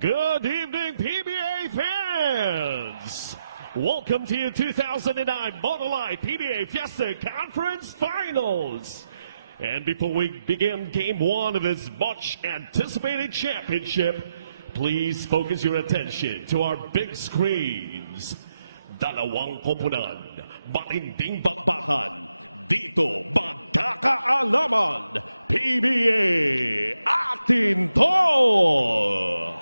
Good evening, PBA fans! Welcome to your 2009 Monolite PBA Fiesta Conference Finals! And before we begin Game 1 of this much-anticipated championship, please focus your attention to our big screens. Dalawang koponan, matinding bakbakan, dito magkakaalaman, PBA atin to!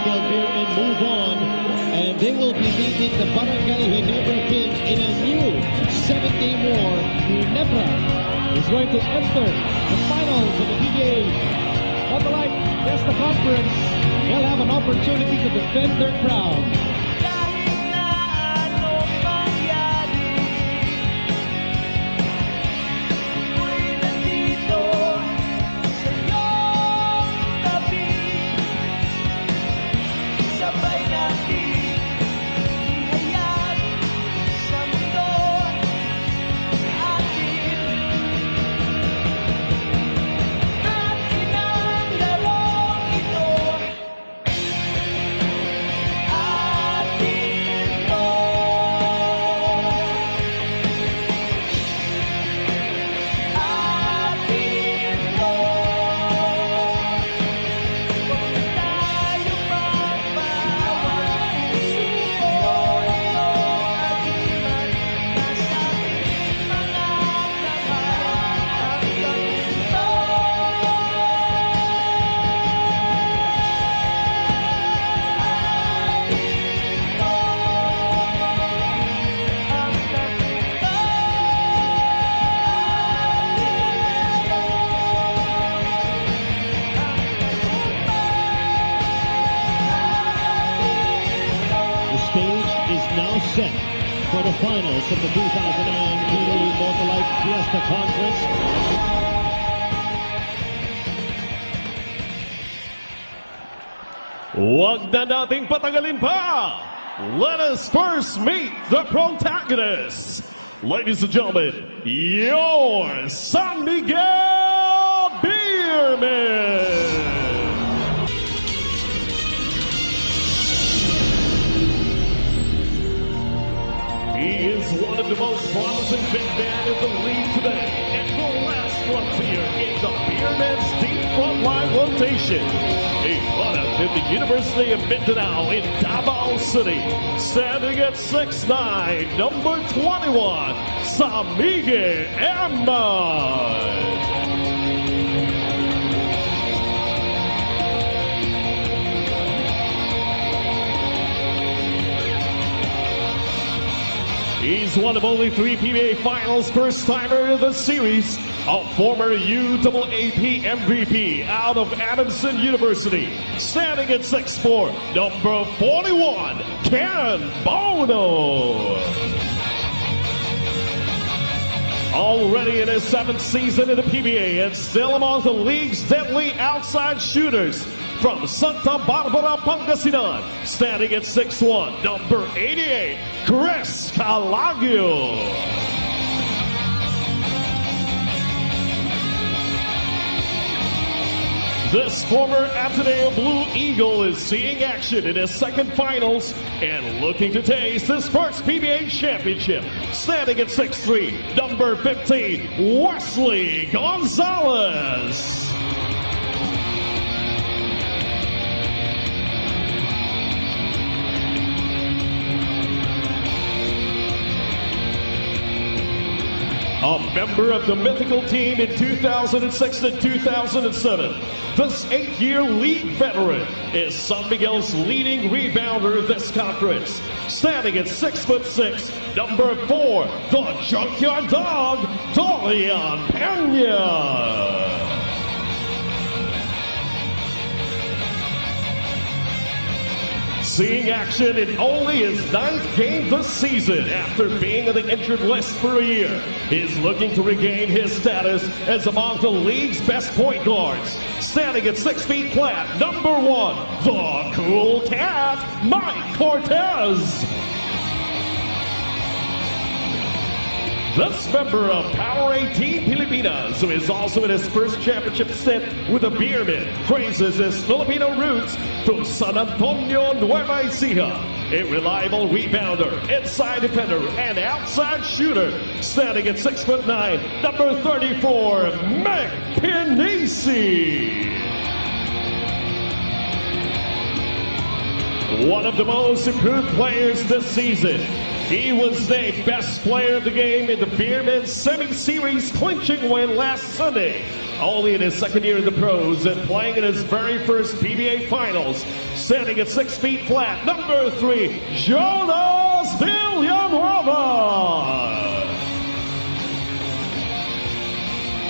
Miguel Beermen move on, and they will be meeting the Barangay Ginebra Kings in a new 7-game war. Ginebra is going to enter the finals of the PBA Monolite Fiesta Conference. They'll have an opportunity to defend their crown. Stage is now set for the finals of the 2009 PBA Monolite Fiesta Conference. Huwag na nating patagalin pa! Let us first meet the protagonists. Ladies and gentlemen, your San Miguel Beermen! He is one of the most promising big men in the league today, and the last frontier in the Beermen's deep frontline rotation. A product of the University of Mindanao in Davao City, standing at 6'9", number 21, San Miguel Beermen. He's one of only 3 PBA Finals first-timer in the series, a former UAAP MVP out of Adamson University, standing at 6'4", number 41, Ken Bono. Already in his 7th season in the PBA and still among the league's deadly outside shooters, from Santa Barbara, Pangasinan, standing at 6'1", number 88, Chris Calagio. This former Ateneo Blue Eagle is seeing action in his 2nd finals and looking to taste his first PBA championship. Standing at 6'3", number 15, Wesley Gonzalez. A member of the mythical team in 2006 and 2007, this 8-year league veteran is San Miguel's leading rebounder of this conference. Standing at 6'6", number 4, the Junkyard Dog, Dorian Pena. Seeing action in only his 9th game this season after being on the injured list for a year, he's looking to regain his status as among the league's best point guards. Standing at 6 feet flat, number 1, the Cool Cat, Mike Cortez. This member of Power 18 Pilipinas, who is also in his first championship stint with the Beermen, traces his Filipino roots to San Antonio, Nueva Ecija. A reliable rebounder, inside defender, and outside shooter. Standing at 6'9", number 34, Mick Pinisi. One of the most improved players this season. He was the best player of the game in the Beermen semi-series clinching win last Sunday. Only in his 2nd year in the pros and playing in his very first PBA finals. Standing at 6 feet flat, number 3, Jonas Villanueva.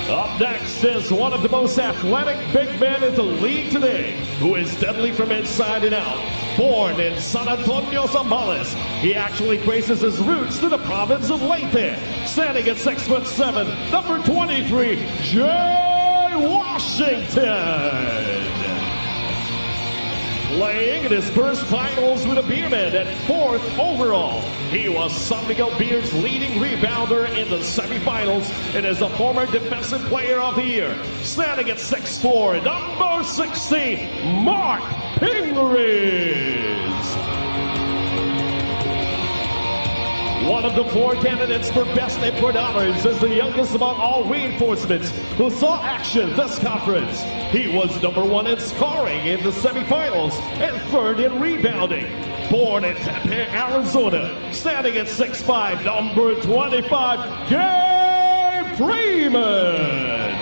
Up next is one of the most athletic big men in the league today, who is deadly from inside and out. Born in San Antonio, Zambales, he actually traces his roots to the province of Leyte. Standing at 6'7", number 23, Jay Washington. Playing in his first finals with the Beermen at 4th overall. He was San Miguel Beer's leading rebounder in the semifinals and is a former Defensive Player of the Year. Standing at 6'4", number 16, Mark Pingris. One of the 4 candidates for Best Import Honors is the youngest among all reinforcements who saw action this conference. He was number 1 in scoring in the semifinals and 3rd in rebounding. Born in Tempe, Arizona, standing at 6'5", number 25, Gabe Freeman.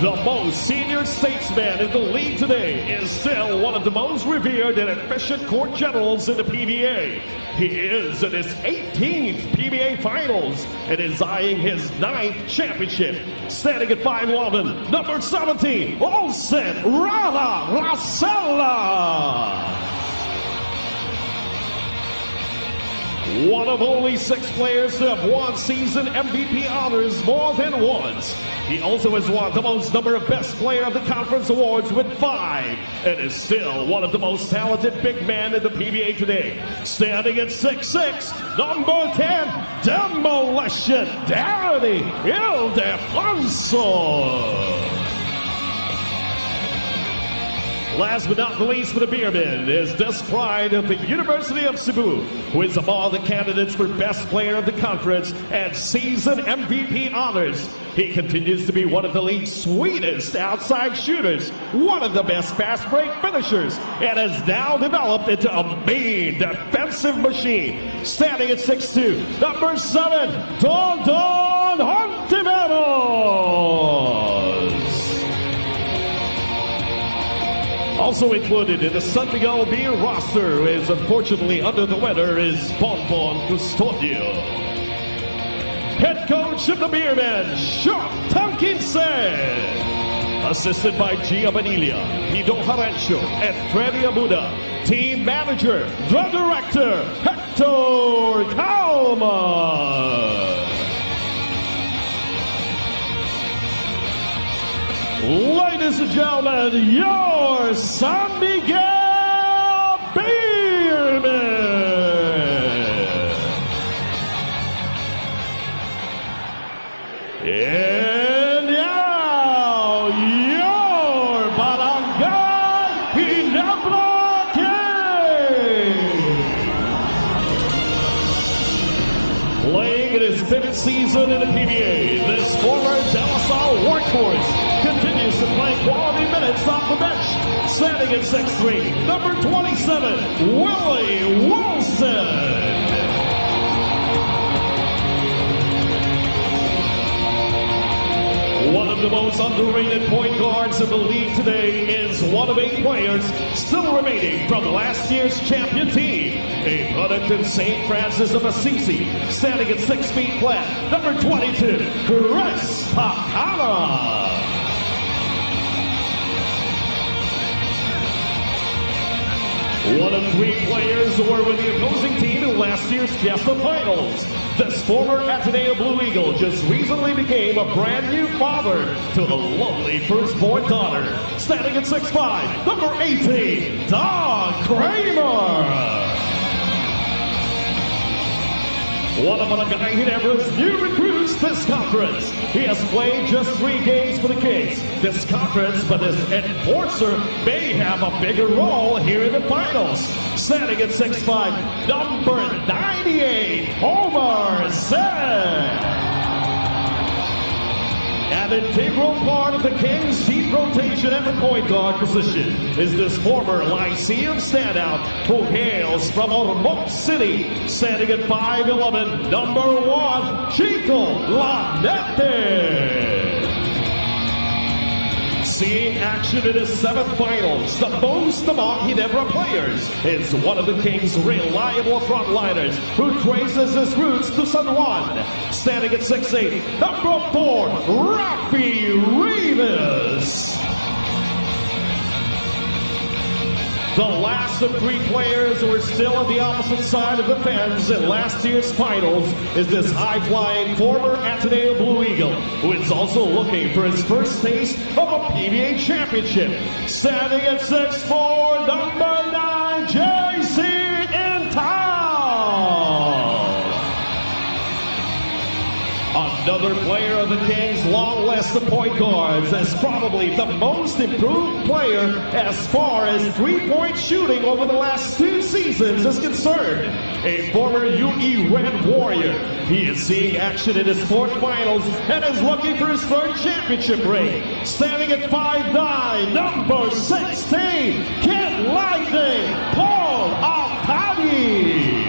The most senior statesman in the league today is still one of the most revered and efficient court generals in the PBA. He is in his 18th PBA finals and is eyeing his 9th championship. Standing at 5'11", number 17, Olsen Rana Racella. One of only 6 players to have won season MVP honors more than once. He also has won the most number of Best Player of the Conference awards with 5, and is still one of the most talented big men in the PBA today. Standing at 6'6", number 10, Demolition Danny Ildefonso. Last but not the least for the Beermen is this pride of the University of Cebu, who is among the candidates for Best Player of the Conference and Season MVP honors. He continues to be one of the league's sweetest outside shooters, one of the best fast break finishers, and has now developed into a mean defensive machine. Standing at 6'2", number 7, Don Hontiveros. Also included in the San Miguel Beer roster, who is unfortunately under the weather, is Bonbon Custodio. Head coach of the Beermen, Shop Tankinsen. Assisted by Gia Vanilla, Pido Harancho, and Freddy Amuda. Team manager, the director, Hector Calma. Ladies and gentlemen, your San Miguel Beermen. And now, your Barangay Ginebra King. Playing in his 5th season in the PBA, this former De La Salle workhorse continues to play quality minutes off the bench. Standing at 6'3", number 27, Willie Wilson. One of the most underrated point guards in the league today is one of 8 players still remaining from last year's champion team. A product of St. Francis of Assisi, standing at 6 feet flat, number 22, Chris Pacana. One of 3 players who were with the opposing team in last year's Fiesta Finals. This former Ateneo Blue Eagle just recently became a brand new father to a lovely firstborn daughter. Standing at 6'5", number 18, Don Kramer. One of Barangay Ginebra's new recruits this conference. He has played just 3 games for the Kings this conference, but his enforcer may have a bigger role here in the finals. Standing at 6'5", number 98, Homer Sen. An integral part of the Kings' deep rotation at the point guard position is this former Lyceum standout who hails from Ormoc City. Standing at 5'11", number 1, Chico Lanete. Seeing action in his 7th finals, the most among Ginebra players, is one of the Kings' reliable frontliners who traces his roots to San Juan. Standing at 6'8", number 4, Rafi Rivas. The last of 3 players who are still on the opposite side of the fence in last year's finals is this high-flying former Ateneo Blue Eagle, who is also looking for his first taste of a PBA championship. Standing at 6'4", number 9, JC in town. Another player of the Kings' long list of point guards is probably the most improved player as far as 3-point shooting over the last 2 seasons is concerned. A former UE Red Warrior. He is seeing action in his 4th finals and is looking for his 3rd championship ring. Standing at 5'9", number 16, Kid Lightning, Paul Altani.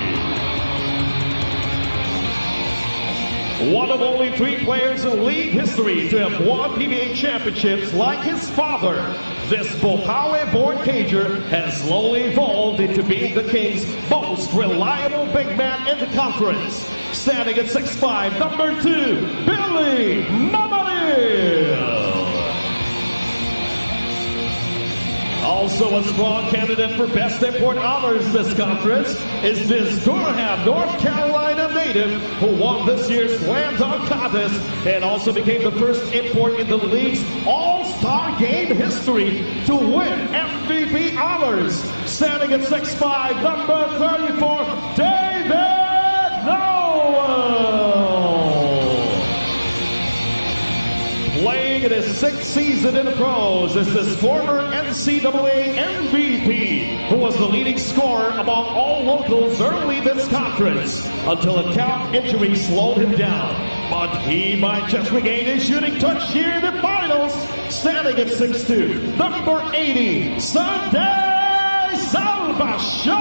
One of only 3 players in league history to have won PBA championships like his father, this Bocaue-born Cager has slowly evolved into being the Kings' most reliable big man in the conference. Standing at 6'5", number 2, Billy Mamaril. Also a strong candidate for Best Import honors this conference is this Durham, North Carolina native who won this year's Slam Dunk Contest and also became the first import in the league's All-Star Game history to win MVP honors. Standing at 6'5", number 34, David Noel. Playing in his 6th season in the pros is this former NCAA MVP who was the leading scorer among all locals early this conference until a calf injury slowed him down. But he might just regain his shooting touch here in the finals. Standing at 6'2", number 80, Sunday Salvation.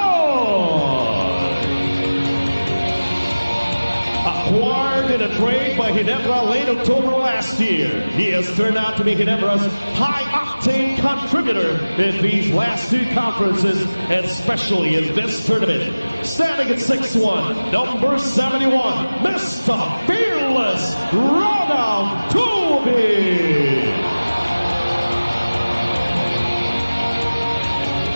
Acquired in a trade by Ginebra late October last year, he has turned out to be Ginebra's high-octane contributor in these last two conferences, especially in this tournament. Standing at 6'1", number 71, Mr. Fearless, Ronald Toby.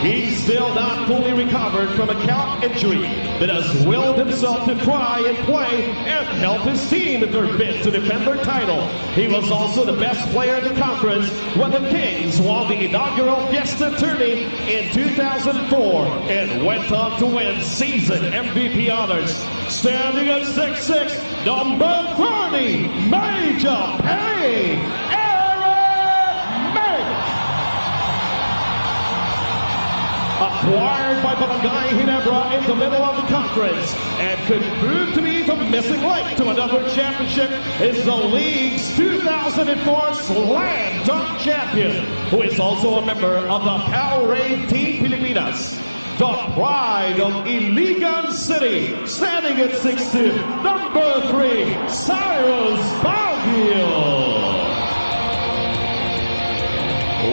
He's still not fully recovered from a calf injury, but has willed himself to try and play and help his team in their bid to defend their title. He was also the best player in the conference when the Kings won the inaugural Fiesta Tourney in 2004 and went on to win season MVP honors. Standing at 6'6", number 30, Major Pay. Acquired by Barangay Ginebra in the middle of the conference and could prove to be the missing link to another championship is the league's 2004 Slam Dunk champion, who is also a member of the Powerade Team Pilipinas. The pride of Iligan City, standing at 6'2", number 3, Cyrus Baguio.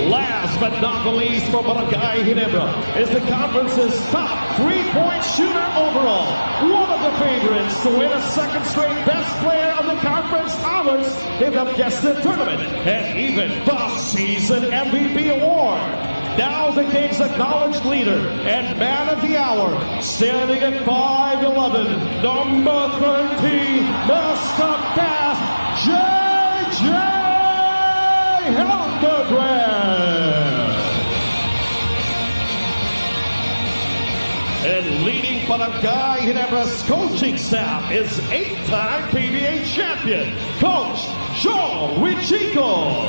Last but not the least for Barangay Ginebra is the conference's top three-point shooter overall. One of the favorites to win a second straight best player of the conference honors in the Fiesta Tournament and even the season MVP award. Now the Kings' acknowledged leader and man of the hour, standing at 5'11", number 13, Mr. Fast, J.J. And leading Barangay Ginebra's coaching staff is 8-time PBA champion, Coach Joe Wichico.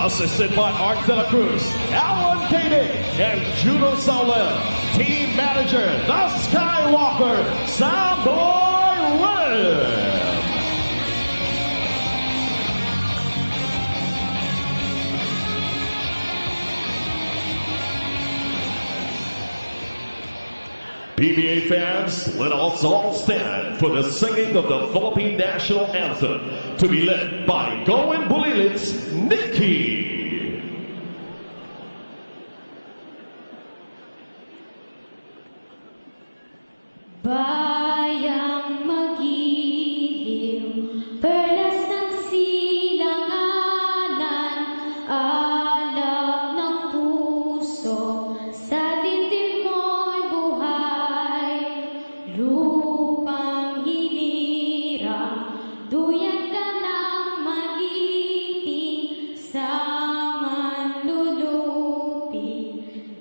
Assisted by Art De La Cruz, Alan Koenig, and Juno Saulel. Team manager, the Skywalker, Samboy Webb. PBA fans, let us all stand for the singing of the Philippine National Anthem, to be led by Going Bulilit's Nikki. Bayang magiliw, perlas ng silanganan, alab ng puso, sa dibdib mo'y buhay. Lupang hinirang, duyan ka ng maliping, sa manlulupi,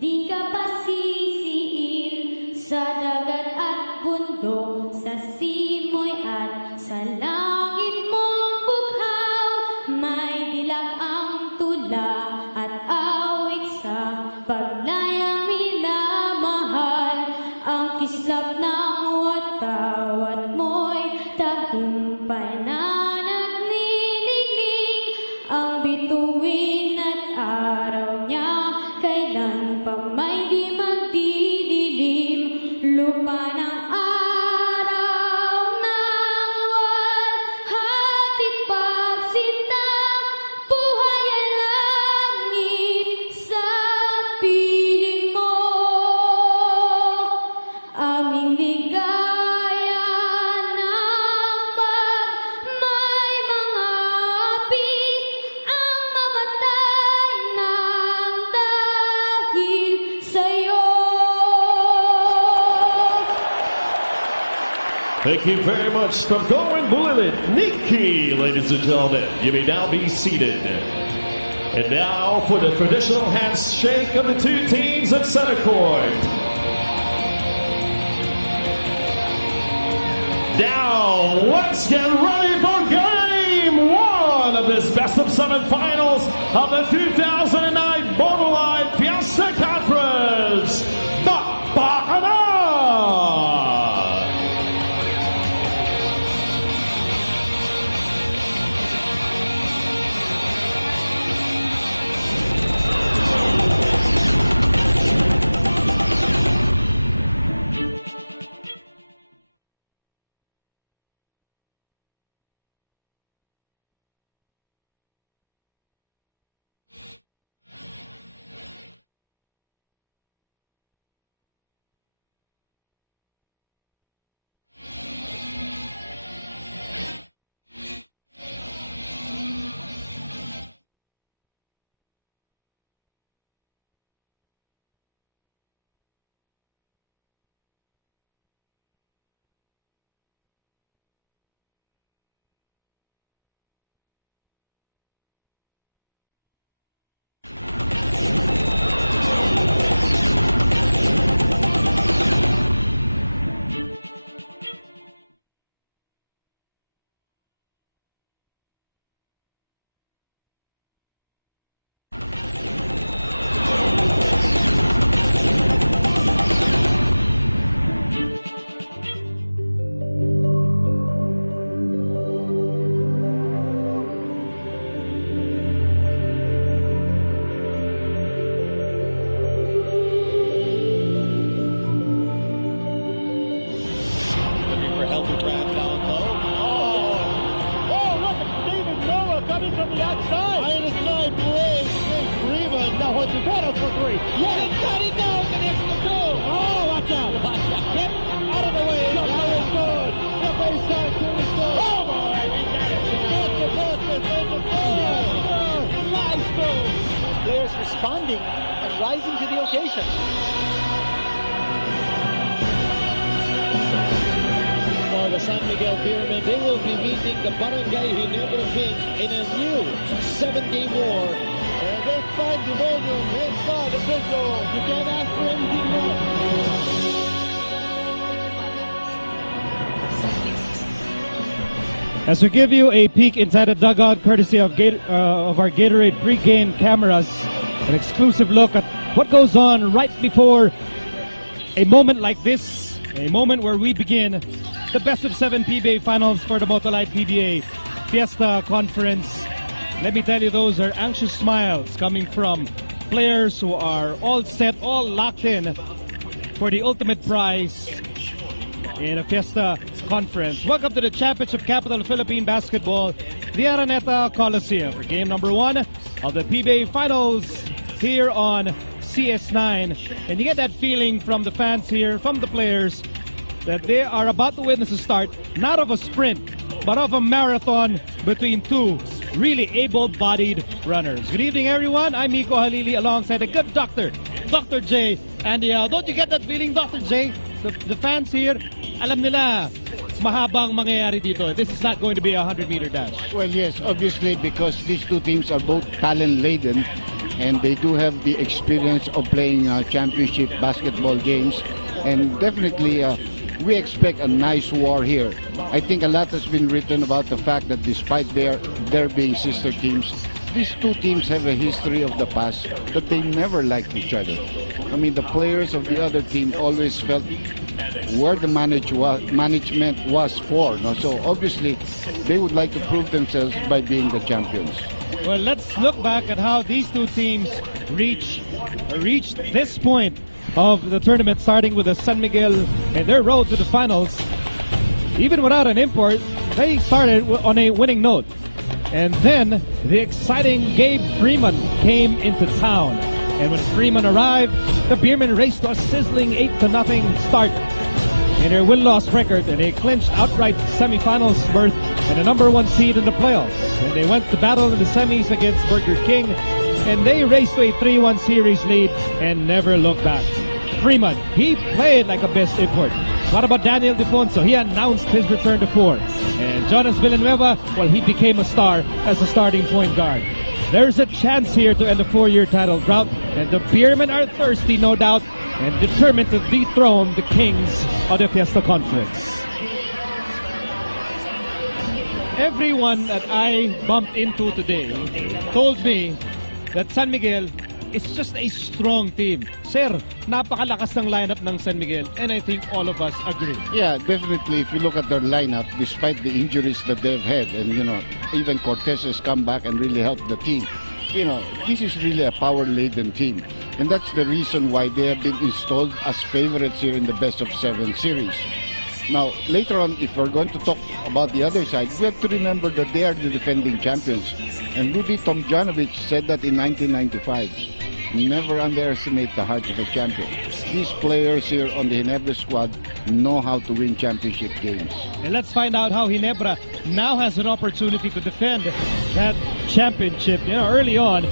di ka pasisiil sa dagat at bundok, sa simoy at sa langit mong bughaw. May dilag ang tula at awit sa paglayang minamahal. Ang kislap ng watawat mo'y tagumpay na naglilingling. Ang bituin at araw niya kailan pa may di magdidilim. Lupa ng araw ng walhating pagsinta, buhay ang langit sa piling mo. Aming ligaya ng pag may mga api, ang mamatay ng dahil sa'yo. Thank you very much from Going Bulilit, Nikki, ladies and gentlemen. You may now be seated. And now for the traditional handshake of the two teams at center court. Now, let's get ready for game one of this best of seven finals of the 2009 Borderline Fiesta Conference. Bakbakan! Hontiveros for three. Yes, got it down. The next to two. Oh, watch out. Get out of the way. That was good. The baseline to the shore. Oh, boy. We got it. Get the basket. Get the ball. Nice move. Players responding and rising to the occasion. For the San Miguel Beermen, they will be meeting the Barangay Ginebra Kings in a new 7-game war. And this time the volume inside the pistol. You can't ask for anything more. As we give you a peek inside the dugout, courtesy of our Gatorade pre-game cameras, an exclusive look at what goes on right before a moment like this, a moment where we begin the best of 7 PBA finals for the Motolite PBA Fiesta Conference. Let me tell you, those are anxious smiles coming from players who are all set, all locked in for the ultimate prize in a Fiesta Conference. Welcome to the Championship Capital of Philippine Basketball, the Araneta Coliseum, for game number 1 of the PBA Finals here on CS9. And you get that feeling from the fans here, from the players, that they are about to witness a start, not of a sprint, but of a marathon between two really able-bodied runners. Good evening, everyone. I'm Miko Halili alongside a good doctor, Dr. J. And don't you get that feeling, Dr. J? The fans here, alam nila, mahabang mangyayari dito. This is not going to be a 100-meter dash. Well, yes, obviously, because these two teams are both talent-laden and they do have the experience of playing championship basketball games. And definitely, we expect a nice war here. I think a lot has been written about the fact that despite their being sister teams, these two teams have a history of the past that they never liked each other. I mean, the players of the other team always felt where the management was for. No? So obviously, they would like to prove themselves by being the champions. Well, let's look back at how these two teams reached this point of the tournament, starting with the San Miguel and their road to the finals. Even without an import, they started on a winning note. And then the exciting Gabe Freeman came into town. And when Freeman arrived, the Beermen raced to a sizzling 8-0 start in their win-loss record, and they clinched outright semifinals berth and a #1 seed in the playoffs. And they went to battle in the semis against Burger King, and they raced to a 3-1 series lead and never looked back. Freeman, he played like a best import. What about Daniel Defonso? He announced his return to form. And Jonas Villanueva, well, he became a star as a starting point guard. There's a chance here to end the 4-year title drought, and the Beermen are thirsty, no doubt, and determined to dethrone the kings of the Fiesta Conference. Everyone that I bumped into today told me that San Miguel is just a strong team. Sir, napakalakas ng lineup ng San Miguel, and I think all of us agree. Yeah, definitely. If you look at their lineup, despite the injuries that they've had, and even Cortez has come back and really helped the team. This is really a power-laden team, and that's the reason why they have been installed as favorites here in the best of 7 series. Now, later on, if we're going to talk about the other side, we have to remember that they are the defending champions. And Rudy Tomjanovic said that in 1995. Never underestimate the heart of a champion. These players here on the Ginebra squad know how to win championship games. And let's find out how Ginebra now has an opportunity to defend that championship. Early on,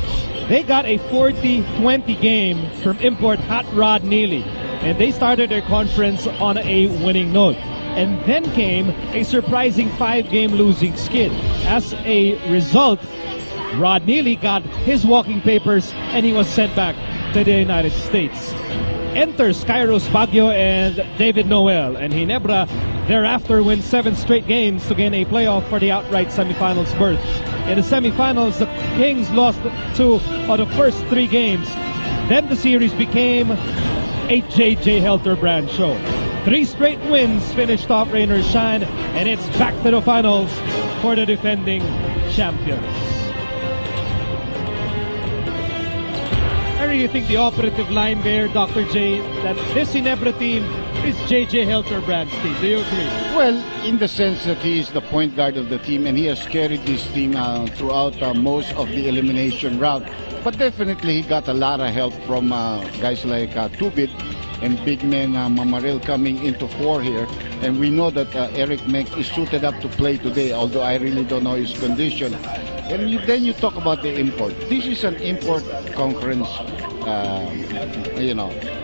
they got a 40-20 game from import Hot Rod Neely. And they started their conference on a winning note. And then came a surprising 5-game losing skid. As a result, Rod Neely got his walking papers and he was sent back to the United States. Enters Kairos Baguio and David Noel, and Ginebra thereafter wins 7 straight games to gain a playoff for the outright semifinals berth. In the semifinals, the Kings lost 2 of the first 3 games. Then the series became a J.J. Helterbrand show. 3 straight wins finished off rain or shine, and it's back to the finals for the defending champions. I really think the operative line there, Dr. J, that this Ginebra team is J.J. Helterbrand's team. Do you agree? Well, in the sense that he is the point guard of the team and he has carried this team throughout most of the elimination route. But definitely he got a lot of help from guys like Tubit and big men Mamaril coming into 4 here. And we know that Eric Menk is suited up to play today, although I really don't know his condition. And then you talk about the import. This is an import conference,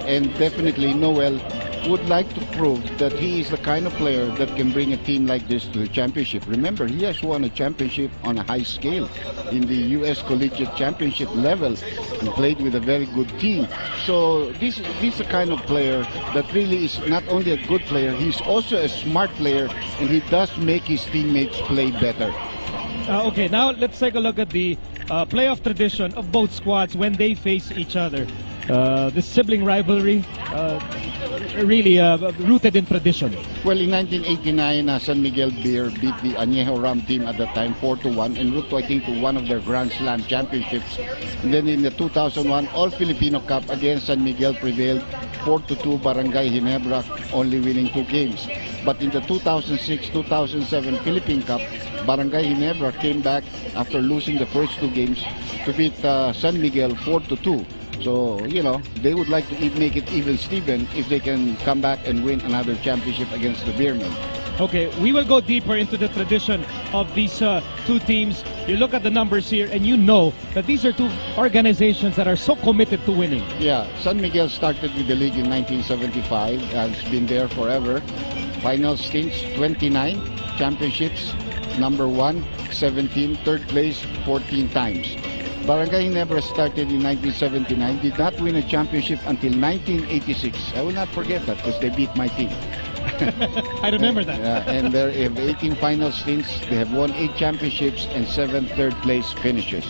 and definitely Noel would like to prove that he is the kind of player that can bring a team like this to the championship. Remember, he has won a championship on a high scale in the U.S. Collegiate Championship level and played with a very good team. So this is the kind of player that really is not only a good player, he's also a smart player, and he does make his teammates play better. Okay, now let's take a look at the playoff tradition of both squads when they face each other. This sibling rivalry, really rooted in tradition. Well, in 1989, San Miguel Beer beat the Añejo Ram team at that time 4-1 en route, I think, to one of their Grand Slam championships. And then in the 2001 All-Filipino Cup, again, San Miguel prevailed 4-2 Barangay Ginebra, only winning 2 games. But in the 2006-2007 Philippine Cup, Barangay Ginebra came back after losing the first 2 games to beat San Miguel 4-2. So, they would like to make it even Steven if they can come back and win another championship against the Beermen. Okay, we will go deeper into the tradition of these 2 teams. You look at the numbers here and you know that these are 2 organizations that are so committed to winning. Yeah, San Miguel started with the league in 1975 and it's been there forever. Final stints, 29 championships, number 1, 17, third place, 14 times. Barangay Ginebra started in 1979, did not win a championship until 1986. I will not forget that because they beat my team. I remember that. And they have 18 final stints. They have won 8 championships and 7 third place finishes.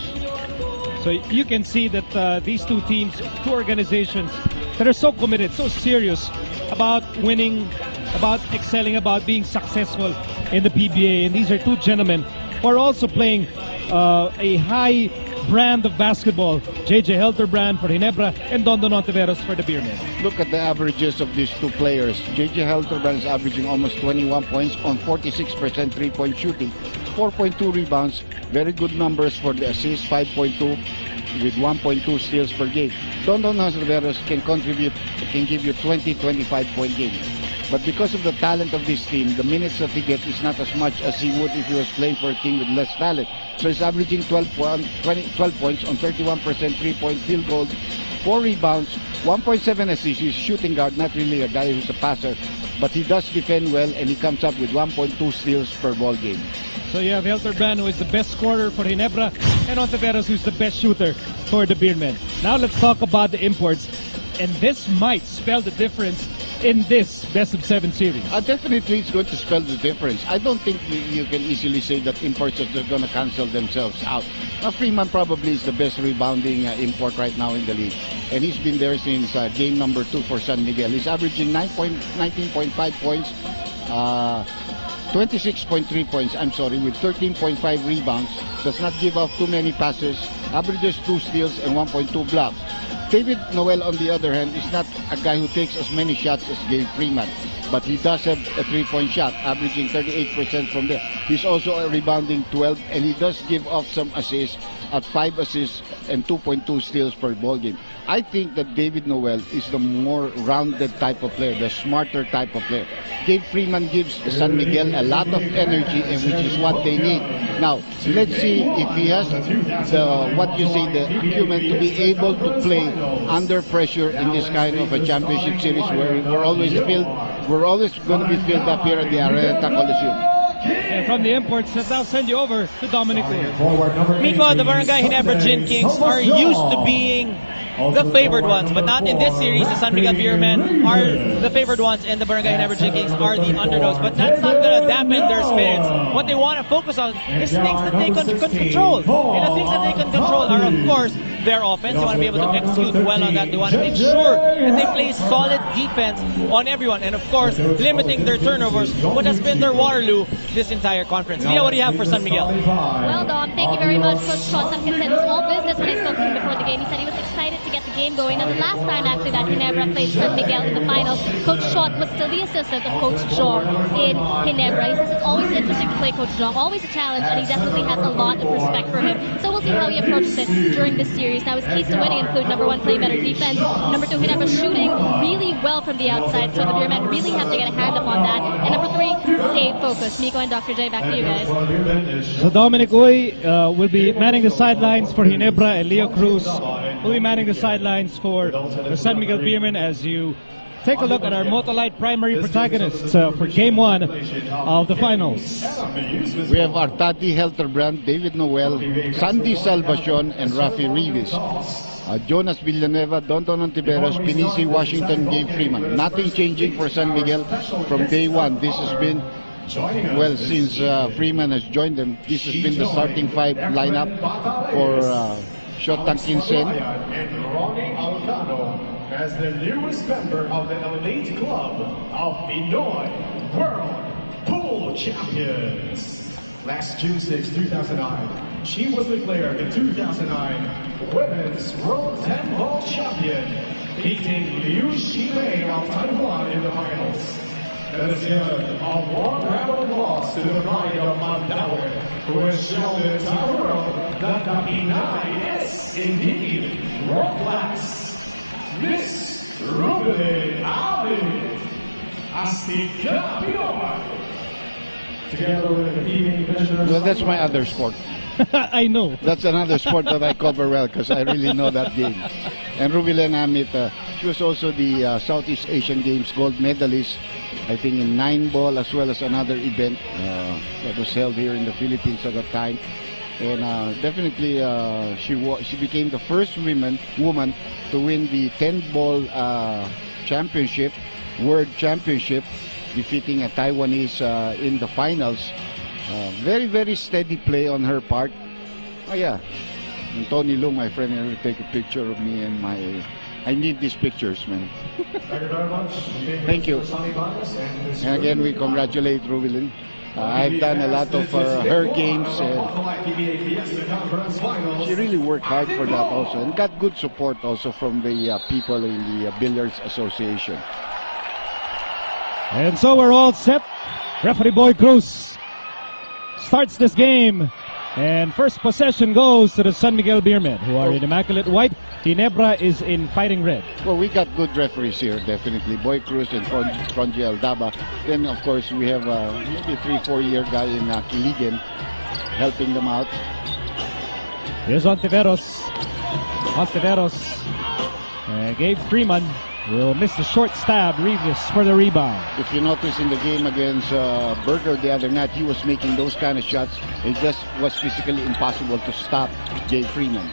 So you can see that these 2 teams, 2 organizations that are so committed, so serious about winning, about excelling, about being successful in the PBA. And these are 2 gentlemen who are also playing a high brand of basketball. JJ Helterbrand for Ginebra and Don Ontiveros for the Beermen. Look at the averages of these 2 players. JJ Helterbrand is averaging almost 21 points on 46% 3-point shooting, 4.2 rebounds, very good numbers for the assists, 5.2 with 1.2 steals per game. Don Ontiveros can give you 20-25 point games. But because of the talent of this team, the minutes that he gets is not as much as he would if he was playing for a team with less talent. So he's averaging 12 points on 31% 3-point field goal, 4 rebounds, 1.7 assists. He's a shooting guard, not really a guy who's a passer. But he does defend well, and he comes up with 1.2 steals per ball game. So you have Helterbrand, who is the best scorer for Ginebra, and Ontiveros, who's the best shooter for the Beermen. Now let's talk about the imports. And this might spell the difference in this best-of-7 series. Definitely it's going to spell the difference. I don't think you can easily say that imports are just going to cancel themselves out. Now, Freeman probably is the best rebounding import right now in the league. And he's been there since game number 2 for San Miguel. He's averaging 19.5 points, 26.3 points, with 13.5 rebounds. Does not give up too many passes, averages 2 steals and 1.2 blocks. David Noel, on the other hand, is not a guy who takes as many shots as Gabe Freeman, but he does have a 3-point shot, averaging 38% from there. He's also rebounding 12, and he does give off some assists at 5 assists and 2.2 steals per ball game. I think that David Noel is the more rounded type of player, the smarter type of player. Gabe Freeman gives San Miguel a lot of energy, and which is what they need. Now, let's see if he has the acumen to be able to play under pressure in this kind of a championship series where we're always going to be filled up here at the Araneta Coliseum. And from the imports, let's now send you over to Dominic Weir. Meanwhile, the Barangay Ginebra Gin Kings are used to being the favored ones, but not in this series. The San Miguel Beermen are the favored ones, and the Barangay Ginebra Gin Kings are the underdogs. But that's not going to dampen their spirits. What they want to focus on is things that they can control. And the things that they can control are, of course, their offense. They want to be able to execute well on that. They want to make sure that they play solid defense on everyone. And, of course, limiting their turnovers, what has been their Waterloo this entire conference. Mia, what do you have for San Miguel? Well, Dom, thank you very much. Coach Sean said it was all business when I spoke to him before the game. He said he was excited to get the game going. And the last time, actually, that Ginebra played San Miguel in the finals, Coach Sean was still the assistant of Coach Jong in Ginebra. He says it's always interesting to play Coach Jong, always a challenge, and he definitely has a lot of respect for him. So we'll we'll see how he approaches it during this series. Now, his keys to winning include number 1, playing better defense, number 2, Ginebra shooting really well from the outside, so the Beermen really have to get a hand up on that, and number 3, stay focused. Miko and Dr. J, back to you guys. So Dominic Uy will be manning the sidelines for Ginebra, and Leo Cruz will be manning the sidelines for the San Miguel Beermen as you take a look at our Motolite primary protagonists for Game 1 of the finals. We have Artadi Helterbrand, David Noel, Sandy Salvacion, and Rafi Rivas. Jonas Villanueva, Donton Ontiveros, Pinisi, Washington, Gabe Freeman. Nothing changing for San Miguel from day one. This has been, well, since Freeman has joined them, this has been the starting 5 lineup for Shotan Kinsen. And Ronnie Alcano as the newest member of the elite club of Pinoy World Pool Champions. Last June 6, 2009, she was declared the 2009 Women's World 10 Ball Champion, beating Liu Shimei of Taiwan in the finals. Let us give a warm round of applause to the pride of Mandaue, who has shown the entire world that the Pinay is indeed world class. Miss Ruben Ali Astika Pinoy. Together with the PBA commissioners. Well, that's my other sport. I know. That's another sport that I cover well because I really know that game. And Rubilen Amit, she was also the Southeast Asian Games gold medalist, I think in 9-ball as well as another event that was held here in the Philippines at that time. And definitely she became the first woman to win the 10-ball championship, world championship, defeating a Taiwanese in the finals. Very, very steady play on her part. Oh yeah, and Tony Lung, my friend, will take a picture of me and my... I need these pictures, man. Thank you very much. Thank you. And again, we congratulate Rubilin. I've done a lot of her games, and she really worked hard for that also, and got good support also from the people in the Billiards Association. And so we're all set. Referee Boy Cruz starts this game. And first possession goes to the San Miguel Beermen, who are in immaculate white. Ginebra is in fighting red. Well, we got good referees here, definitely. Boy Cruz and Fronji Aldaba. Then, of course, we have maybe a 3-4-year guy in Kiligen helping them out. Here's Ontiveros. Gabe Freeman will miss the short stab. Rivas for the rebound. If you notice in the game against Berger the other night, he was making those kind of shots. It just was physically impossible to stop Jay Freeman.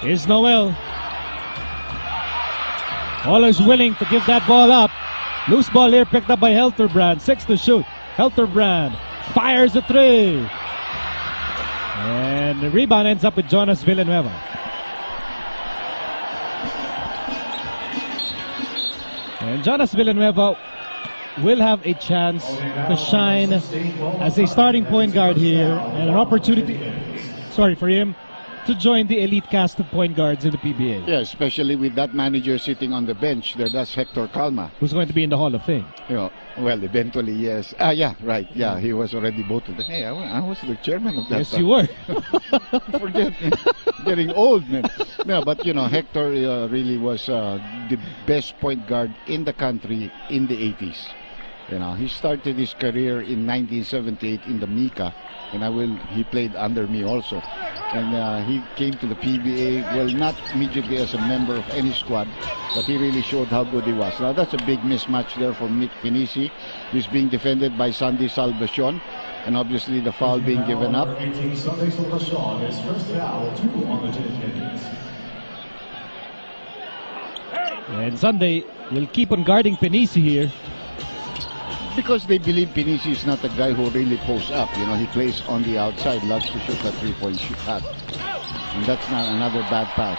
Here's Noel. Always willing to give that ball up. Loose ball here picked up by Helterbrand. 6 to shoot. Helterbrand fires a 3. And the rebound ends up with Jonas Villanueva. And Jonas Villanueva will have a chance to shine as a starting point guard here, and an opportunity, for him to join the elite cast of point guards in the PBA. Yeah, especially with that manager sitting on the bench there. That's Hector Calma, who's going to be in the Hall of Fame. You know, well, eventually, yes. Yeah, right. Yeah, he was already voted. Hey, I was the chairman of that. Yes, you were. Forget me. Getting old, man. No, but you know, Hector really was the best point guard in the country in the 80s. You know, he started his career in 1978 in the Mika, and he played under me also. And he came to the PBA, well, not immediately as a member of any squad, but he really showed how good he was. Now, that's a big mismatch there for Mick Pinisi. He's being defended by Sandy Salvacion, and obviously the foul being given up. Sandy Salvacion, his first foul, 2 on the Ginebra. And Sunday will keep on guarding Pinisi here, because they believe Pinisi is not a guy who really posts up. You know, he plays on the outside, loves to shoot that 3-point shot. And that's not another bad pass.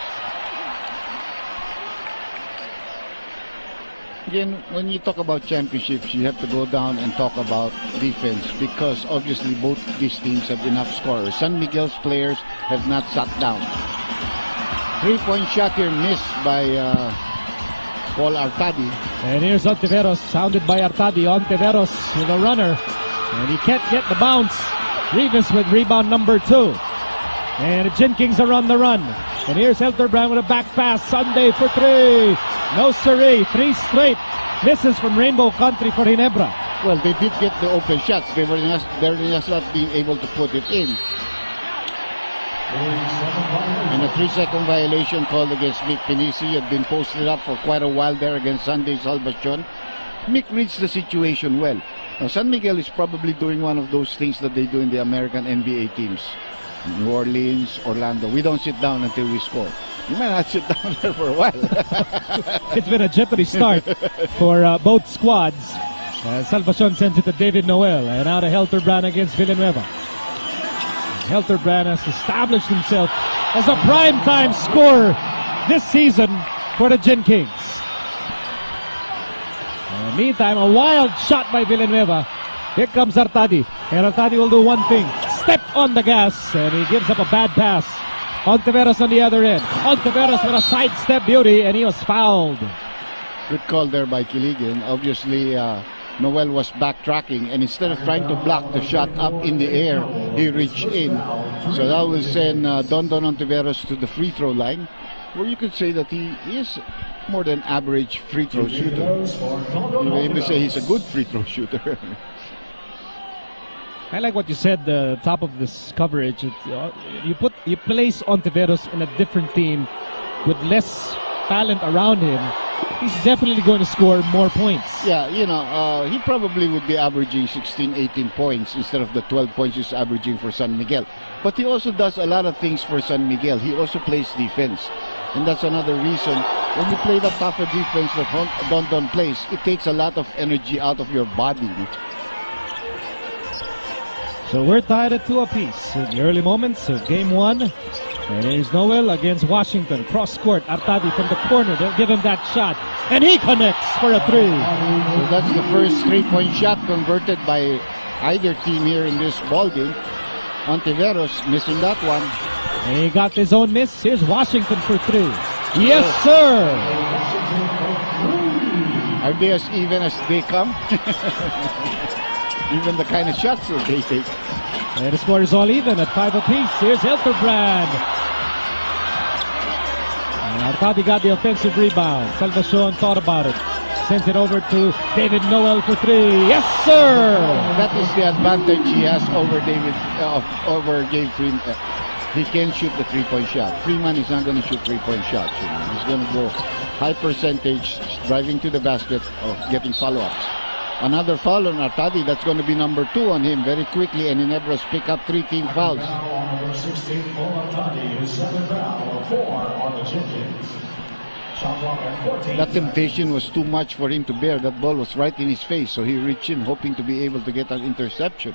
Again, when you talk about championships, you have to go down and talk about defense, because obviously both these teams have enough scorers. San Miguel's players have not sat down. 3-point shot here missed by Paul Artadi. And here's Ontiveros, sounded by Artadi. Ontiveros with a runner, and he can't get the bounce. Rivas with rebound number 2. And the Gin Kings are on the run. And here's Helterbrand with a back pass. Sunday for three. No siree. 3 straight misses from Rainbow Country for Ginebra. Well, they did get the open shots. They're just not being able to put it in. And a 3-second violation called against Mick Pinisi. He had been posted up for quite a while there against Sunday Salvacion. Mick reads the situation well. Now, San Miguel is probably doing one of those things that they do in the American NBA teams. New Orleans, Orlando. We don't sit down until we score. You might not sit down there for a while. It's been a jittery start for both squads. Salvacion sends it to David Noel. And now to Helterbrand against Villanueva. Helterbrand has established himself as a primetime scorer this season for the Gin Kings. Meantime, a wild shot by Villanueva. Here comes Artadi. And Artadi will do one thing. Step on the gas. And he gives up a bad pass. Ontiveros on the other end. Ontiveros with a sidestep beauty. And he was fouled. Good call there by Kiligan. Obviously, Noel was backtracking, and instead of trying to block the shot up in the air, he reached in. So that will send Don Ontiveros to the free throw line, where you could say that he is more than average free throw shooter. You may even say he's a good free throw shooter. I like what you said, the top of this coverage. You place Ontiveros in a different team with less talent around him. He's definitely going to score more points. Yeah, he probably would be averaging 16, 18 points instead of the 12 points he's averaging for San Miguel. But he also does a lot of things for San Miguel. He also plays defense. And that's another reason. When you play the tougher defense that Don plays, it takes a lot of energy out of your body. So we're tied at 2 apiece in the early moments of game 1. And here's Noel against Washington. Cross court, Artadi from the corner. They'll give him that shot. And he connects for a 3. So that's the first 3-point shot converted by either team here in this ball game. Ontiveros missing that one. And he got his own miss. Here's Washington for 3. Yes, sir! Are they as even as they come? Even the kind of shots that they take. And the score is all even at 5 apiece. Here's Helterbrand. And Artadi got the offensive rebound. Salvacion thought about it. Sends it over to David Noel for 3. Yes, sir! That is the advantage he has over Gabe Freeman. He can shoot the 3-point shot. Freeman is not going to shoot 3-point shots. He's going to go high percentage, driving to the basket, or getting follow-ups. Another foul on Artadi. That's going to be number 2 on him very quickly, and Ginebra's pick up 3 team fouls. Number 16 for Artadi is 7 foul, 4 on the Gin Kings. Shot clock at 14. That temptation was too much for him to bear. That ball was right in his face, so he reached in, hoping to be able to get an interception.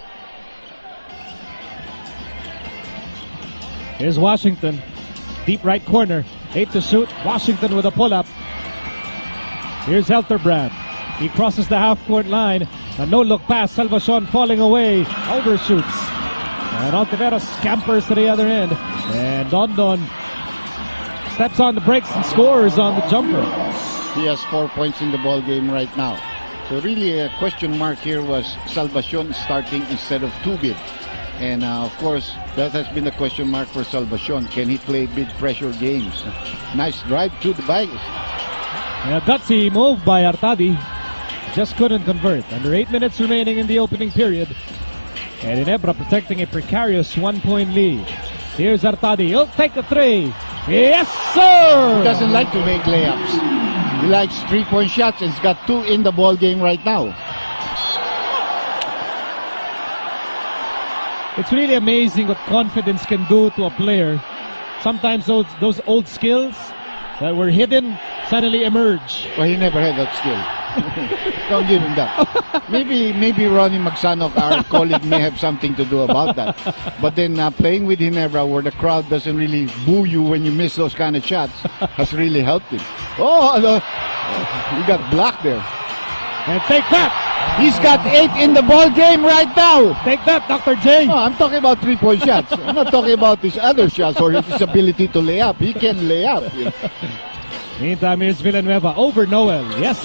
Here's Washington. Deep right corner. 8 to shoot. Washington with a pull-up. Here's Helterbrand. He crosses the half-court line. A no-look pass. Salvacion falling away. Overshoots. And Ontiveros scampers to the other end. And Don steps on the brakes and scores on the jumper. He has 4 points in the ball game right now. So really a question mark here was Salvacion starting instead of Tubit. And of course, that has been a question mark for Salvacion. Can he play big pressure games? Nice drive to the bag. A gutsy move by Artadi. Just couldn't convert. Under 8 minutes remaining in the opening period. And Ginebra protecting a precarious 1-point lead. Here's Artadi. He'll take the 3. Yes, sir! He doesn't like to make layups. He likes 3-point shots, and he's got 2 in the ball game right now. It's really amazing what confidence can do to a player. Sometimes those old skills that were hidden suddenly emerge. Well, he never had that skill. Don't give him that. Maybe Ronnie Magsanok, our colleague, may have something to do about that. But then playing with Ginebra, where the crowd doesn't really boo you when you miss those kind of shots, has really helped him. Oh, he got blocked there. And take that! He's got 8 in the ball game right now. Take that, Dr. J. No, I'm talking about 3-point shots. I'm not talking about his other shots or his ability to lay up. He can lay up. Yeah. Meantime, here's Villanueva over Noel. Yes.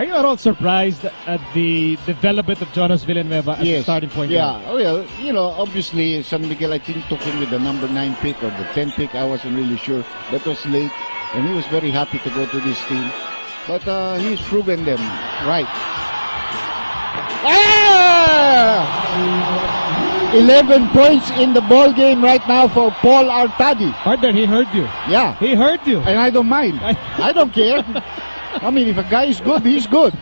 Are you at all surprised at the development of Jonas Villanueva as a starting point guard? Yeah, well, you know, obviously San Miguel, I think, took him with the number 9 pick or the 10 pick. I wasn't really sure. That was late, and he was very happy to go to this team. But he's proven them right. 11 points in the ball game right now for Paul Artadi. Partner, he heard you. Yeah. He heard you. And I don't mind. I don't care. I mean, if a guy is good, he's good.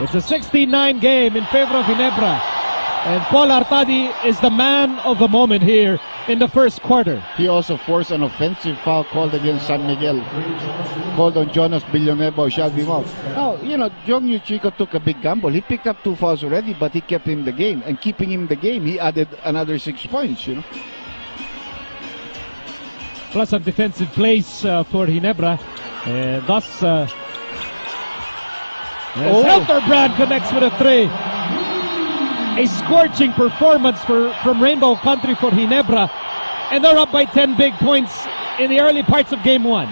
It's a 16-9 game in favor of Ginebra. And Paul Artadi is the man of the moment here in the first quarter. He also forced an offensive foul called against San Miguel. Called on Jonas Villanueva, who shall be out. Now, you know, Jong Chico took a big gamble. He picked up 2 fouls already, but he kept him in the game. And keeping him in the game, he added another 6 points, you know. Plus some defensive plays for Ginebra. And thus, Helterbrand connects with a 3. A scorching performance from Rainbow Country for Ginebra. And they're up by 10 big points in the early parts of game 1.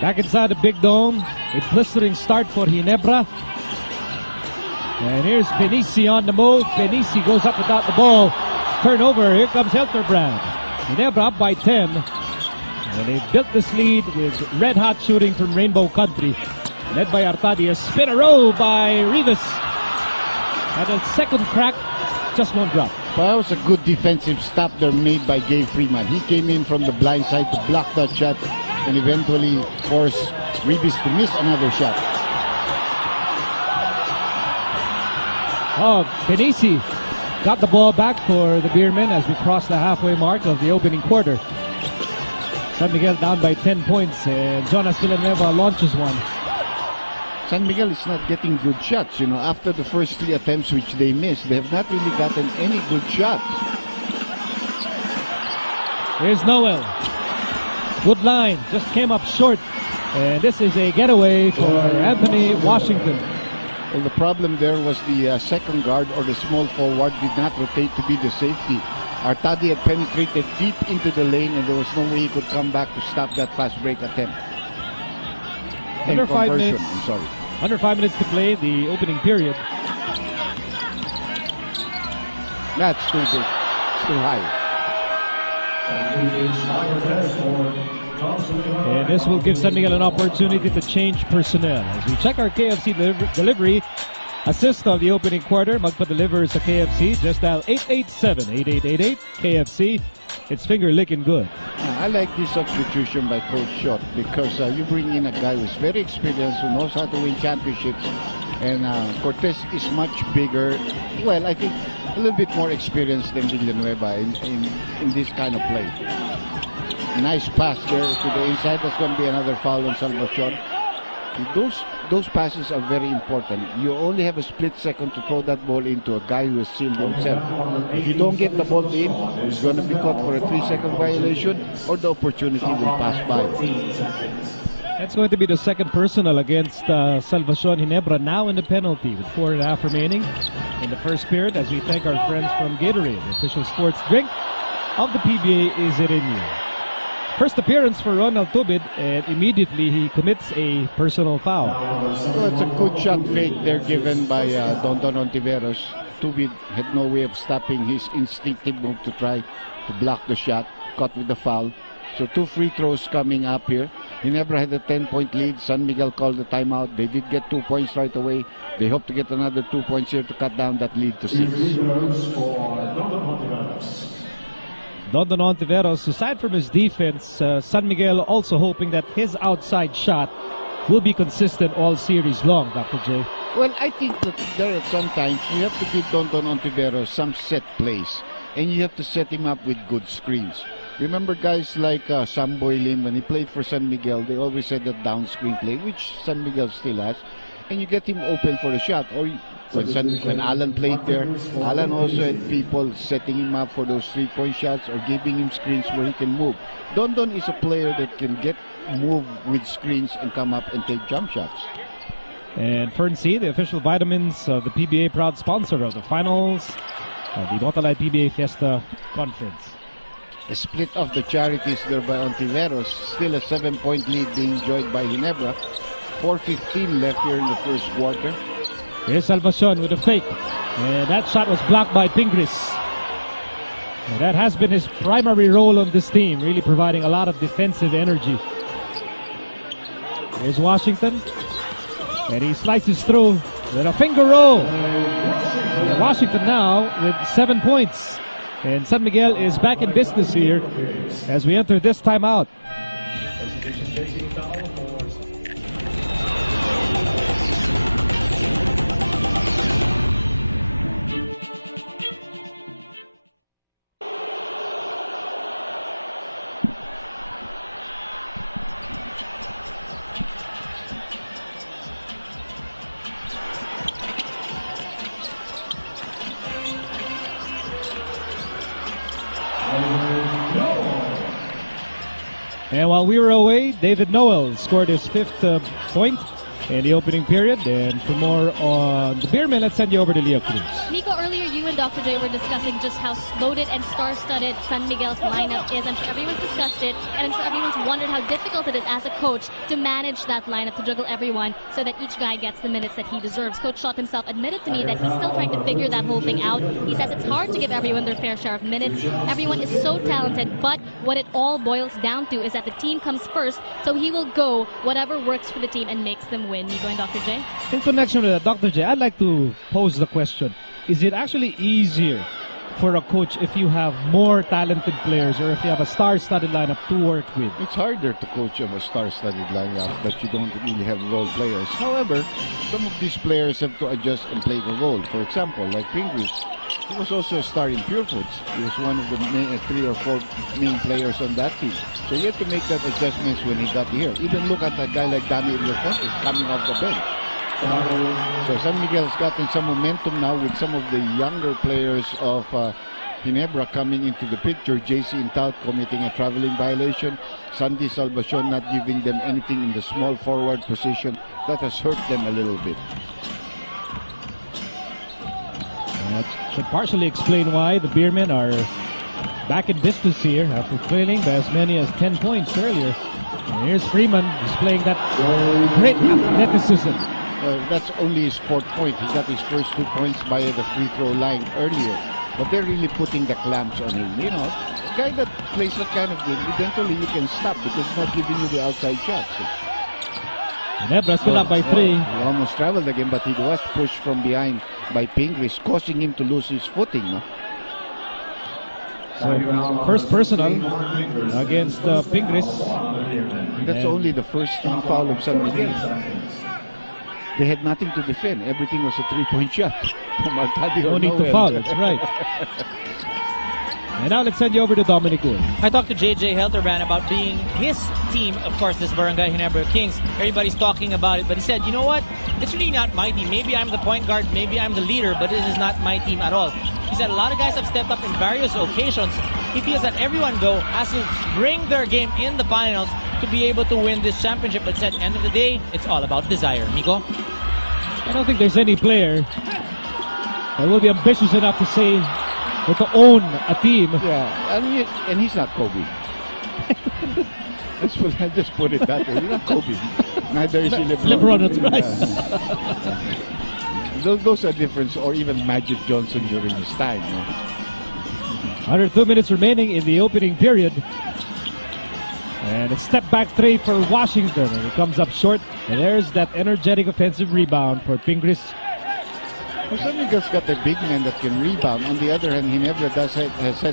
Back inside the big dome, a blistering start for Ginebra. And here's Benici on the move. Benici goes up without the ball. Turnover, here comes Helterbrand. Ginebra up by 10. And they built this lead with red-hot shooting from Rainbow Country. Led by Artadi, a spin a roll by Rivas. And a second crack, just won't drop. Well, that was a good defensive stop there made by Gabe Freeman. He came in from the blind side to block that shot and eventually force Ribis to miss another shot. Oh, Benici got the ball back for the Beermen as we cross the halfway mark of the opening quarter. San Miguel down by 10 points and Jonas Villanueva launches one. San Miguel is not getting good shots. You know, after the first 3 attempts which they missed, they have not really gotten any good shots. Here's Noel. Good line, just came up short. And this is a getaway for Anthony Washington. Well, the problem there was the second guard or the small forward did not rotate to be the safety. Artadi had penetrated deep into the lane and there was no way he could come back to stop that fast break attempt. Under 5 minutes. I'm sorry. Under 5 minutes to play, the opening period. That's too big. It's too high. And this will give San Miguel an opportunity to change personnel. As we check our KFC delivery assist of the opening quarter, magpa-deliver sa KFC. Just dial 887-8888 KFC. It's finger licking good. I like this substitution by Coach Shot because you bring in a guy who's very experienced, who knows how to win championships, and Cortez is much bigger. Well, I think a little bit more experienced than Villanueva in this kind of play. Nice pass there to the inside. That's going to be another foul on Salvacion. Those passes are very important. You only have a split second to throw that ball into a guy who has sealed himself. If you don't get the ball in, he's going to be caught for a 3-second violation or the opportunity will pass by. That's going to be the second personal against Salvacion Ginebra, now in the penalty with 4.5 remaining in the first period, as we thank our friends from Gatorade, the official sports drink of the PBA. Is it in you? First appearance for Ronald Tubid, and immediately he commits a personal foul. Well, it's a good shot fake there given by Don Ontiveros. Tubid had no way of stopping his instinctive move to try to block the shot, caught with the foul. So 2 free throws coming up here. Ginebra had a 10-point lead. San Miguel called the timeout. They did get 2 points right away. They hope to get another 2 points here to cut down that lead to 6. Don Ontiveros, aside from his defense, San Miguel also hoping that his outside shot will be consistent all series long, Dr. J. Well, I think that there are sometimes you have to give Don Ontiveros some set plays, and you have to set him up with good screens. Remember guys like Sam Boylin, when he played for San Miguel, they always had that down screen play, which San Miguel still has. and you get him open for a shot. Or when Alan played there, Alan also had people setting him up for those 3-point shots or giving him screens where he can move. Dondon is a player that can move with screens and come up and take jump shots. And Fern C, the official vitamins of the PBA, proud sponsor of the finals of the Motalite PBA Fiesta Conference. A split of the charities there by Ontiveros. Still a 7-point lead being enjoyed by Ginebra. 4:15 left here in the first quarter. Here's Salvacion with a fake. And that shot was blocked by Pingris. And that has been his primary role on this team, really providing a lot of defensive energy. Here's Washington. And he slices through with a finger roll. And Washington now with 7 points. And San Miguel is back in business here as we enter this timeout. And while we were away, David Noel scored his 5th point in the opening period. And for more on the Beermen, let's send you over to Leo Cruz. Nico, earlier you and Dr. J were discussing just how loaded and star-studded San Miguel's lineup is. I'm sure everyone's discussed it, and I'm sure everyone's wondered how difficult it is as a coach to manage that lineup, to juggle everyone so that each guy gets the minutes that he deserves. Coach Schott himself admitted to me that he's still trying to figure that whole thing out. He says it's hard to give everyone their fair share of minutes. Everyone is so talented, but what it all boils down to is that the team comes first, so he will go whatever works for the team and makes them win. Nico and Dr. J? In connection with that, Dr. J, I'd like to pose the question. Is it actually easier for a coach if you have more talented players or if you have a star-studded lineup to work with? It's harder to coach a star-studded lineup that you don't really have role players. However, some of these players have to adjust and play the role. For example, like Pingris, he was also a star in Pure Foods. He was one of the 3 or 4 main players on that team. So you have to make that adjustments when he got here. Even look at a guy like Danny Ilocos coming off the bench. So San Miguel's gotten some momentum now with some of the younger players of Ginebra coming into the picture. JC Intal committing a traveling violation. Sandy Salvacion not giving them anything in the small forward position. That has hurt them a little bit. That should partially explain why the Beermen are back in business here after trailing by as many as 10 points earlier. And here's Freeman displaying that great athleticism. That's only his 4th point. He got his first 2 points by the free throw line earlier. But they're really putting the clamps on him. You know, a guy that plays that kind of game, eventually you can stop because he's not giving you the outside shots. Ginebra still up by 3. He almost traveled again, but he was pushed from behind by Pingris, causing him to lose his footing. No? So, first personal against Pingris. That's only the first team foul of San Miguel. They had nothing to defend. Everything was a 3-point shot from Arcadio. No need to foul, that's right. And now let's send you over to Dominic Wood. I talked to JJ Helterbrand about being his team, of course, this Barangay Ginebra Kings. Everybody's talking about it, but he said, you know what? It's really not my team. Maybe I'm the point guard, maybe I'm the leader, but this is not my team at all. He said a lot of guys have stepped up in various occasions. He feels that everyone, though, has to bring their game in the finals to be able to win this championship. But said, end of the day, it's all about desire. Nico? I don't think there's any player that will be ambitious enough to say or to own a team. Yeah, and he's not Kobe. I just put it that way. He's not Kobe. Neither is he LeBron. LeBron, that's right. Those are different, or even Magic Johnson during his time. You know? Under 2 minutes remaining in the opening period. And a step back 3 for Washington. And it comes up short. And there's that energetic offensive rebound for Pingris. Well, San Miguel's got a big man that can rebound. On the other hand, Ginebra has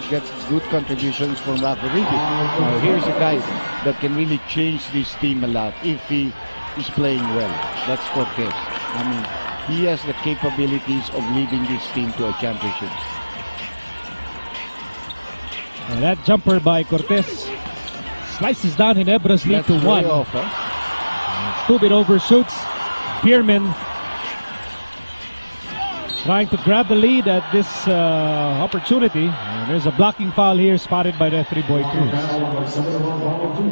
got good contributions from Rafa Ribi. Now, here's a guy that can really change this team a lot if he is playing well. That's Cortez. I mean, he has the capabilities of leading this team to a championship. And that jumper by Cortez slices down Ginebra's lead to 1. Off, huh? Stubit overshoots. Beermen trying to grab the lead at this opportunity. And there's a blocking foul here spotted by referee Boy Cruz.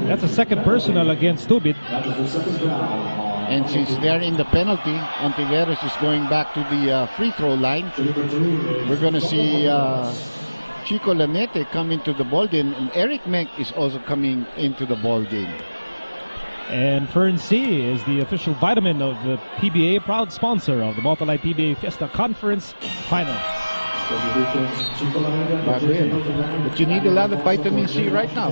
That's a second personal against Tubit. And since they're in the penalty, Ontiveros is going back to the free throw line. We're going to see Chico Lanete come into the ball game, and Eric Menk is also coming into the ball game. And Fern C is the official vitamin of the PBA, proud sponsor of the Motolite PBA Fiesta Conference Finals. But you need a lot of vitamin C right now.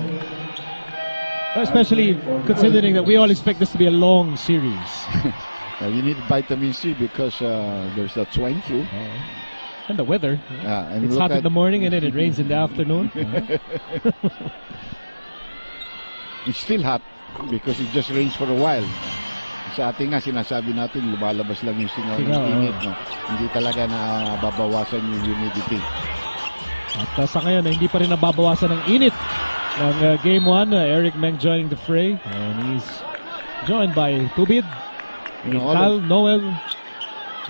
Especially considering that we all expect this to be a long series. You need vitamin C because there's that swine flu. And the weather. And it's hot in the morning and then it rains in the afternoon. It's still hot because it just rains for a while. Sa atin nga, sinasabi natin, lumalabas lang yung singaw ng init. No? Hindi talaga na babawasan yung humidity. At sa ngayon, hindi pa rin nababawasan ng init ng Game 1. Eric Meng joining the fray. And he's joined by Tubid, Tal, Noel,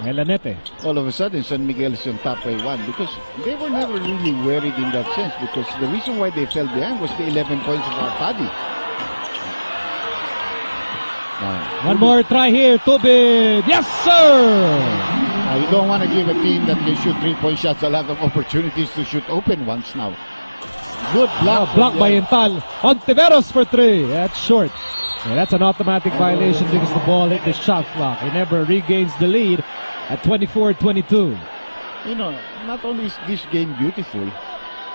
and Lanete. All of a sudden, San Miguel is on top by 1 because they were never really worried in that sense, because the reason why they fell behind was the 11 points of Artadi. One more try here, Tubid. Yes, sir! You don't want to give a team that can shoot 3-point shots a lot of opportunities to shoot open ones now. Good block. Blocked by Intal. Ontiveros for 3. That's short. And that's an automatic violation because the ball hit the shot clock. Ginebra regains the lead at 24-22. You know, not only is this game beautiful,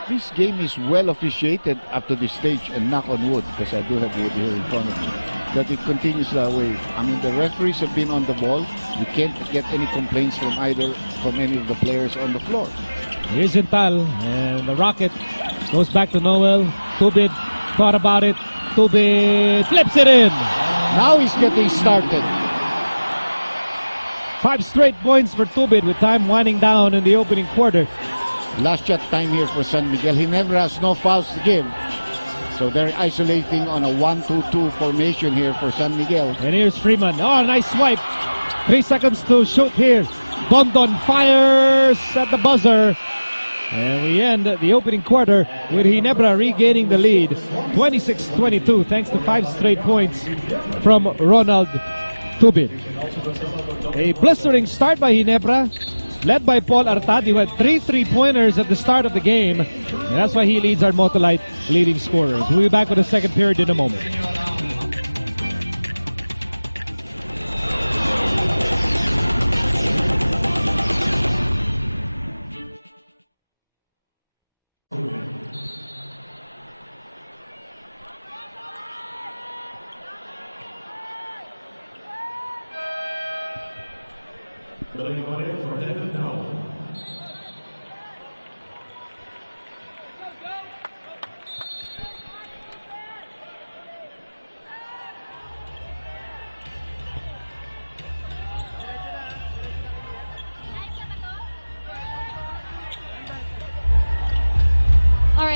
this game is well officiated up to this stage, and knock on wood, because I do have wood here in front of me, that it continues that way. I mean, the referees have been on the ball. You can't get any complaints from any of the players on the floor. Here's Intal, and the rocket goes back to Noel. Tubid thought about it. Tubid flips it in. Now he's getting started. 5 straight points for Tubid with time winding down in the opening quarter. Last shot time here for San Miguel. Ginebra has no fouls to give. So they're isolating on a 1-2-2 formation here for San Miguel. And here's Freeman. Oh, nice swipe. 3 seconds to shoot here. Dondon fires at the buzzer. And we end the opening quarter with Ginebra regaining the lead. 26-22 thanks to 5 straight points from Ronald Tubid. A blistering start by Ginebra, led by Paul Artadi, who had 3 3-pointers at the start of the game. And that's why he leads our Motolite leading scorers. We'll be back with the second period in a moment.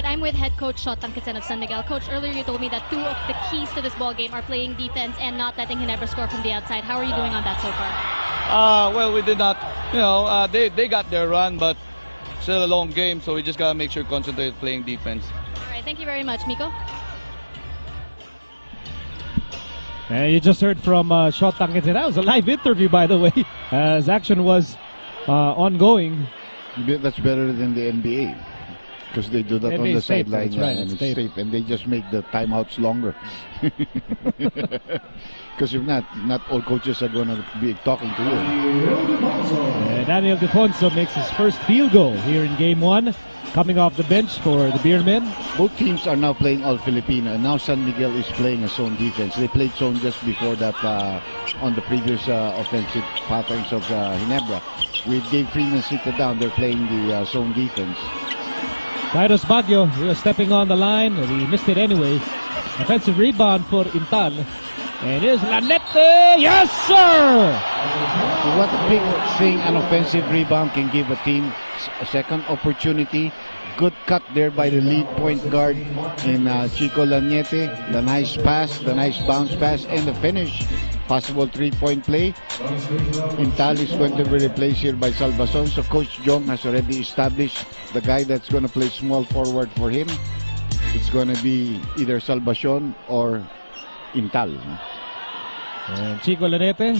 I'm with head coach Shot Tangkitsen of San Miguel. Coach, earlier you told me that 2 of the keys to this ball game are playing defense and not letting Ginebra score from the outside. How are you doing on that so far? Well, we did not, they got their run, but still a long game, so we just gotta make sure concentrate playing defense. All right, thank you very much, Miko. And you just heard from Shot Tangkitsen. That was a live interview, by the way, as action was ongoing. That's better than the NBA, because they do that on the sideline, and it's tape, and they just make the timeouts longer. Because if not all coaches are going to be talking to you. And Daniel Defonso makes his first field goal here in Game 1, coming off the bench for the Beermen. Both teams are now playing all Filipino, and now San Miguel is playing a zone defense. They played zone just before that on the previous offensive patterns of Ginebra. With Dave Freeman seated down, they're playing the zone defense. Kairos Baguio, he was stepping on the line, and he missed it anyway. Offensive rebound for Intal. And here's Lanete. Yes, sir! What a big thing an offensive rebound can give a team: a second opportunity, good cut there by the lead point guard in Chico Laniete. The nice pass, the nice bounce pass, and the finish. Possible three-point play. Intal is going to be replaced here by Salvason. So Coach Jong has already established the guy that's going to play small forward for him. It's going to be either Salvacion or Intal. And Chico Lanete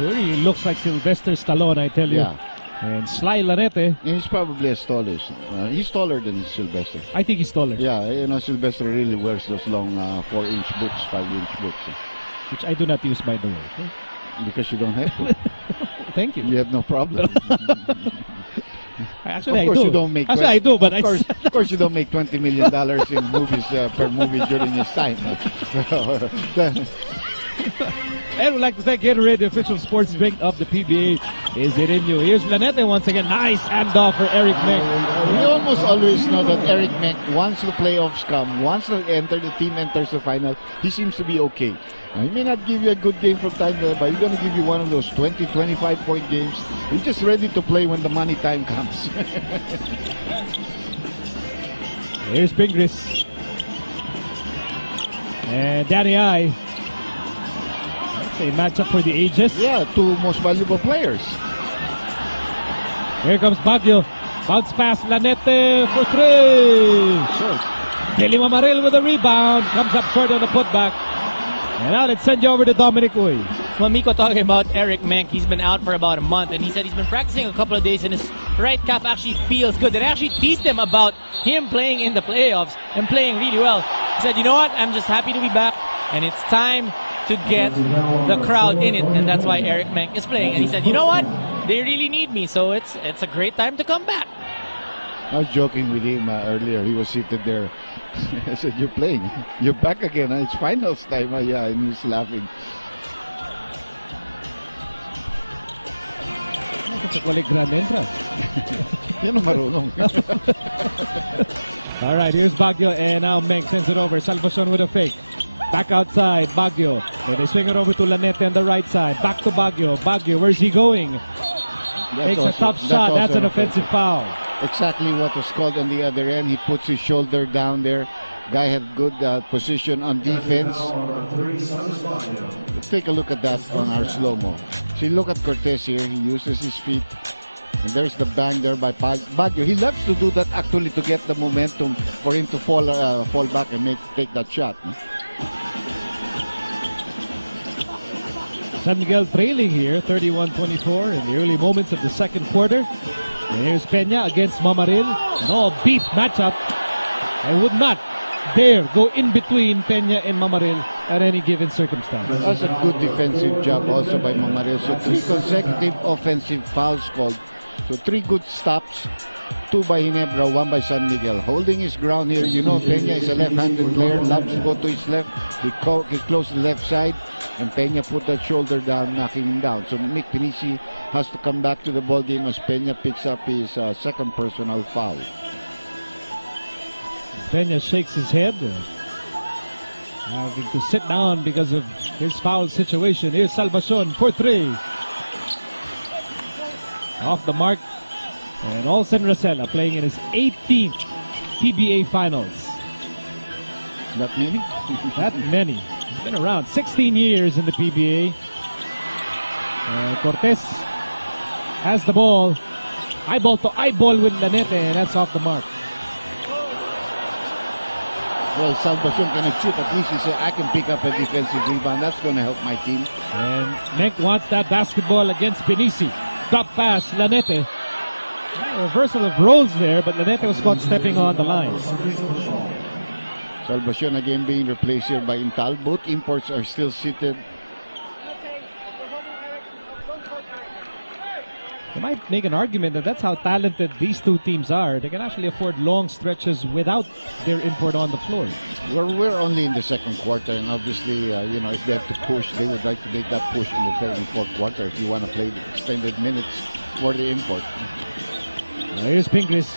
really looks like Sylvester Stallone, I tell you. Yeah. And Sly Lanete, And he's probably as tall as he's taller than Sylvester. I think he's taller, Yeah, you know, Sylvester really wears those long 4-inch boots, 5-inch boots. which I do not use, by the way. Because you don't have to. Thank you. You have no problem. Actually, Of course I do. you don't make Actually, I do, but of course you don't make $20 million in movies per movie during his time. I would like to thank Gatorade, the official sports drink of the PBA. Is it in you? Here's Lanete once again. Nice handoff for Eric Meng. We almost always know that Eric Meng, once the playoffs come, once the team enters the final, he seems to be okay. He may not give you a good game from time to time, but he's going to give you one of those 20, 25-point games. He's just ready to play when the money time comes. Here's Pingris. And Danny I. That's a matchup for the ages. Yeah, two most valuable players. Here comes Baguio. Bounce pass, Lanete for three. Short. Kelly Mamaril with a rebound. Comes up short on the putback. And now let's send you over to Dominic Uy. Well, Miko talking about Eric Menk, he's been out for about a month, and he said he's been practicing a couple of days, and his right calf actually feels good. They actually teased him about him playing in the playoffs and playing really well. He said, you know what, I'm just happy to be back, and it's time to get the crowd in it, and that's why Eric Menk is playing. And he said, you know what, they really need me, so it's a great time to come back. I was joking with him earlier. He was seated there. I said, you're playing. You're back again. It's finals time. Yeah, and he's laughing. Yan ang marunong. All right, here's Baguio, and now Meng sends it over. Salvacion with a fake. Back outside, Baguio. Then they swing it over to Lanete on the right side. Back to Baguio. Baguio, where's he going? Takes a tough shot. That's an offensive foul. Exactly what was called on the other end. He puts his shoulder down there. Guy had good position on defense. Let's take a look at that on our slow-mo. See, look at Cortez here. He uses his feet. And there's the bang there by Baguio. He loves to do that actually to get the momentum for him to fall back and take that shot. San Miguel trailing here, 31-24 in the early moments of the second quarter. And here's Peña against Mamaril. An all-beef matchup. I would not dare go in between Peña and Mamaril at any given circumstance. That's a good defensive job also by Mamaril. So 3 consecutive offensive fouls called. So 3 good stops. 2 by Ginebra, 1 by San Miguel. Holding his ground here. You know Peña is a left-handed player. Loves to go to his left. He closed the left side. And Peña put that shoulder down, knocking him down. So Mick Pinisi has to come back to the ball game as Peña picks up his second personal foul. Peña shakes his head, having to sit down because of his foul situation. Here's Salvacion for 3. Off the mark. And Olsen Rosella playing in his 18th PBA Finals. That many? That many. He's been around 16 years in the PBA. Cortez has the ball. Eyeball to eyeball with Lanete, and that's off the mark. Well, Salvacion cannot shoot. At least he said, I can pick up a defensive rebound. That's going to help my team. And Menk wants that basketball against Pinisi. Drop pass, Lanete. A reversal of roles there, but Lanete was caught stepping on the line. Salvacion again being replaced here by Intal. Both imports are still seated. You might make an argument that that's how talented these two teams are. They can actually afford long stretches without their import on the floor. We're only in the second quarter, and obviously, if they have to push, they would like to make that push in the third and fourth quarter if you want to play the extended minutes for the import. Here's Pingris.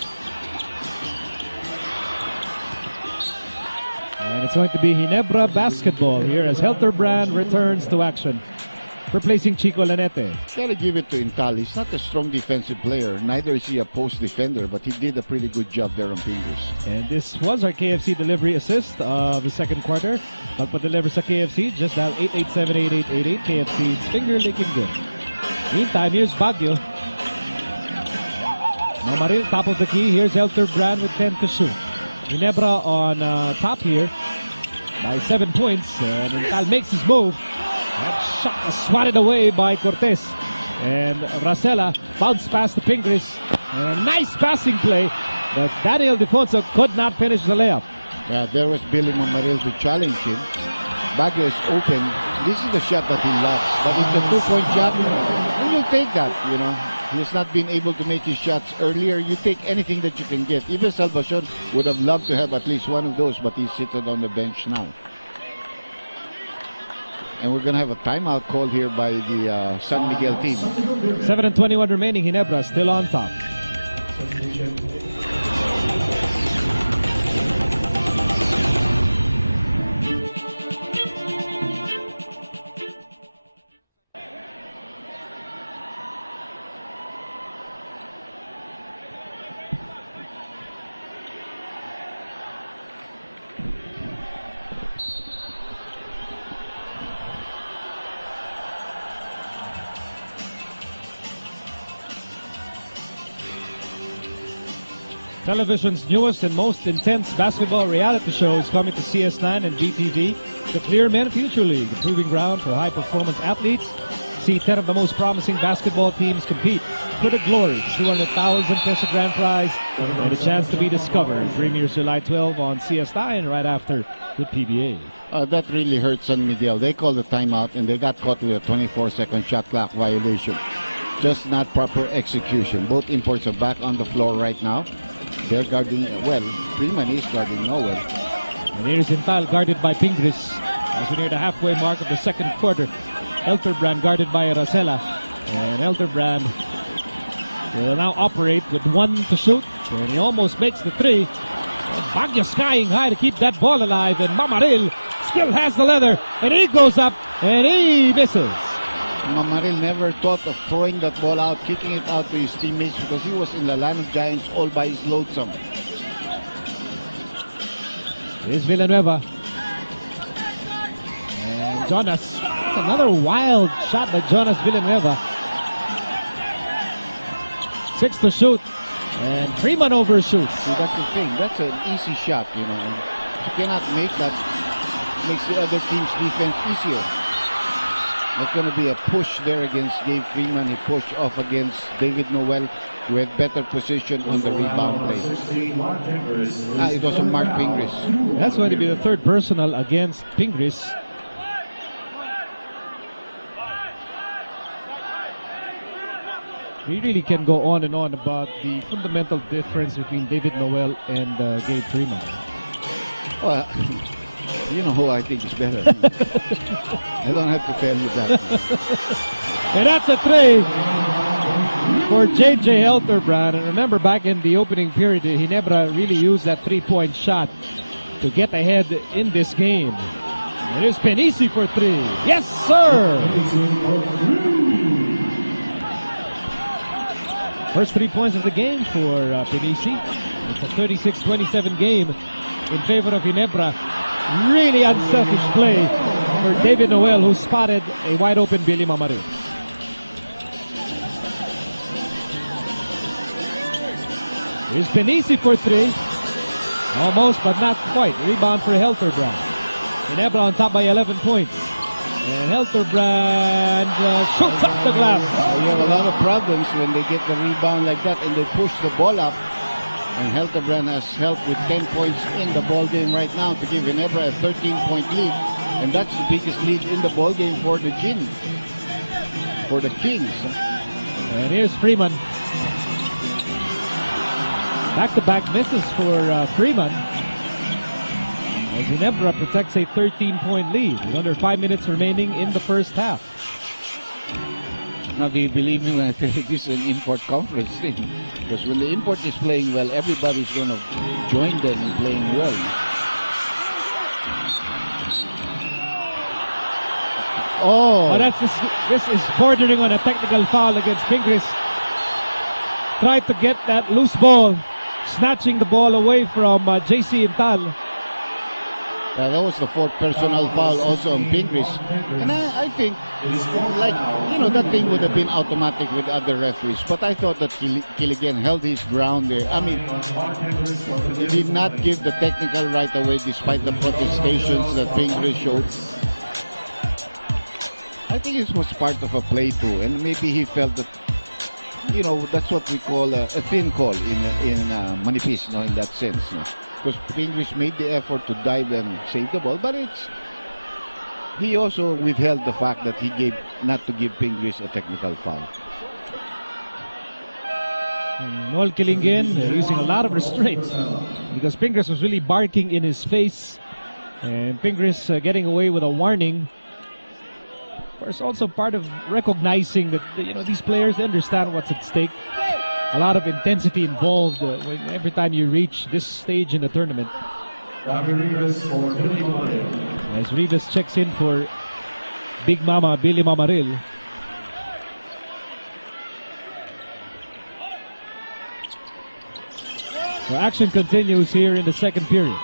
And it's going to be Ginebra basketball here as Helter Brand returns to action. replacing Chico Lanete. Gotta give it to Intal. He's not a strong defensive player. Neither is he a post defender, but he did a pretty good job there on Pingris. And this was our KFC delivery assist of the second quarter. Pagpa-deliver sa KFC, just dial 887-8888. KFC's finger licking good. Meantime, here's Baguio. Mamaril, top of the key. Here's Elter Brand with 10 to shoot. Ginebra on top here by 7 points. And Intal makes his move. That shot was swatted away by Cortez. And Racela bounced past the Pingris. And a nice passing play. But Daniel Defonso could not finish the layup. Yeah, there was Billy Mamaril to challenge him. Baguio is open. This is the shot that he loves. But it's a 2-point shot. And you'll take that, you know. He has not been able to make his shots earlier. You take anything that you can get. Even Salvacion would have loved to have at least one of those, but he's sitting on the bench now. And we're going to have a timeout called here by the San Miguel team. 7:21 remaining. Ginebra still on top. Television's newest and most intense basketball reality show is coming to CS9 and GTV. The Clear Men Future League, the proving ground for high-performance athletes. See 10 of the most promising basketball teams compete for the glory. 200,000 peso grand prize and a chance to be discovered. Premieres July 12 on CS9 right after the PBA. That really hurt San Miguel. They called the timeout and they got caught with a 24-second shot clock violation. Just not proper execution. Both imports are back on the floor right now. They're guarding well. Freeman is guarding Noel. And here's Intal guarded by Pingris as we near the halfway mark of the second quarter. Elterbrand guarded by Racela. And Elterbrand will now operate with 1 to shoot. And he almost makes the 3. And Baguio skying high to keep that ball alive. And Mamaril still has the leather. And he goes up and he misses. Mamaril never thought of throwing that ball out, kicking it out to his teammates because he was in the line of giants all by his lonesome. Here's Villanueva. And Jonas. That's another wild shot by Jonas Villanueva. 6 to shoot. And Freeman overshoots. See, that's the thing. That's an easy shot, you know. If you cannot make that, makes the other team's defense easier. That's going to be a push there against Gabe Freeman. He pushed off against David Noel, who had better position on the rebound play. It was a Mark Pingris. That's going to be the third personal against Pingris. We really can go on and on about the fundamental difference between David Noel and Gabe Freeman. Well, you know who I think is better. I don't have to tell you that. And that's a 3 for J.J. Elterbrand. And remember, back in the opening period, Ginebra really used that 3-point shot to get ahead in this game. It is Penisi for 3. Yes, sir! First 3 points of the game for Penisi. It's a 36-27 game in favor of Ginebra. Really unselfish play for David Noel, who spotted a wide open Billy Mamaril. Here's Penisi for 3. Almost, but not quite. Rebound for Helterbrand. Ginebra on top by 11 points. And Helterbrand shoots up the glass. You have a lot of problems when they get the rebound like that and they push the ball up. And Helterbrand has helped with 10 points in the ball game right now to give Ginebra a 13-point lead. And that's the biggest lead in the ball game for the Gin. For the Kings. And here's Freeman. Back-to-back misses for Freeman. As Ginebra protects a 13-point lead with under 5 minutes remaining in the first half. Now, do you believe me when I tell you this is an import conference thing? Because when the import is playing well, everybody's going to join them in playing well. Oh, This is bordering on a technical foul against Pingris. Tried to get that loose ball, snatching the ball away from JC Intal. yeah, that was the fourth personal foul also on Pingris. And I think, like, that thing would have been automatic with other referees. But I thought that Kiligan held his ground there. I mean, he did not give the technical right away despite the protestations that Pingris showed. I think it was part of a play too. And maybe he felt that, that's what we call a thin call in Manipis, in that sense. Because Pingris made the effort to dive and save the ball, but he also withheld the fact that he gave not to give Pingris a technical foul. Noel Kilingen using a lot of restraint because Pingris was really barking in his face, and Pingris getting away with a warning. Of course, also part of recognizing that these players, they understand what's at stake. A lot of intensity involved every time you reach this stage in the tournament. As Rivas checks in for Big Mama Billy Mamaril. So action continues here in the second period.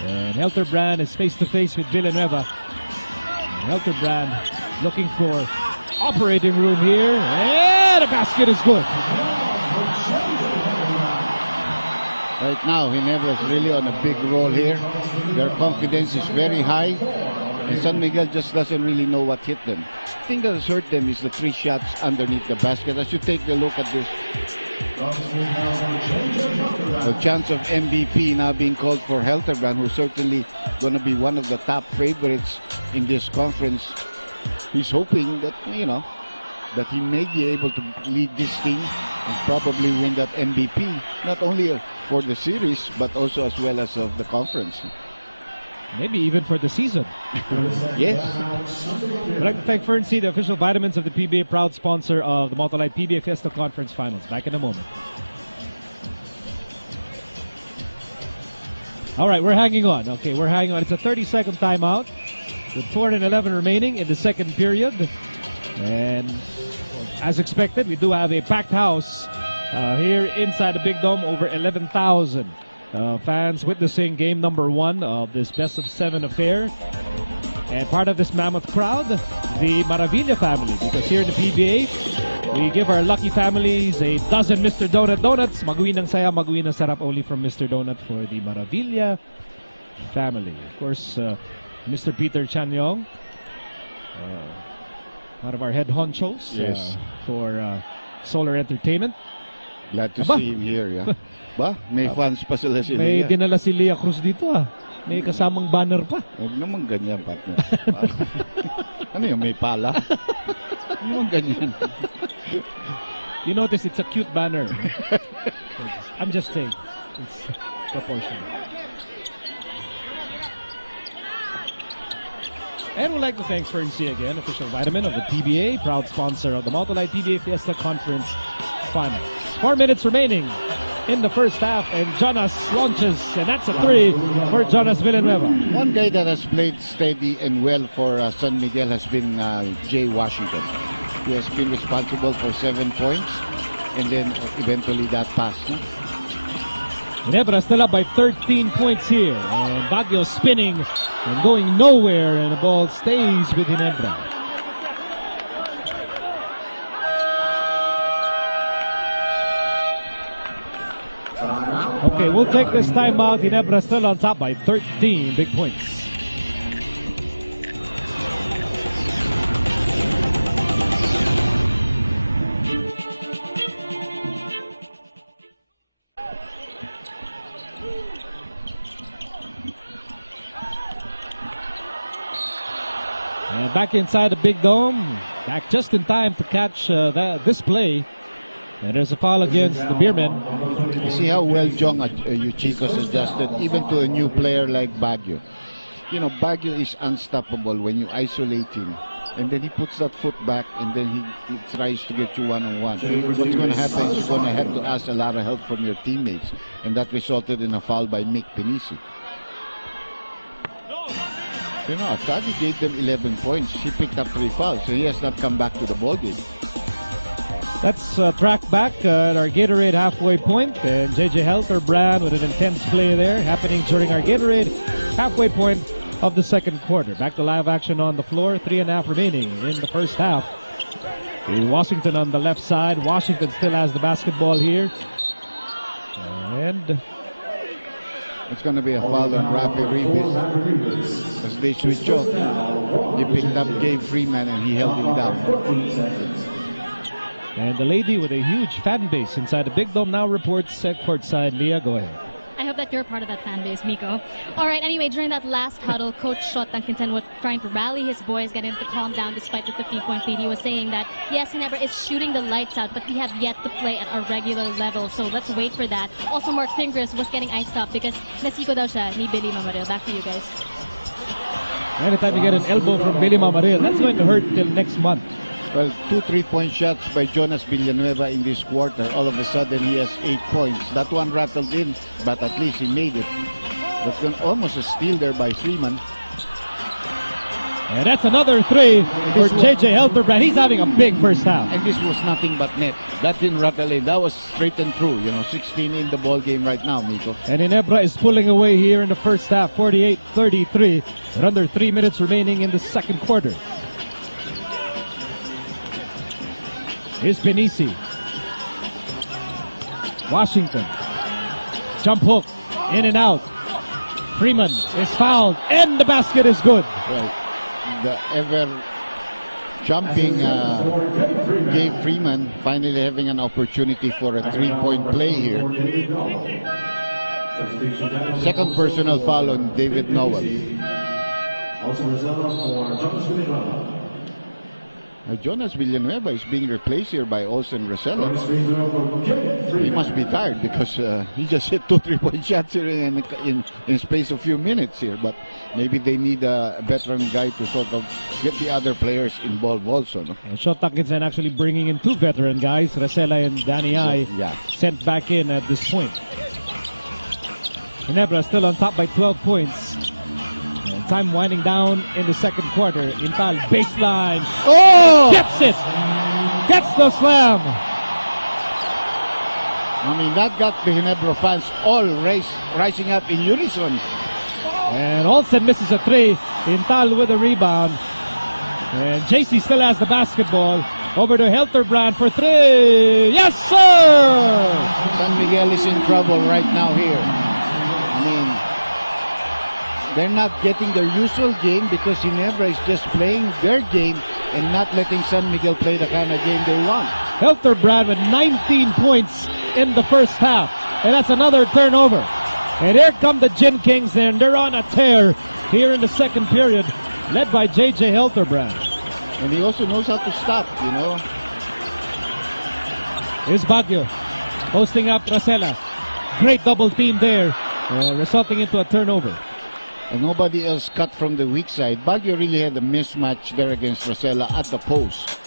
And Helterbrand is face to face with Villanueva. And Helterbrand looking for operating room here. And the basket is good. Right now, Ginebra is really on a big roll here. Their confidence is very high, and San Miguel just doesn't really know what hit them. The thing that has hurt them is the 3 shots underneath the basket. As you take a look at this, the chance of MVP now being called for Helterbrand, who's certainly going to be one of the top favorites in this conference. He's hoping that, that he may be able to lead this team and probably win that MVP, not only for the series, but also as well as of the conference. Maybe even for the season. Yes. I'd like to thank Fernseed, the official vitamins of the PBA, proud sponsor of the Multilight PBA Fiesta Conference Finals. Back in a moment. All right, we're hanging on. Okay, we're hanging on. It's a 30-second timeout with 4:11 remaining in the second period. And as expected, we do have a packed house here inside the Big Dome. Over 11,000 fans witnessing game number 1 of this best of 7 affair. And part of this mammoth crowd, the Maravilla family, because here in the PBA, we give our lucky families a dozen Mr. Donut donuts. Maguwi ng saya, maguwi ng sarap, only from Mr. Donut for the Maravilla family. Of course, Mr. Peter Chanyong, one of our head honchos, yes, for Solar Entertainment. Glad to see him here, yeah. Ba? May fans pa sila si May Leah. dinala si Leah Cruz dito May kasamang banner pa. Huwag naman ganyan, partner. Ano yun, may pala? Huwag naman ganyan. You notice it's a cute banner. I'm just saying. It's proportional. And we'd like to thank Fernseed again, official vitamin of the PBA, proud sponsor of the Multilight PBA Fiesta Conference Finals. 4 minutes remaining in the first half, and Jonas launches, and that's a 3 for Jonas Villanueva. One guy that has played steady and well for San Miguel has been Jay Washington. He has been responsible for 7 points, and then eventually that pass. Ginebra still up by 13 points here, and Baguio spinning and going nowhere, and the ball stays with Ginebra. Okay, we'll take this time out. Ginebra still on top by 13 big points. And back inside the Big Dome, back just in time to catch this play. And there's a foul against the Beermen. You see how well Jong Yuchiko's adjusted, even to a new player like Baguio. You know, Baguio is unstoppable when you isolate him. And then he puts that foot back, and then he tries to get you one-on-one. So what's going to happen is you're going to have to ask a lot of help from your teammates. And that resulted in a foul by Mick Pinisi. You know, Atadi gave them 11 points. He picked up 3 fouls, so he has not come back to the ball game. Let's track back at our Gatorade halfway point, and JJ Helterbrand with an intense play there happening during our Gatorade halfway point of the second quarter. Back to live action on the floor, 3.5 remaining in the first half. Washington on the left side. Washington still has the basketball here. And it's going to be a foul on Rafi Ribis as they switch off. He picked up Gabe Freeman and he held him down. And the lady with a huge fan base inside the Big Dome now reports courtside. Leah, go ahead. I hope that you're part of that fan base, Miko. All right, anyway, during that last huddle, Coach Shot Duncanson was trying to rally his boys, getting them to calm down despite the 15-point lead. He was saying that, yes, Ginebra is shooting the lights out, but we have yet to play at our regular level, so let's wait for that. Also, Mark Fingers was getting iced up because nasiko daw siya ni Billy Mamaril. Back to you guys. Anytime you get an elbow from Billy Mamaril, that's going to hurt till next month. Well, 2 3-point shots by Jonas Villanueva in this quarter. All of a sudden, he has 8 points. That one rattled in, but at least he made it. That's almost a steal there by Freeman. And that's another 3 for JJ Helterbrand. He's having a big first half. And this was nothing but net. That didn't rattle in. That was straight and through. You know, 16 in the ball game right now, Miko. And Ginebra is pulling away here in the first half, 48-33. With under 3 minutes remaining in the second quarter. Here's Benisi. Washington. Jump hook. In and out. Freeman is fouled. And the basket is good. Well, the ever jumping Gabe Freeman finally having an opportunity for a 3-point play here. Second personal foul on David Noel. Jonas Villanueva is being replaced here by Olsen Rosella. He must be tired because he just hit 2 3-point shots here in space of few minutes here. But maybe they need a veteran guy to sort of get the other players involved also. No? Shot Duncanson actually bringing in 2 veteran guys, Rosella and Danny I, sent back in at this point. Ginebra still on top by 12 points. Time winding down in the second quarter. Intal baseline. Oh! Gets it! Gets the slam! I mean, that got the Ginebra fans all rising up in unison. And Olsen misses a 3. Intal with a rebound. And JC still has the basketball. Over to Helterbrand for 3. Yes, sir! San Miguel is in trouble right now here. I mean, they're not getting their usual game because Ginebra is just playing their game and not letting San Miguel play the kind of game they want. Helterbrand with 19 points in the first half. And that's another turnover. And here come the Gin Kings, and they're on a tear here in the second period, led by JJ Helterbrand. And he also knows how to stop, you know. Here's Baguio posting up Rosella. Great double team there, resulting into a turnover. And nobody else cut from the weak side. Baguio really had a mismatch there against Rosella at the post.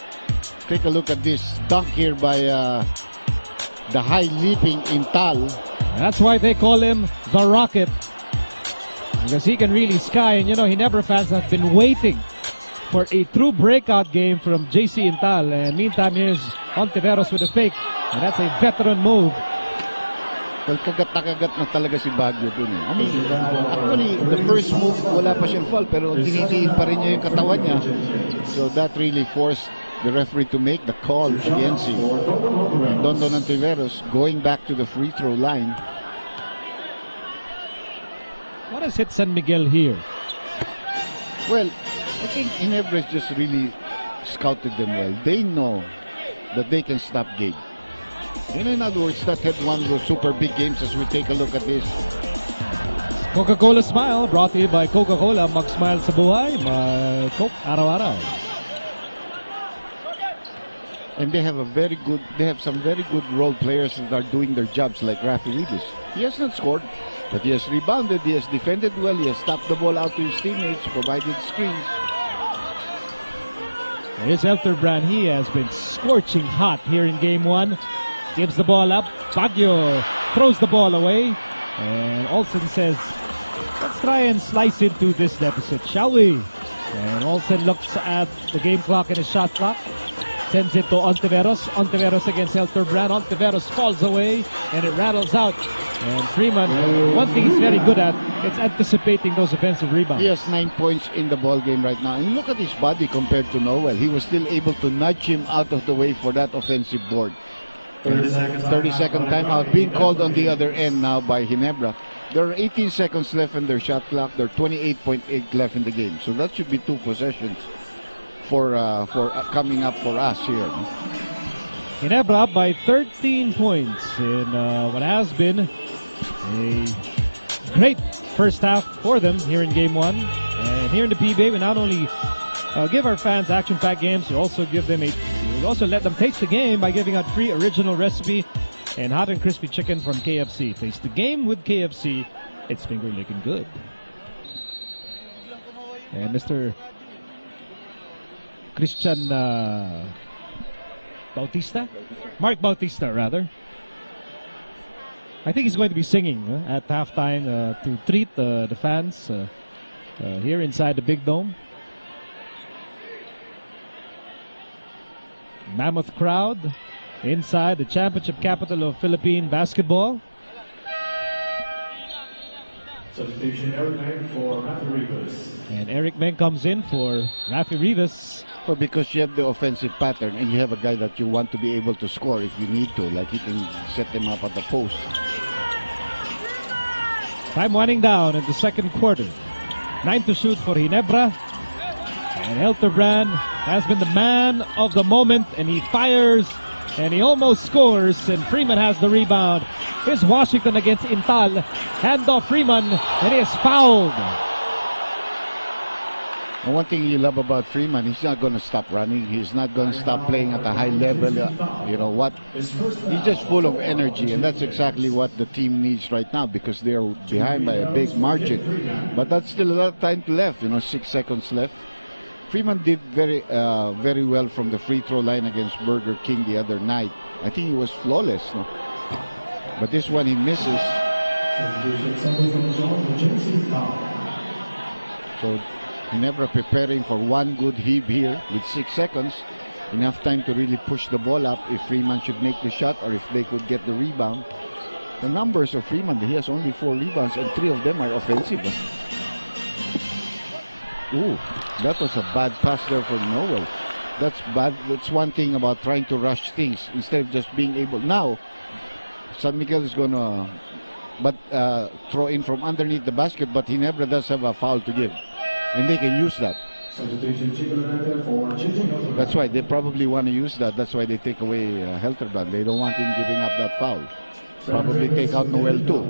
Take a look at this dunk here by the high leaping Intal. That's why they call him the Rocket, because he can really sky. And you know, Ginebra fans have been waiting for a true breakout game from JC Intal. And meantime, here's Ontiveros with a fake. And that's a veteran move. Well, kagat na talaga si Baguio dun eh. I mean, actually, the first move, wala pa siyang foul, pero tinitiin pa rin niya yung katawan niya. So that really forced the referee to make the call against him. And Dondon Ontiveros going back to the free throw line. What has hit San Miguel here? Well, I think Ginebra just really scouted them well. They know that they can stop Gabe. In other words, that had one of those super big games as we take a look at this. Coca-Cola Smile, brought to you by Coca-Cola. Mag-smile sa buhay, mag-Coke araw-araw. And they have some very good role players that are doing their jobs, like Rafi Ribis. He has not scored, but he has rebounded, he has defended well, he has stopped the ball out to his teammates, provided screens. Here's Helterbrand. He has been scorching hot here in game 1. Gives the ball up. Baguio throws the ball away. And Olsen says, Let's try and slice into this deficit, shall we? And Olsen looks at the game clock and his shot clock. Sends it to Ontiveros. Ontiveros against Helterbrand. Ontiveros falls away and it rattles out. And Freeman, one thing he's very good at, it's anticipating those offensive rebounds. He has 9 points in the ball game right now. And look at his body compared to Noel. He was still able to nudge him out of the way for that offensive board. 30-second timeout being called on the other end now by Ginebra. There are 18 seconds left in their shot clock. There are 28.8 left in the game. So that should be 2 possessions for coming up for us here. Ginebra up by 13 points in what has been a great first half for them here in Game 1. And here in the PBA, we not only give our fans action-packed games, we also let them taste the game by giving out free original recipe and hot and crispy chicken from KFC. Taste the game with KFC. It's finger-licking good. And Mr. Christian Mark Bautista, rather. I think he's going to be singing at halftime to treat the fans here inside the Big Dome. Mammoth crowd inside the championship capital of Philippine basketball. Substitution Eric Meng for Rafi Rivas. And Eric Meng comes in for Rafi Rivas. Well, because you have the offensive pattern and you have a guy that you want to be able to score if you need to. Like he can set them up at the post. Time winding down in the second quarter. 9 to shoot for Ginebra. And Helterbrand has been the man of the moment, and he fires and he almost scores, and Freeman has the rebound. Here's Washington against Intal. Hand off Freeman, and he is fouled. And one thing you love about Freeman, he's not going to stop running. He's not going to stop playing at a high level. You know what? He's just full of energy, and that's exactly what the team needs right now because they're behind by a big margin. But that's still a lot of time left. 6 seconds left. Freeman did very well from the free throw line against Burger King the other night. I think he was flawless. No? But this one he misses. So Ginebra preparing for one good heave here with 6 seconds. Enough time to really push the ball up if Freeman should make the shot or if they could get the rebound. The numbers of Freeman, he has only 4 rebounds and 3 of them are offensive. Ooh, that was a bad pass there for Noel. That's bad. That's one thing about trying to rush things instead of just being able. Now, San Miguel is going to throw in from underneath the basket, but Ginebra does have a foul to give. And they can use that. That's why they probably want to use that. That's why they take away Helterbrand. They don't want him giving up that foul. Probably take out Noel too.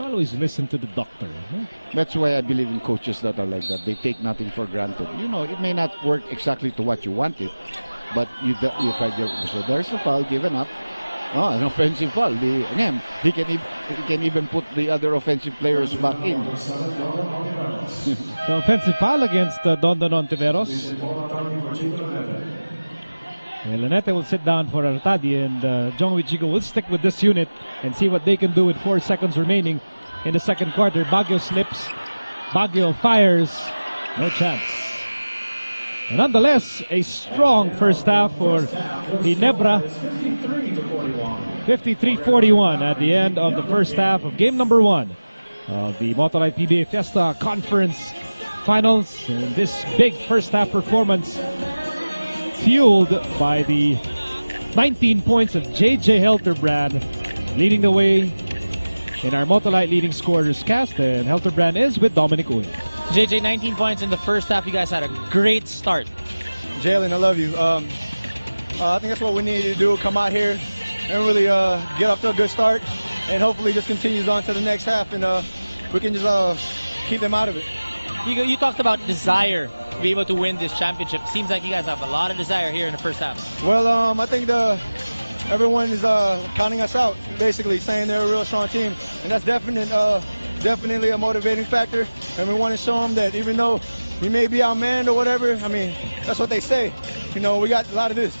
Always listen to the doctor. Huh? That's why I believe in coaches that are like that. They take nothing for granted. It may not work exactly to what you wanted, but you tried your. So there's the foul given up. Oh, an offensive foul. Again, he can even put the other offensive players back in. So offensive foul against Dondon Ontiveros. And Lanete will sit down for Artadi, and Jong Wichigo will stick with this unit and see what they can do with 4 seconds remaining in the second quarter. Baguio slips. Baguio fires. No chance. And nonetheless, a strong first half for Ginebra. 53-41 at the end of the first half of game number 1 of the Motorite PBA Fiesta Conference Finals. And this big first half performance fueled by the 19 points of JJ Helterbrand, leading the way in our Motolite leading scorers cast, and Helterbrand is with Dominic Uy. JJ, 19 points in the first half. You guys had a great start. Jalen, I love you. I think that's what we need to do, come out here and really get off to a good start, and hopefully this continues on to the next half, and we can just keep them out of it. You talked about desire to be able to win this championship. Seems like you guys have a lot of desire here in the first half. Well, I think everyone is counting us out, basically saying they're a real strong team, and that's definitely a motivating factor. And we want to show them that even though we may be outmanned or whatever, I mean, that's what they say. We got a lot of this.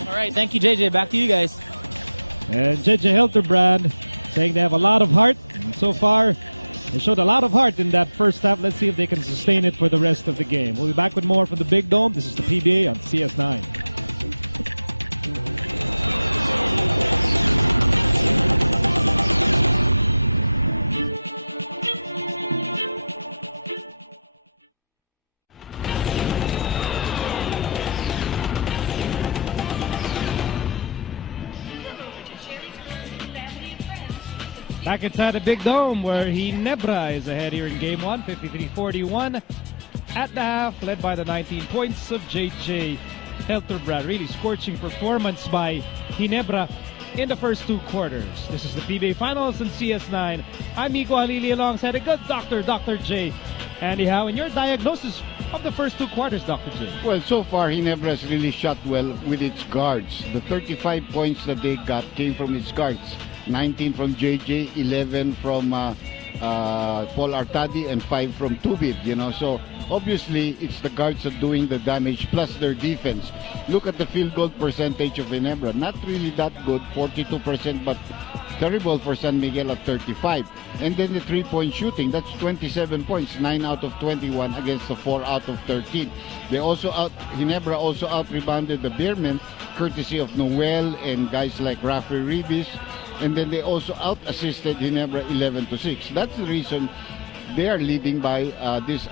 All right, thank you, JJ. Back to you guys. And JJ Helterbrand saying they have a lot of heart. And so far, they showed a lot of heart in that first half. Let's see if they can sustain it for the rest of the game. We'll be back with more from the Big Dome. This is the PBA on CS9. Back inside the Big Dome, where Ginebra is ahead here in Game 1, 53-41. At the half, led by the 19 points of JJ Helterbrand. Really scorching performance by Ginebra in the first 2 quarters. This is the PBA Finals in CS9. I'm Miko Halili alongside a good Dr. J. Andy Howe, and your diagnosis of the first 2 quarters, Dr. J. Well, so far, Ginebra has really shot well with its guards. The 35 points that they got came from its guards. 19 from JJ, 11 from Paul Artadi, and 5 from Tubib, So obviously, it's the guards that are doing the damage, plus their defense. Look at the field goal percentage of Ginebra. Not really that good, 42%, but terrible for San Miguel at 35. And then the 3-point shooting, that's 27 points, 9 out of 21 against the 4 out of 13. Ginebra also out-rebounded the Beermen, courtesy of Noel and guys like Rafi Ribis. And then they also out-assisted Ginebra 11-6. That's the reason they are leading by this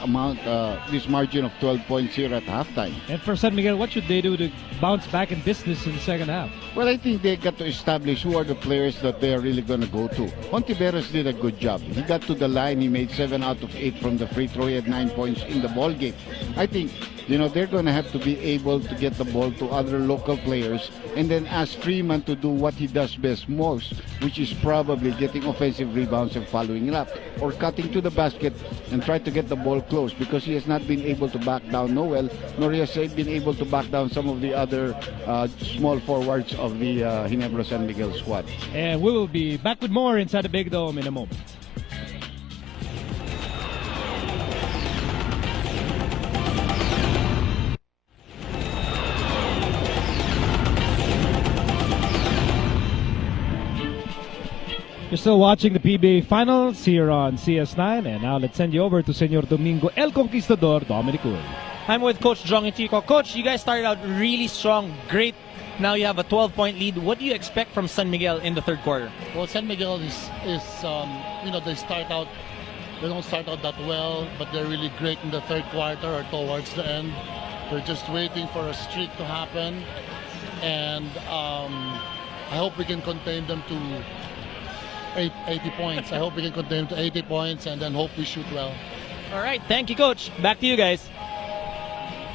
margin of 12 points here at halftime. And for San Miguel, what should they do to bounce back in business in the second half? Well, I think they got to establish who are the players that they are really going to go to. Hontiveros did a good job. He got to the line. He made 7 out of 8 from the free throw. He had 9 points in the ball game. I think they're going to have to be able to get the ball to other local players and then ask Freeman to do what he does best most, which is probably getting offensive rebounds and following it up, or cutting to the basket and try to get the ball close, because he has not been able to back down Noel, nor he has been able to back down some of the other small forwards of the Ginebra San Miguel squad. And we will be back with more inside the Big Dome in a moment. You're still watching the PBA Finals here on CS9, and now let's send you over to Senor Domingo El Conquistador Dominic Uy. I'm with Coach Jong and Chico. Coach, you guys started out really strong, great. Now you have a 12-point lead. What do you expect from San Miguel in the third quarter? Well, San Miguel is they start out, they don't start out that well, but they're really great in the third quarter or towards the end. They're just waiting for a streak to happen, and I hope we can contain them to 80 points. I hope we can contain them to 80 points and then hope we shoot well. All right, thank you, Coach. Back to you guys.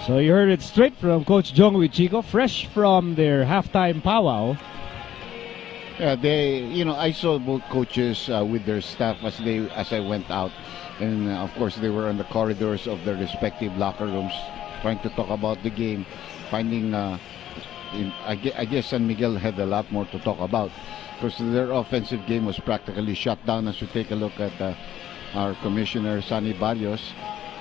So you heard it straight from Coach Jong with Chico, fresh from their halftime powwow. Yeah, I saw both coaches with their staff as I went out, and of course they were on the corridors of their respective locker rooms, trying to talk about the game, finding. I guess San Miguel had a lot more to talk about, because their offensive game was practically shut down. As we take a look at our commissioner, Sonny Barrios,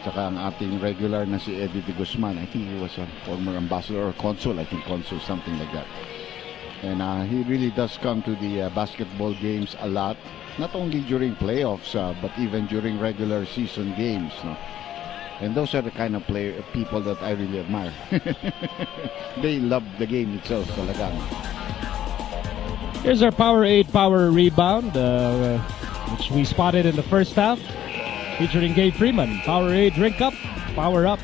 saka ang ating regular na si Eddie De Guzman. I think he was a former ambassador or consul, something like that. And he really does come to the basketball games a lot, not only during playoffs, but even during regular season games. No? And those are the kind of people that I really admire. They love the game itself talaga. Here's our Power 8 power rebound, which we spotted in the first half, featuring Gabe Freeman. Power 8 drink up, power up.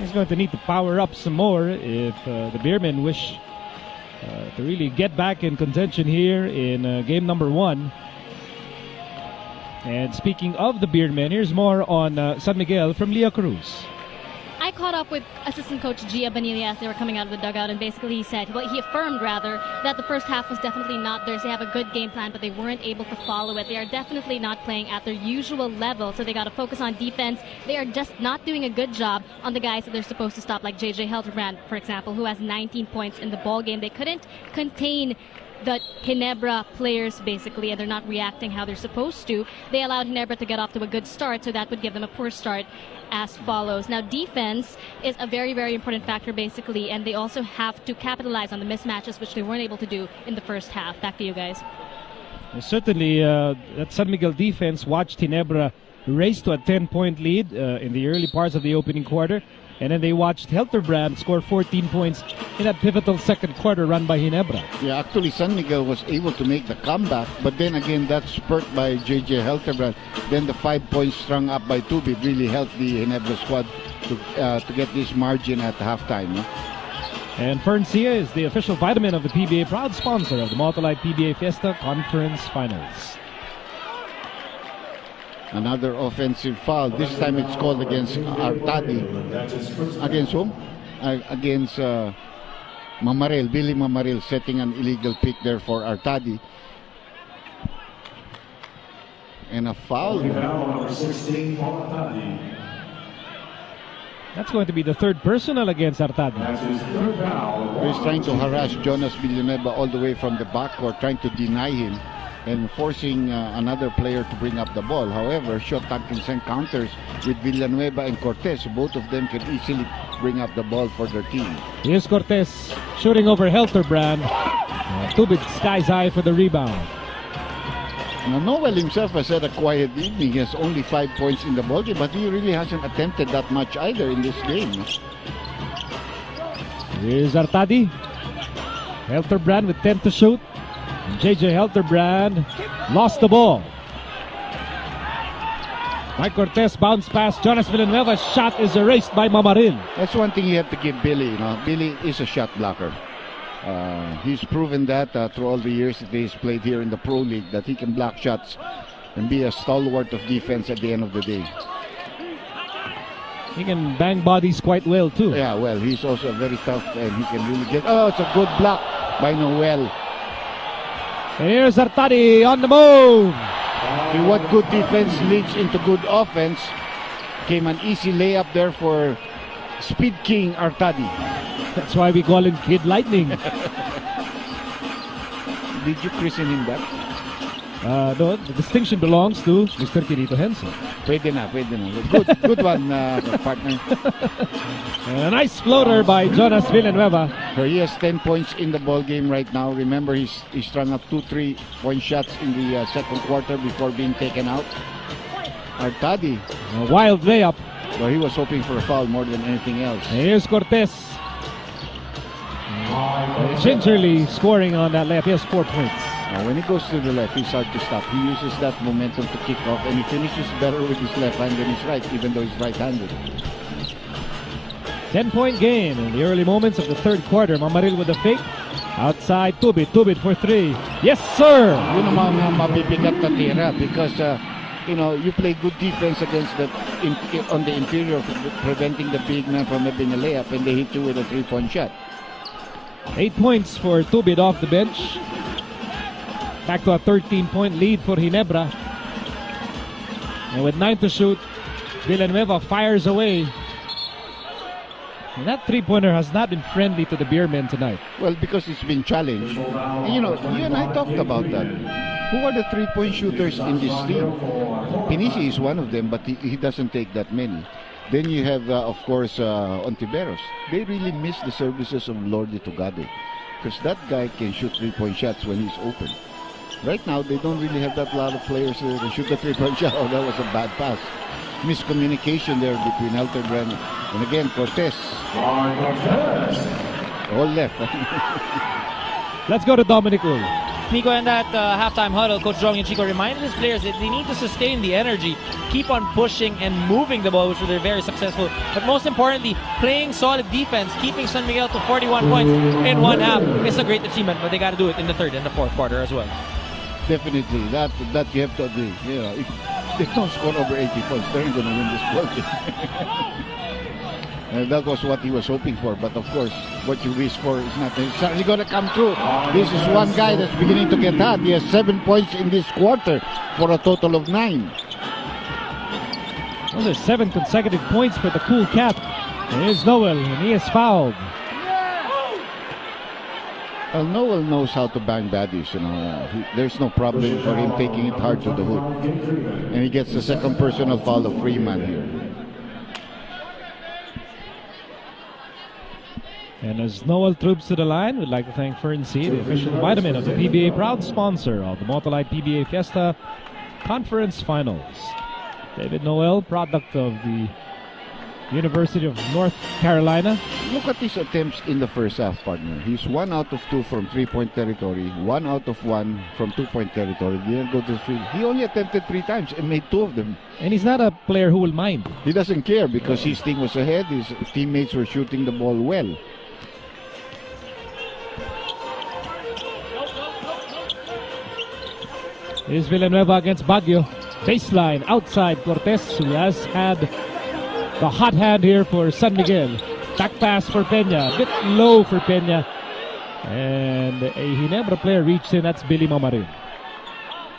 He's going to need to power up some more if the Beermen wish to really get back in contention here in game number 1. And speaking of the Beermen, here's more on San Miguel from Leo Cruz. I caught up with assistant coach Gia Bonilla as they were coming out of the dugout, and basically he affirmed that the first half was definitely not theirs. They have a good game plan, but they weren't able to follow it. They are definitely not playing at their usual level, so they got to focus on defense. They are just not doing a good job on the guys that they're supposed to stop, like JJ Helterbrand, for example, who has 19 points in the ball game. They couldn't contain the Ginebra players, basically, and they're not reacting how they're supposed to. They allowed Ginebra to get off to a good start, so that would give them a poor start as follows. Now, defense is a very, very important factor, basically, and they also have to capitalize on the mismatches, which they weren't able to do in the first half. Back to you guys. Certainly, that San Miguel defense watched Ginebra race to a 10-point lead in the early parts of the opening quarter. And then they watched Helterbrand score 14 points in that pivotal second quarter run by Ginebra. Yeah, actually San Miguel was able to make the comeback, but then again that spurt by JJ Helterbrand, then the 5 points strung up by Tubi really helped the Ginebra squad to get this margin at halftime. No? And Ferncia is the official vitamin of the PBA, proud sponsor of the Multilight PBA Fiesta Conference Finals. Another offensive foul. This time it's called against Artadi. Against whom? Against Mamaril. Billy Mamaril setting an illegal pick there for Artadi. And a foul. Number 16, Artadi. That's going to be the third personal against Artadi. That's his third foul. He's trying to harass Jonas Villanueva all the way from the backcourt, trying to deny him and forcing another player to bring up the ball. However, Shot Atkinson counters with Villanueva and Cortez. Both of them can easily bring up the ball for their team. Here's Cortez shooting over Helterbrand. Tubit skies high for the rebound. Now, Noel himself has had a quiet evening. He has only 5 points in the ballgame, but he really hasn't attempted that much either in this game. Here's Artadi. Helterbrand with 10 to shoot. And JJ Helterbrand lost the ball. Mike Cortez bounced past Jonas Villanueva's shot is erased by Mamaril. That's one thing you have to give Billy. Billy is a shot blocker. He's proven that through all the years that he's played here in the Pro League, that he can block shots and be a stalwart of defense at the end of the day. He can bang bodies quite well too. Yeah, well, he's also very tough and he can really get... Oh, it's a good block by Noel. And here's Artadi on the move. See, what good defense leads into good offense. Came an easy layup there for Speed King Artadi. That's why we call him Kid Lightning. Did you christen him that? No, the distinction belongs to Mr. Kirito Henson. Pwede na. Good one, partner. A nice floater by Jonas Villanueva. So he has 10 points in the ball game right now. Remember, he strung up 2 3-point shots in the second quarter before being taken out. Artadi. A wild layup. So he was hoping for a foul more than anything else. Here's Cortez. Gingerly scoring on that layup. He has 4 points. Now, when he goes to the left, he's hard to stop. He uses that momentum to kick off, and he finishes better with his left hand than his right, even though he's right-handed. 10-point game in the early moments of the third quarter. Mamaril with a fake. Outside, Tubit for 3. Yes, sir! Yun naman ang mabibigat na tira because, you play good defense against on the interior, preventing the big man from having a layup, and they hit you with a 3-point shot. 8 points for Tubit off the bench. Back to a 13-point lead for Ginebra. And with 9 to shoot, Villanueva fires away. And that three-pointer has not been friendly to the Beermen tonight. Well, because it's been challenged. And, you and I talked about that. Who are the three-point shooters in this team? Pinisi is one of them, but he doesn't take that many. Then you have, of course, Ontiveros. They really miss the services of Lordy Tugade, because that guy can shoot three-point shots when he's open. Right now, they don't really have that lot of players that can shoot the three-point shot. Oh, that was a bad pass. Miscommunication there between Helterbrand and again Cortez. All left. Let's go to Dominic Ull. Nico, in that halftime huddle, Coach Jong and Chico reminded his players that they need to sustain the energy, keep on pushing and moving the ball, which they're very successful. But most importantly, playing solid defense, keeping San Miguel to 41 points in one half. It's a great achievement, but they got to do it in the third and the fourth quarter as well. Definitely, that you have to agree. If they don't score over 80 points, they're not going to win this ball game. And that was what he was hoping for, but of course, what you wish for is not necessarily going to come true. This is one guy that's beginning to get hot. He has 7 points in this quarter for a total of 9. Those are 7 consecutive points for the Cool Cat. Here's Noel, and he is fouled. Well, Noel knows how to bang baddies, there's no problem for him taking it hard to the hoop. And he gets the second personal foul of Freeman here. And as Noel troops to the line, we'd like to thank Fern C, the official vitamin of the PBA, proud sponsor of the Motolite PBA Fiesta Conference Finals. David Noel, product of the University of North Carolina. Look at his attempts in the first half, partner. He's 1 out of 2 from 3-point territory, 1 out of 1 from 2-point territory. He didn't go to 3. He only attempted 3 times and made 2 of them. And he's not a player who will mind. He doesn't care because his team was ahead. His teammates were shooting the ball well. Here's Villanueva against Baguio. Baseline outside Cortez, who has had the hot hand here for San Miguel. Back pass for Peña. A bit low for Peña. And a Ginebra player reached in. That's Billy Mamarin.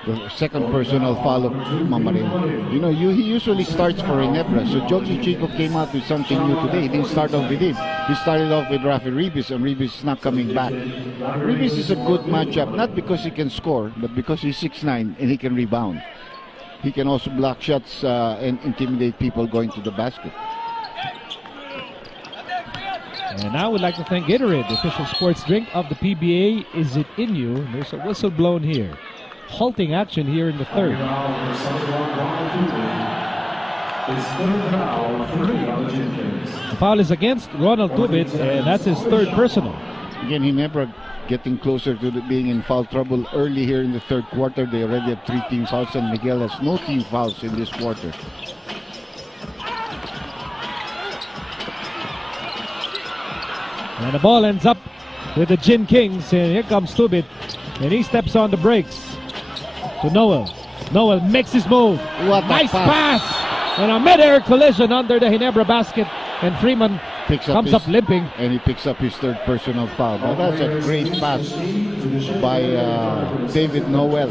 The second personal foul of Mamarin. You know, he usually starts for Ginebra. So Joji Chico came out with something new today. He didn't start off with him. He started off with Rafi Ribis, and Ribis is not coming back. Ribis is a good matchup, not because he can score, but because he's 6'9" and he can rebound. He can also block shots and intimidate people going to the basket. And now we'd like to thank Gatorade, the official sports drink of the PBA. Is it in you? There's a whistle blown here. Halting action here in the third. The foul is against Ronald Tubit, and that's his third personal. Again, Ginebra getting closer to being in foul trouble early here in the third quarter. They already have 3 team fouls, and Miguel has no team fouls in this quarter. And the ball ends up with the Gin Kings, and here comes Tubit, and he steps on the brakes to Noel. Noel makes his move. What nice pass! And a mid-air collision under the Ginebra basket, and Freeman comes up limping. And he picks up his third personal foul. Now that's a great pass by David Noel.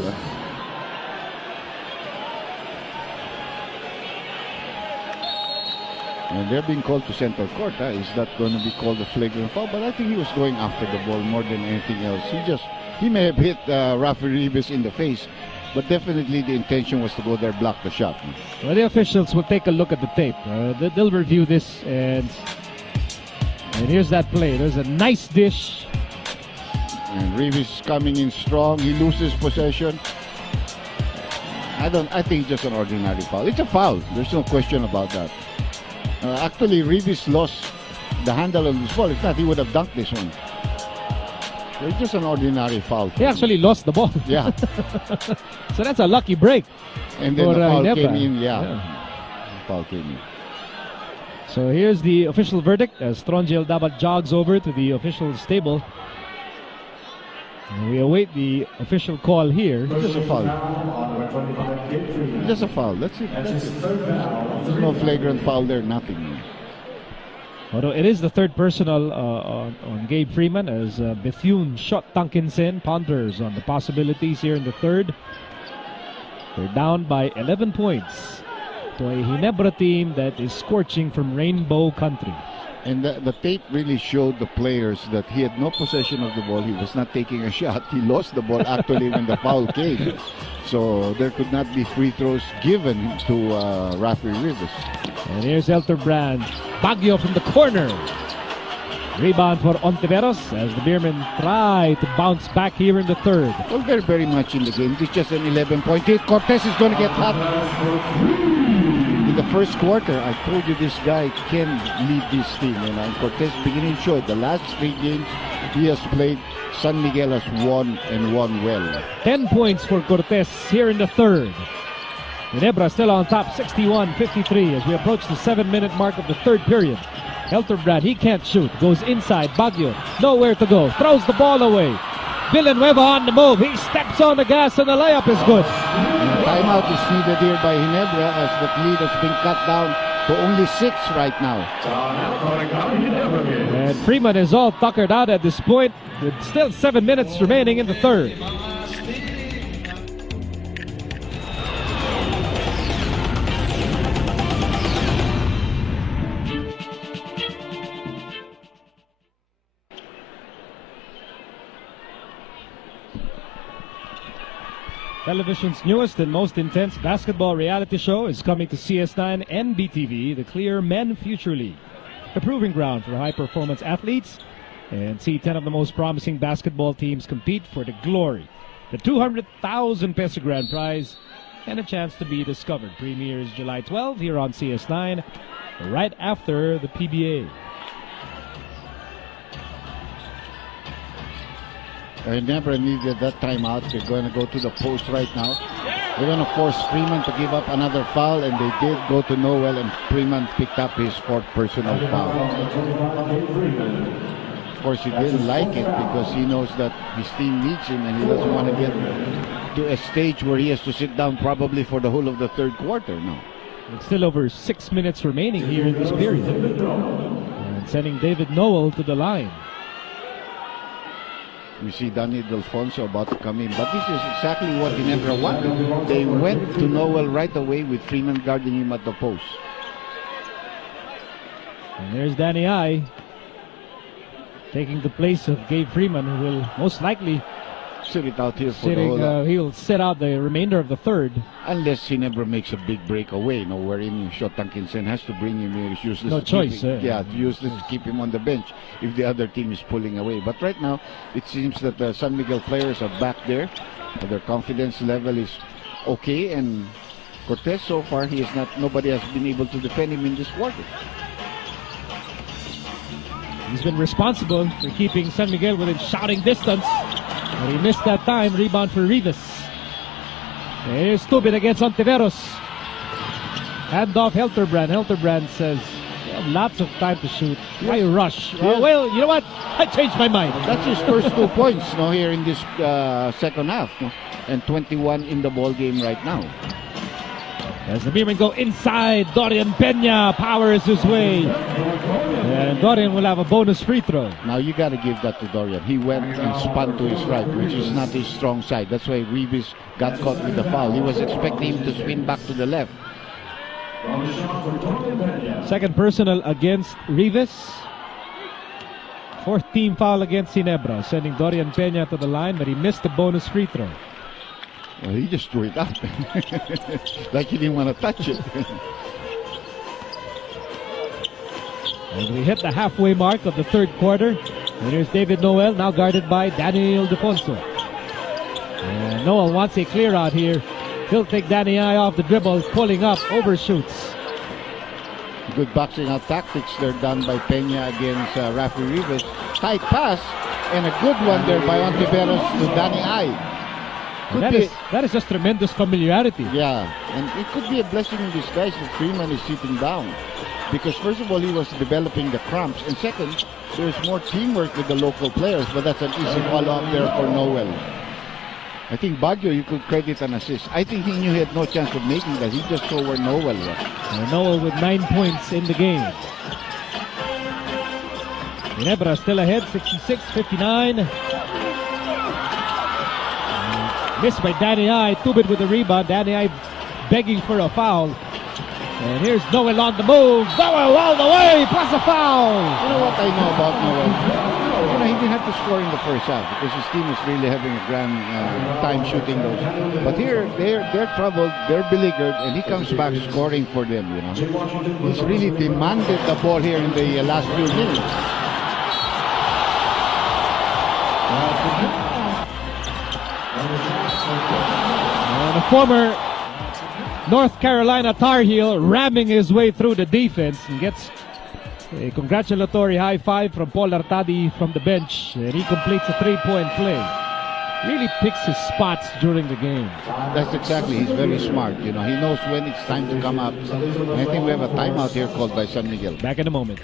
And they're being called to center court. Is that going to be called a flagrant foul? But I think he was going after the ball more than anything else. He may have hit Rafi Ribis in the face, but definitely the intention was to go there, block the shot. Well, the officials will take a look at the tape. They'll review this, and here's that play. There's a nice dish. And Ribis coming in strong. He loses possession. I think just an ordinary foul. It's a foul. There's no question about that. Actually, Ribis lost the handle on this ball. If not, he would have dunked this one. It's just an ordinary foul. He actually lost the ball. Yeah. So that's a lucky break. And then the foul came in. Yeah. Foul came in. So here's the official verdict as Tronjel Dabat jogs over to the official stable. And we await the official call here. Just a foul. Just a foul. That's it. There's no flagrant foul there. Nothing. Although it is the third personal on Gabe Freeman as Bethune shot Duncanson. Ponders on the possibilities here in the third. They're down by 11 points to a Ginebra team that is scorching from Rainbow Country. And the tape really showed the players that he had no possession of the ball. He was not taking a shot. He lost the ball actually when the foul came. So there could not be free throws given to Rafi Ribis. And here's Elterbrand. Baguio from the corner. Rebound for Ontiveros as the Beermen try to bounce back here in the third. Well, they're very much in the game. It's just an 11-point hit. Cortez is going to get hot. In the first quarter, I told you this guy can lead this team. And Cortez beginning to show it. The last 3 games he has played, San Miguel has won and won well. 10 points for Cortez here in the third. Ginebra still on top, 61-53 as we approach the 7-minute mark of the third period. Elterbrand, he can't shoot. Goes inside. Baguio, nowhere to go. Throws the ball away. Villanueva on the move. He steps on the gas and the layup is good. Timeout is needed here by Ginebra as the lead has been cut down to only 6 right now. And Freeman is all tuckered out at this point with still 7 minutes remaining in the third. Television's newest and most intense basketball reality show is coming to CS9 and BTV, the Clear Men Future League. The proving ground for high-performance athletes and see 10 of the most promising basketball teams compete for the glory, the 200,000 peso grand prize, and a chance to be discovered. Premieres July 12 here on CS9, right after the PBA. Ginebra needed that timeout. They're going to go to the post right now. They're going to force Freeman to give up another foul, and they did go to Noel, and Freeman picked up his 4th personal foul. Of course, he didn't like it because he knows that his team needs him, and he doesn't want to get to a stage where he has to sit down probably for the whole of the 3rd quarter now. It's still over 6 minutes remaining here in this period. And sending David Noel to the line. We see Danny Delfonso about to come in, but this is exactly what Ginebra wanted. They went to Noel right away with Freeman guarding him at the post. And there's Danny I taking the place of Gabe Freeman, who will most likely sit it out here for the whole. He'll sit out the remainder of the 3rd. Unless Ginebra makes a big breakaway, wherein Shotankinsen has to bring him here. It's useless. No choice. Useless to keep him on the bench if the other team is pulling away. But right now, it seems that the San Miguel players are back there. Their confidence level is okay, and Cortez so far nobody has been able to defend him in this quarter. He's been responsible for keeping San Miguel within shouting distance. But he missed that time. Rebound for Rivas. Here's Tubin against Ontiveros. Hand off Helterbrand. Helterbrand says, "You have lots of time to shoot. Why rush?" Well, you know what? I changed my mind. That's his first 2 points here in this second half. And 21 in the ball game right now. As the Beermen go inside, Dorian Peña powers his way. And Dorian will have a bonus free throw. Now you got to give that to Dorian. He went and spun to his right, which is not his strong side. That's why Rivas got caught with the foul. He was expecting him to spin back to the left. Second personal against Rivas. 4th team foul against Ginebra, sending Dorian Peña to the line, but he missed the bonus free throw. Well, he just threw it out. Like he didn't want to touch it. As we hit the halfway mark of the 3rd quarter, and here's David Noel, now guarded by Daniel Defonso. And Noel wants a clear out here. He'll take Danny I off the dribble, pulling up, overshoots. Good boxing out tactics there done by Peña against Rafi Rivas. Tight pass, and a good one there by Ontiveros to Danny I. That is just tremendous familiarity. Yeah, and it could be a blessing in disguise that Freeman is sitting down. Because first of all, he was developing the cramps. And second, there's more teamwork with the local players. But that's an easy follow-up there for Noel. I think Baguio, you could credit an assist. I think he knew he had no chance of making that. He just saw where Noel was. And Noel with 9 points in the game. Ginebra still ahead, 66-59. Missed by Danny I. Tubin with the rebound. Danny I begging for a foul. And here's Noel on the move. Noel all the way, plus a foul. You know what I know about Noel? He didn't have to score in the first half because his team was really having a grand time shooting those. But here, they're troubled, they're beleaguered, and he comes back scoring for them. He's really demanded the ball here in the last few minutes. And a former North Carolina Tar Heel ramming his way through the defense and gets a congratulatory high five from Paul Artadi from the bench, and he completes a 3-point play. Really picks his spots during the game. That's exactly, he's very smart. He knows when it's time to come up. And I think we have a timeout here called by San Miguel. Back in a moment.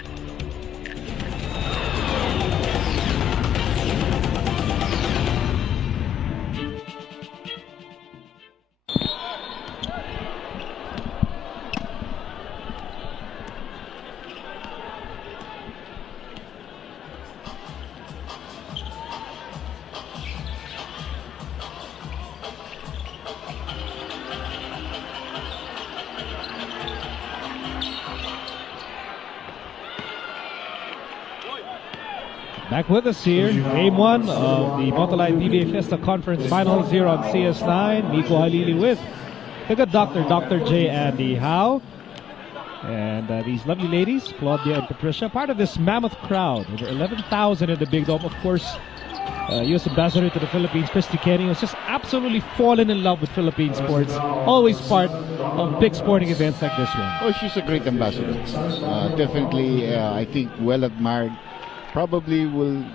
Back with us here, Game 1 of the Motoline PBA Fiesta Conference Finals here on CS9. Nico Halili with the good Dr. J. Andy Howe. And these lovely ladies, Claudia and Patricia, part of this mammoth crowd. Over 11,000 in the Big Dome. Of course, U.S. Ambassador to the Philippines, Christy Kenny, was just absolutely fallen in love with Philippine sports. Always part of big sporting events like this one. Oh, she's a great ambassador. Definitely, I think, well admired. Probably will,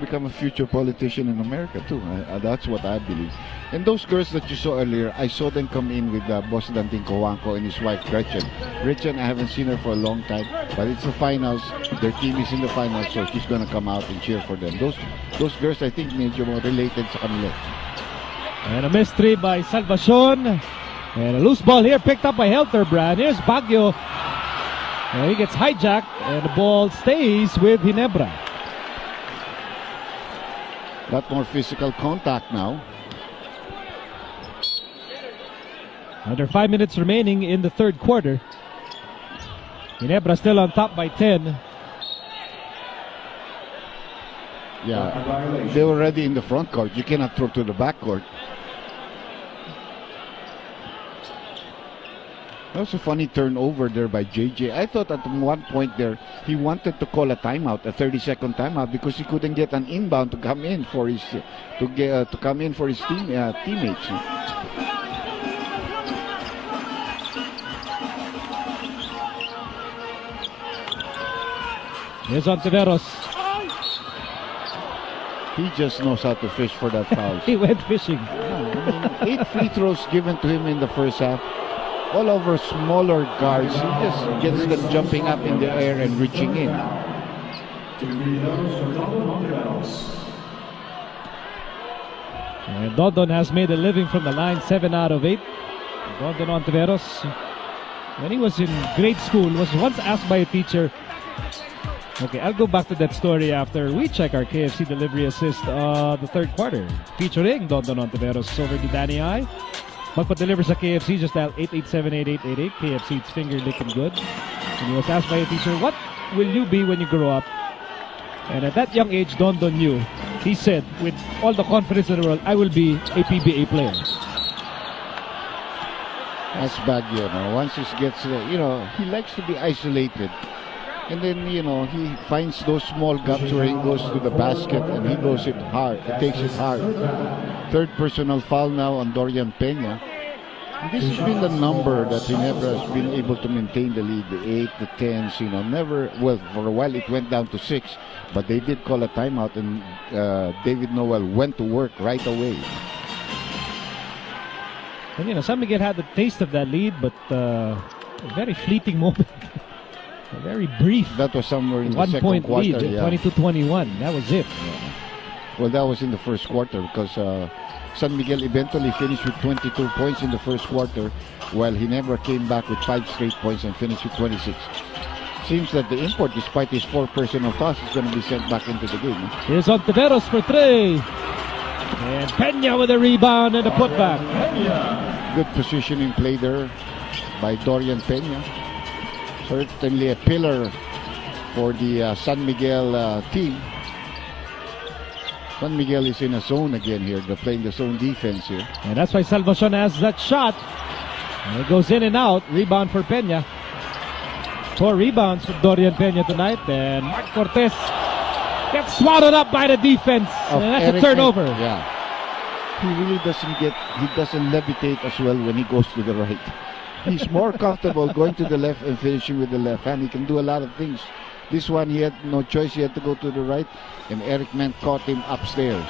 become a future politician in America too. That's what I believe. And those girls that you saw earlier, I saw them come in with Boss Danting Cojuangco and his wife Gretchen. Gretchen, I haven't seen her for a long time, but it's the finals. Their team is in the finals, so she's gonna come out and cheer for them. Those girls, I think, medyo more related sa kanila. And a mystery by Salvacion. And a loose ball here picked up by Helterbrand. Here's Baguio. And he gets hijacked, and the ball stays with Ginebra. Lot more physical contact now. Under 5 minutes remaining in the third quarter. Ginebra still on top by 10. Yeah, they were already in the front court. You cannot throw to the back court. That was a funny turnover there by JJ. I thought at one point there he wanted to call a timeout, a 30-second timeout, because he couldn't get an inbound to come in for his teammates. Here's Ontiveros. He just knows how to fish for that foul. He went fishing. 8 free throws given to him in the first half. All over smaller guards. He just gets them jumping up in the air and reaching in. And Dondon has made a living from the line, 7 out of 8. Dondon Ontiveros, when he was in grade school, was once asked by a teacher. Okay, I'll go back to that story after we check our KFC delivery assist the third quarter. Featuring Dondon Ontiveros over to Danny I. Magpa-deliver sa KFC, just dial 887-8888. KFC, it's finger licking good. And he was asked by a teacher, what will you be when you grow up? And at that young age, Dondon knew. He said, with all the confidence in the world, I will be a PBA player. That's Baguio. Once he gets, he likes to be isolated. And then, he finds those small gaps where he goes to the basket and he goes it hard. He takes it hard. Third personal foul now on Dorian Peña. This has been the number that Ginebra has been able to maintain the lead, the 8, the 10s, never, well, for a while it went down to 6, but they did call a timeout and David Noel went to work right away. And San Miguel had the taste of that lead, but a very fleeting moment. Very brief. That was somewhere in the second quarter. 1 point lead, 22-21. That was it. Yeah. Well, that was in the first quarter because San Miguel eventually finished with 22 points in the first quarter, while Ginebra came back with 5 straight points and finished with 26. Seems that the import, despite his 4 personal fouls, is going to be sent back into the game. Here's Ontiveros for 3. And Peña with a rebound and a putback. Good positioning play there by Dorian Peña. Certainly a pillar for the San Miguel team. San Miguel is in a zone again here. They're playing the zone defense here. And that's why Salvacion has that shot. And it goes in and out. Rebound for Peña. 4 rebounds for Dorian Peña tonight. And Mark Cortez gets swallowed up by the defense. And that's a turnover. Yeah. He really doesn't levitate as well when he goes to the right. He's more comfortable going to the left and finishing with the left hand. He can do a lot of things. This one, he had no choice. He had to go to the right, and Eric Ment caught him upstairs.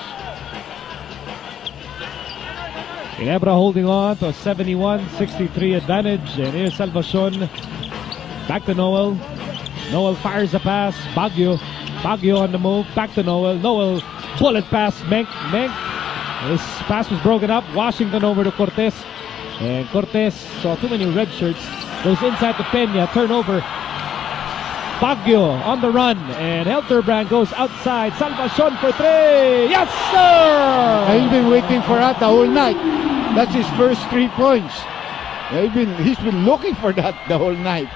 Ginebra holding on to a 71-63 advantage. And here's Salvacion. Back to Noel. Noel fires a pass. Baguio on the move. Back to Noel. Noel bullet pass. Menk. His pass was broken up. Washington over to Cortez. And Cortez saw too many red shirts. Goes inside to Peña. Turnover. Baguio on the run. And Helterbrand goes outside. Salvacion for 3. Yes, sir! He's been waiting for that the whole night. That's his first 3 points. He's been looking for that the whole night.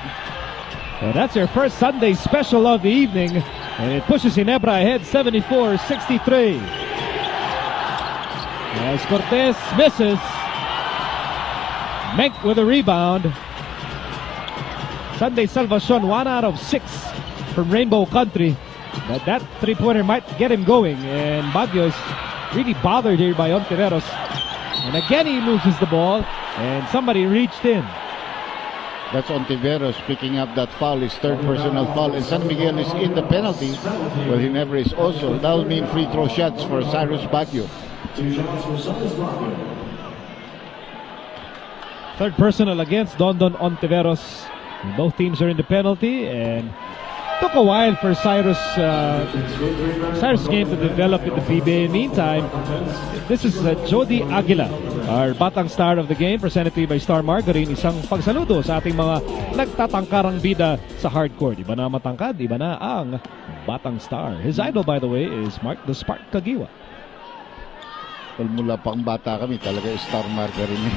And that's your first Sunday special of the evening. And it pushes Ginebra ahead 74-63. As Cortez misses. Menk with a rebound. Sunday Salvacion, 1 out of 6 from Rainbow Country. But that three-pointer might get him going. And Baguio is really bothered here by Ontiveros. And again he loses the ball. And somebody reached in. That's Ontiveros picking up that foul, his third personal foul. And San Miguel is in the penalty. Well, Ginebra is also. That will mean free throw shots for Cyrus Baguio. Third personal against Dondon Ontiveros. Both teams are in the penalty, and took a while for Cyrus' game to develop in the PBA. Meantime, this is Jody Aguila, our batang star of the game, presented to you by Star Margarine. Isang pagsaludo sa ating mga nagtatangkarang bida sa hardcore. Iba na matangkad, iba na ang batang star. His idol, by the way, is Mark the Spark Kagiwa. Well, mula pang bata kami, talaga Star Margarine.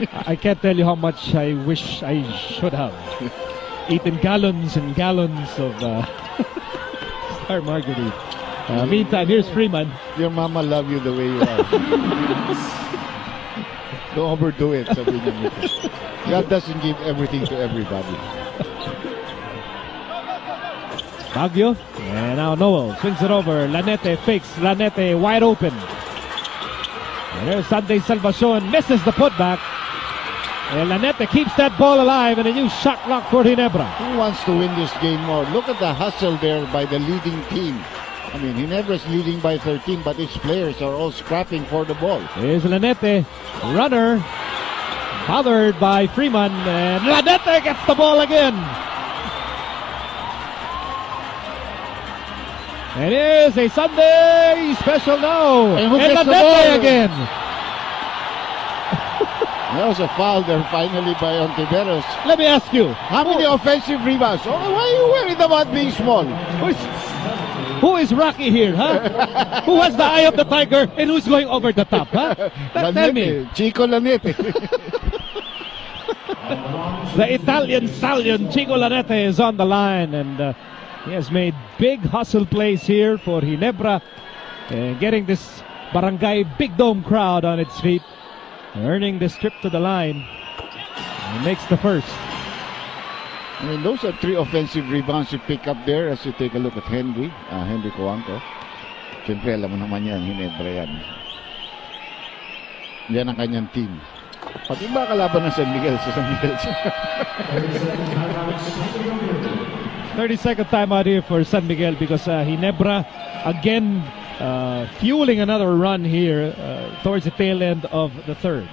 I can't tell you how much I wish I should have eaten gallons and gallons of Star Margarine. Meantime, here's Freeman. Your mama love you the way you are. Don't overdo it, sabi niya Mika. God doesn't give everything to everybody. Baguio, and now Noel swings it over. Lanete fakes, Lanete wide open. And there's Sunday Salvacion, misses the putback. And Lanete keeps that ball alive, and a new shot clock for Ginebra. Who wants to win this game more? Look at the hustle there by the leading team. I mean, Ginebra is leading by 13, but its players are all scrapping for the ball. Here's Lanete, runner, bothered by Freeman, and Lanete gets the ball again. And here's a Sunday special now. And who gets the Lanete ball again. That was a foul there finally by Ontiveros. Let me ask you, How many offensive rebounds? Oh, why are you worried about being small? who is Rocky here, huh? Who has the eye of the tiger and who's going over the top, huh? Tell me. Chico Lanete. The Italian stallion, Chico Lanete, is on the line, and he has made big hustle plays here for Ginebra, and getting this Barangay Big Dome crowd on its feet, earning this trip to the line. And makes the first. I mean, those are 3 offensive rebounds you pick up there as you take a look at Henry Coanco. Siyempre, alam mo naman yan, Ginebra yan. Yan ang kanyang team. Pati ba kalaban ng San Miguel sa San Miguel? 30-second timeout here for San Miguel because Ginebra again fueling another run here towards the tail end of the third.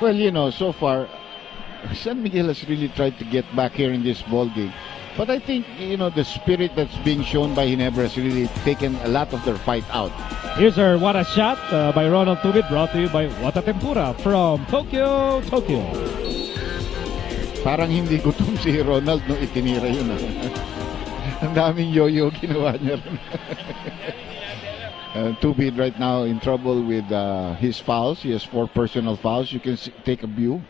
Well, you know, so far, San Miguel has really tried to get back here in this ball game. But I think, you know, the spirit that's being shown by Ginebra has really taken a lot of their fight out. Here's our What a Shot by Ronald Tubit, brought to you by Wata Tempura from Tokyo. Parang hindi gutom si Ronald no itinira yun. Ang daming yo-yo ginawa niya rin. Tubit right now in trouble with his fouls. He has 4 personal fouls. You can take a view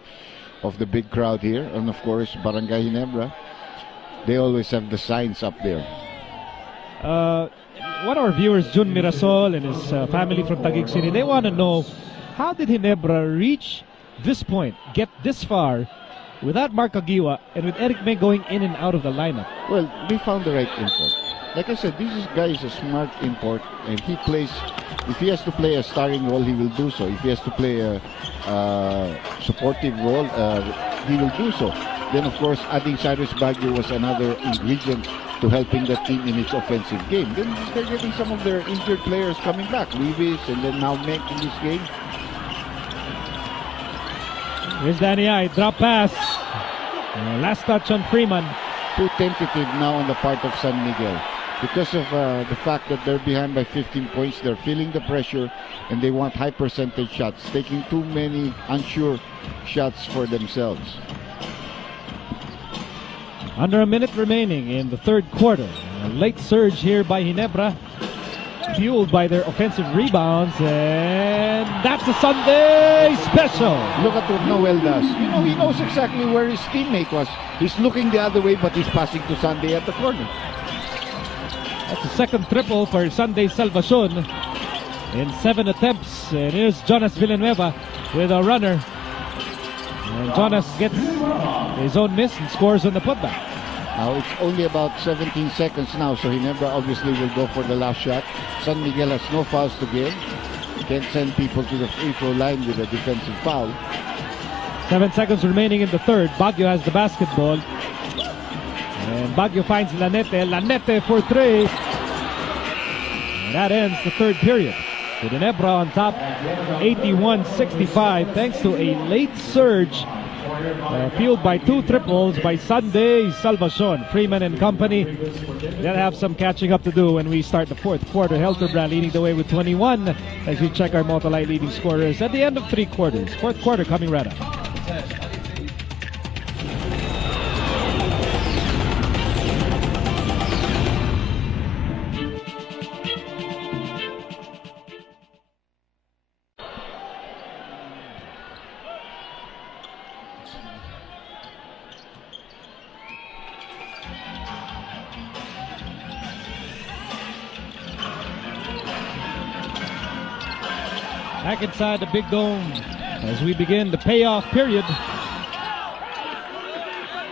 of the big crowd here. And of course, Barangay Ginebra. They always have the signs up there. One of our viewers, Jun Mirasol, and his family from Taguig City, they want to know, how did Ginebra reach this point, get this far, without Mark Agiwa and with Eric May going in and out of the lineup? Well, they found the right import. Like I said, this guy is a smart import, and he plays. If he has to play a starring role, he will do so. If he has to play a supportive role, he will do so. Then, of course, adding Cyrus Baguio was another ingredient to helping the team in its offensive game. Then they're getting some of their injured players coming back, Luis, and then now Mek in this game. Here's Danny I, drop pass. Last touch on Freeman. Too tentative now on the part of San Miguel. Because of the fact that they're behind by 15 points, they're feeling the pressure and they want high percentage shots, taking too many unsure shots for themselves. Under a minute remaining in the third quarter. A late surge here by Ginebra, fueled by their offensive rebounds, and that's a Sunday special. Look at what Noel does. You know, he knows exactly where his teammate was. He's looking the other way, but he's passing to Sunday at the corner. That's the second triple for Sunday Salvacion in 7 attempts. And here's Jonas Villanueva with a runner. And Jonas gets his own miss and scores on the putback. Now it's only about 17 seconds now, so Ginebra obviously will go for the last shot. San Miguel has no fouls to give. Can't send people to the free throw line with a defensive foul. 7 seconds remaining in the third. Baguio has the basketball. And Baguio finds Lanete. Lanete for three. And that ends the third period. With Ginebra on top, 81-65, thanks to a late surge fueled by two triples by Sunday Salvacion. Freeman and company. They'll have some catching up to do when we start the fourth quarter. Helterbrand leading the way with 21 as we check our multi-light leading scorers at the end of three quarters. Fourth quarter coming right up. Back inside the Big Dome as we begin the payoff period.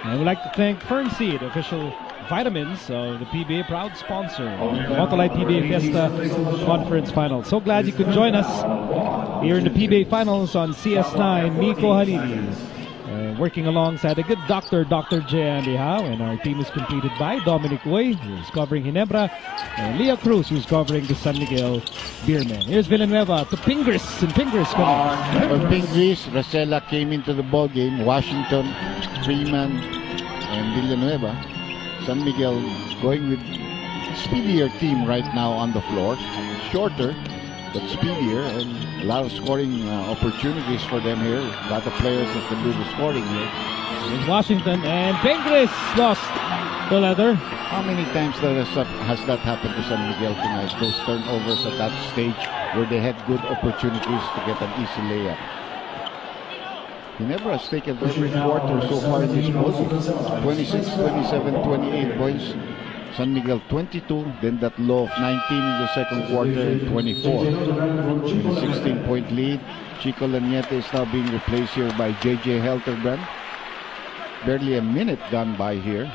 I would like to thank Fernseed, official vitamins of the PBA, proud sponsor of the Multi-Light PBA Fiesta Conference Finals. So glad you could join us here in the PBA Finals on CS9. Miko Halili, working alongside a good doctor, Dr. J. Andy Howe, and our team is completed by Dominic Uy, who's covering Ginebra, and Leah Cruz, who's covering the San Miguel Beermen. Here's Villanueva to Pingris, and Pingris coming. For Pingris, Rosella came into the ball game. Washington, Freeman, and Villanueva. San Miguel going with speedier team right now on the floor. Shorter, but speedier, and a lot of scoring opportunities for them here. A lot of players that can do the scoring here. Here's Washington, and Pingris lost the leather. How many times has that happened to San Miguel tonight? Those turnovers at that stage where they had good opportunities to get an easy layup. Ginebra has taken every quarter so far in this ball game. 26, 27, 28 points. San Miguel 22, then that low of 19 in the second quarter, 24. With a 16-point lead. Chico Laniete is now being replaced here by JJ Helterbrand. Barely a minute gone by here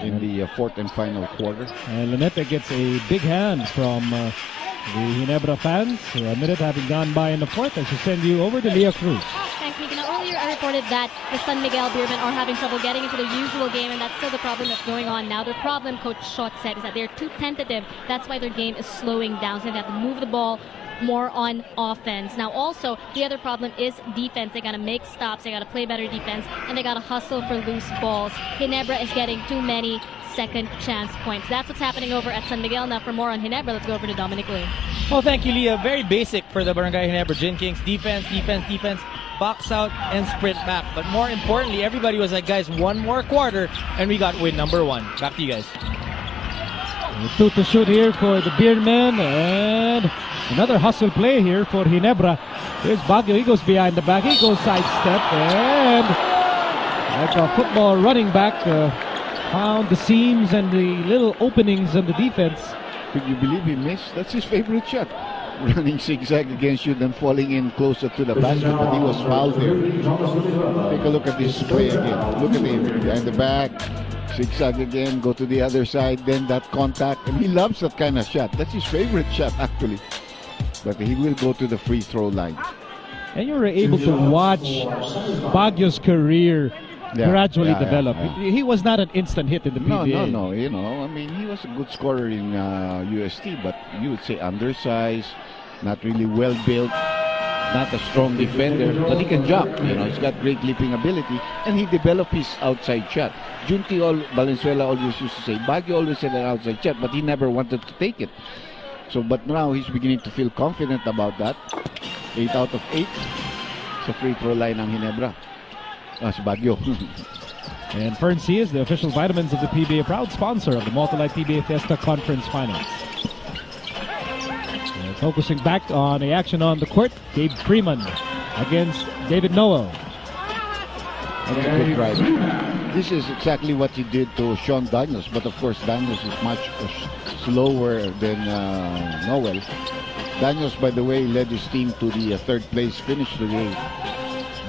in the fourth and final quarter. And Laniete gets a big hand from the Ginebra fans. A minute having gone by in the fourth. I should send you over to Leah Cruz. Thanks, Miguel. Now, earlier I reported that the San Miguel Beermen are having trouble getting into the usual game, and that's still the problem that's going on now. The problem, Coach Schott said, is that they're too tentative. That's why their game is slowing down. So they have to move the ball more on offense. Now also, the other problem is defense. They got to make stops, they got to play better defense, and they got to hustle for loose balls. Ginebra is getting too many second chance points. That's what's happening over at San Miguel. Now for more on Ginebra, let's go over to Dominic Uy. Well, thank you, Leah. Very basic for the Barangay Ginebra Gin Kings. Defense, defense, defense, box out, and sprint back. But more importantly, everybody was like, guys, one more quarter, and we got win number one. Back to you guys. 2 to shoot here for the Beermen, and another hustle play here for Ginebra. Here's Baguio. He goes behind the back. He goes sidestep, and like a football running back, found the seams and the little openings in the defense. Could you believe he missed? That's his favorite shot. Running zigzag against you, then falling in closer to the basket, but he was fouled there. Take a look at this play again. Look at him behind the back. Zigzag again, go to the other side, then that contact. And he loves that kind of shot. That's his favorite shot, actually. But he will go to the free throw line. And you were able to watch Baguio's career gradually develop. He was not an instant hit in the PBA. No. You know, I mean, he was a good scorer in UST, but you would say undersized, not really well built, not a strong defender, but he can jump. You know, he's got great leaping ability, and he developed his outside shot. Junti Valenzuela always used to say, Baguio always had an outside shot, but he never wanted to take it. So, but now he's beginning to feel confident about that. 8 out of 8 sa free throw line ng Ginebra. Si Baguio. And Fernseed is the official vitamins of the PBA, proud sponsor of the Multi-Light PBA Fiesta Conference Finals. Focusing back on the action on the court, Gabe Freeman against David Noel. Good drive. This is exactly what he did to Sean Daniels, but of course Daniels is much slower than Noel. Daniels, by the way, led his team to the third place finish today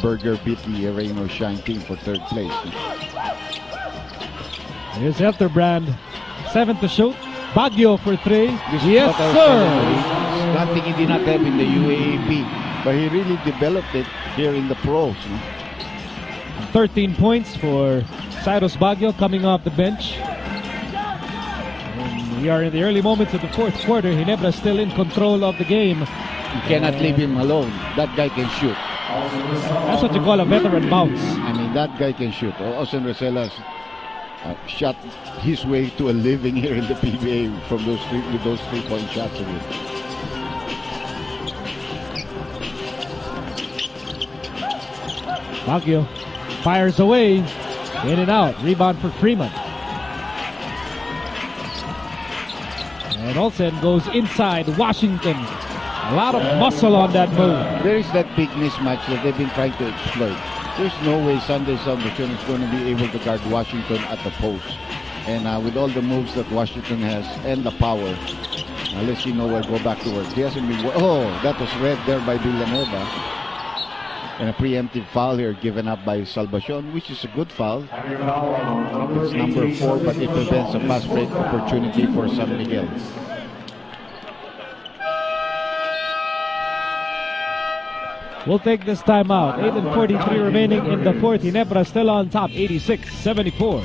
Burger beat the Rain or Shine team for third place. Here's Elterbrand. 7 to shoot. Baguio for 3. This Yes, is what I was sir. telling you. Something he did not have in the UAAP, but he really developed it here in the pros. 13 points for Cyrus Baguio coming off the bench. And we are in the early moments of the fourth quarter. Ginebra still in control of the game. You cannot leave him alone. That guy can shoot. That's what you call a veteran bounce. I mean, that guy can shoot. Austin Rosella's shot his way to a living here in the PBA from those three-point shots of it. Baguio fires away, in and out. Rebound for Freeman. And Olsen goes inside. Washington. A lot of muscle on that move. There is that big mismatch that they've been trying to exploit. There's no way Sunday Salvation is going to be able to guard Washington at the post. And with all the moves that Washington has and the power, let's see Noel go back to work. He hasn't been. Oh, that was read there by Villanueva. And a preemptive foul here given up by Salvacion, which is a good foul. It's number 4, but it prevents a fast break opportunity for San Miguel. We'll take this time out. 8:43 remaining in the fourth. Ginebra still on top, 86-74.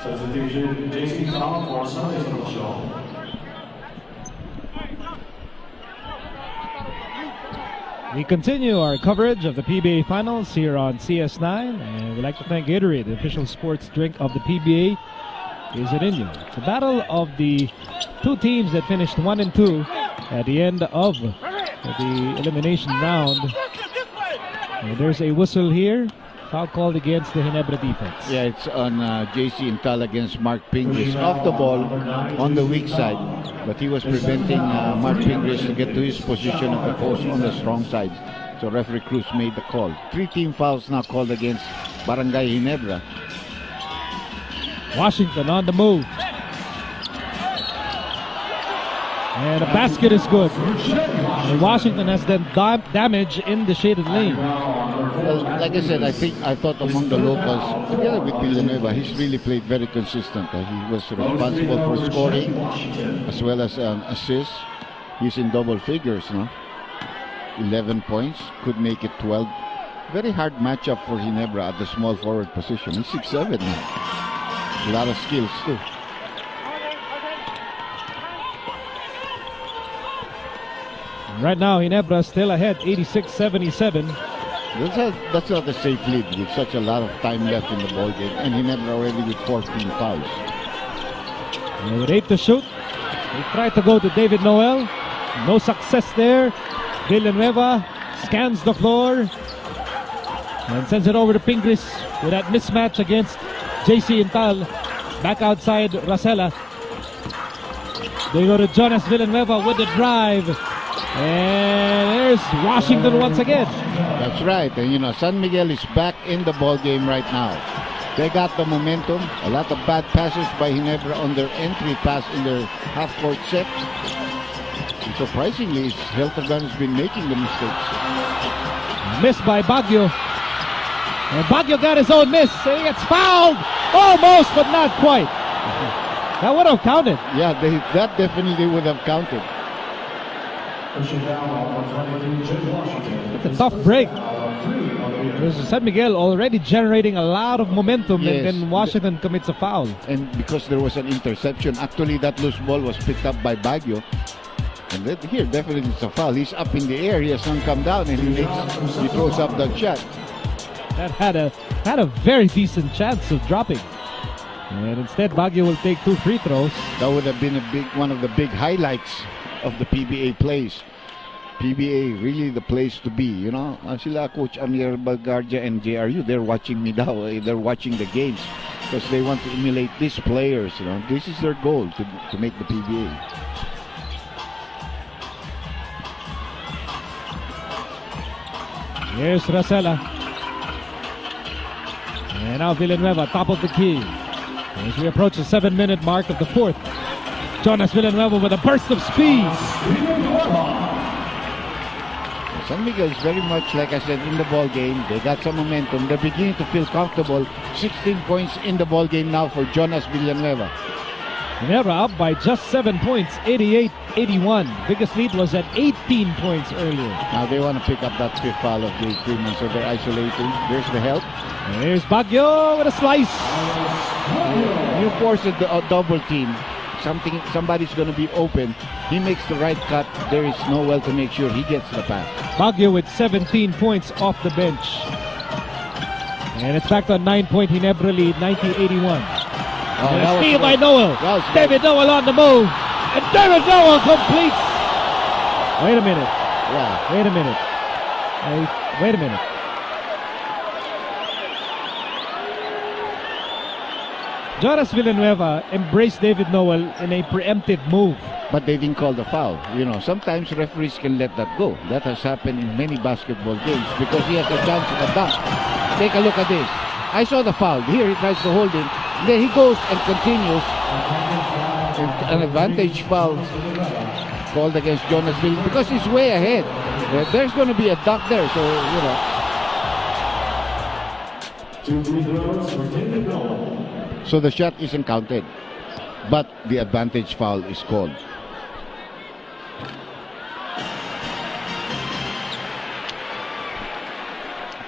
Substitution, JC Tom for Sunday Salvation. We continue our coverage of the PBA Finals here on CS9, and we'd like to thank Gatorade, the official sports drink of the PBA. Is it in you? It's a battle of the two teams that finished 1 and 2 at the end of the elimination round. And there's a whistle here. Foul called against the Ginebra defense. Yeah, it's on JC Intal against Mark Pingris. Off the ball on the weak side, but he was preventing Mark Pingris to get to his position at the post on the strong side. So referee Cruz made the call. 3 team fouls now called against Barangay Ginebra. Washington on the move. And a basket is good. And Washington has done damage in the shaded lane. Well, like I said, I thought among the locals, together with Villanueva, he's really played very consistent. He was responsible for scoring as well as assists. He's in double figures now. 11 points, could make it 12. Very hard matchup for Ginebra at the small forward position. He's 6'7" now. A lot of skills too. Right now, Ginebra still ahead, 86-77. That's not a safe lead with such a lot of time left in the ball game, and Ginebra already with 14 fouls. And with 8 to shoot, they try to go to David Noel. No success there. Villanueva scans the floor and sends it over to Pingris with that mismatch against JC Intal. Back outside Rosella. They go to Jonas Villanueva with the drive. And there's Washington once again. That's right. And San Miguel is back in the ball game right now. They got the momentum. A lot of bad passes by Ginebra on their entry pass in their half-court set. And surprisingly, Heltergun has been making the mistakes. Missed by Baguio. And Baguio got his own miss. And he gets fouled. Almost, but not quite. That would have counted. Yeah, that definitely would have counted. It's a tough break. There's San Miguel already generating a lot of momentum, Yes. and then Washington commits a foul. And because there was an interception, actually that loose ball was picked up by Baguio. And here, definitely it's a foul. He's up in the air, he has not come down, and he throws up that shot. That had a very decent chance of dropping. And instead, Baguio will take 2 free throws. That would have been one of the big highlights of the PBA plays. PBA, really the place to be, Sila Coach Amir Balgardia and JRU, they're watching me now. They're watching the games because they want to emulate these players. This is their goal to make the PBA. Here's Rosella. And now Villanueva, top of the key. As we approach the 7-minute mark of the fourth. Jonas Villanueva with a burst of speed. San Miguel is very much, like I said, in the ball game. They got some momentum. They're beginning to feel comfortable. 16 points in the ball game now for Jonas Villanueva. Ginebra up by just 7 points, 88-81. Biggest lead was at 18 points earlier. Now they want to pick up that fifth foul of Jake Freeman, so they're isolating. There's the help. And here's Baguio with a slice. You force a double team. Somebody's going to be open. He makes the right cut. There is Noel to make sure he gets the pass. Baguio with 17 points off the bench. And it's back to a 9-point Ginebra lead, 90-81. Steal by Noel. David Noel on the move. And David Noel completes. Wait a minute. Yeah. Wait a minute. Wait a minute. Jonas Villanueva embraced David Noel in a preemptive move. But they didn't call the foul. You know, sometimes referees can let that go. That has happened in many basketball games because he has a chance of a dunk. Take a look at this. I saw the foul. Here he tries to hold him. Then he goes and continues. An advantage foul called against Jonas Villanueva because he's way ahead. There's going to be a dunk there, so, you know. 2 free throws for David Noel. So the shot isn't counted, but the advantage foul is called.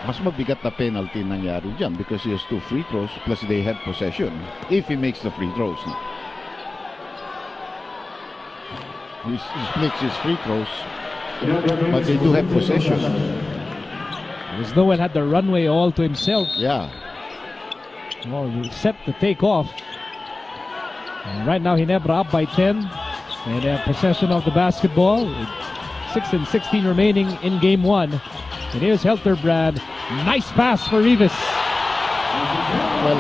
Mas mabigat na penalty nangyari dyan because he has 2 free throws plus they had possession if he makes the free throws. He splits his free throws, but they do have possession. Because Noel had the runway all to himself. Yeah. Well, set to take off. And right now Ginebra up by 10. And they have possession of the basketball. 6:16 remaining in game 1. And here's Helterbrand. Nice pass for Rivas. Well,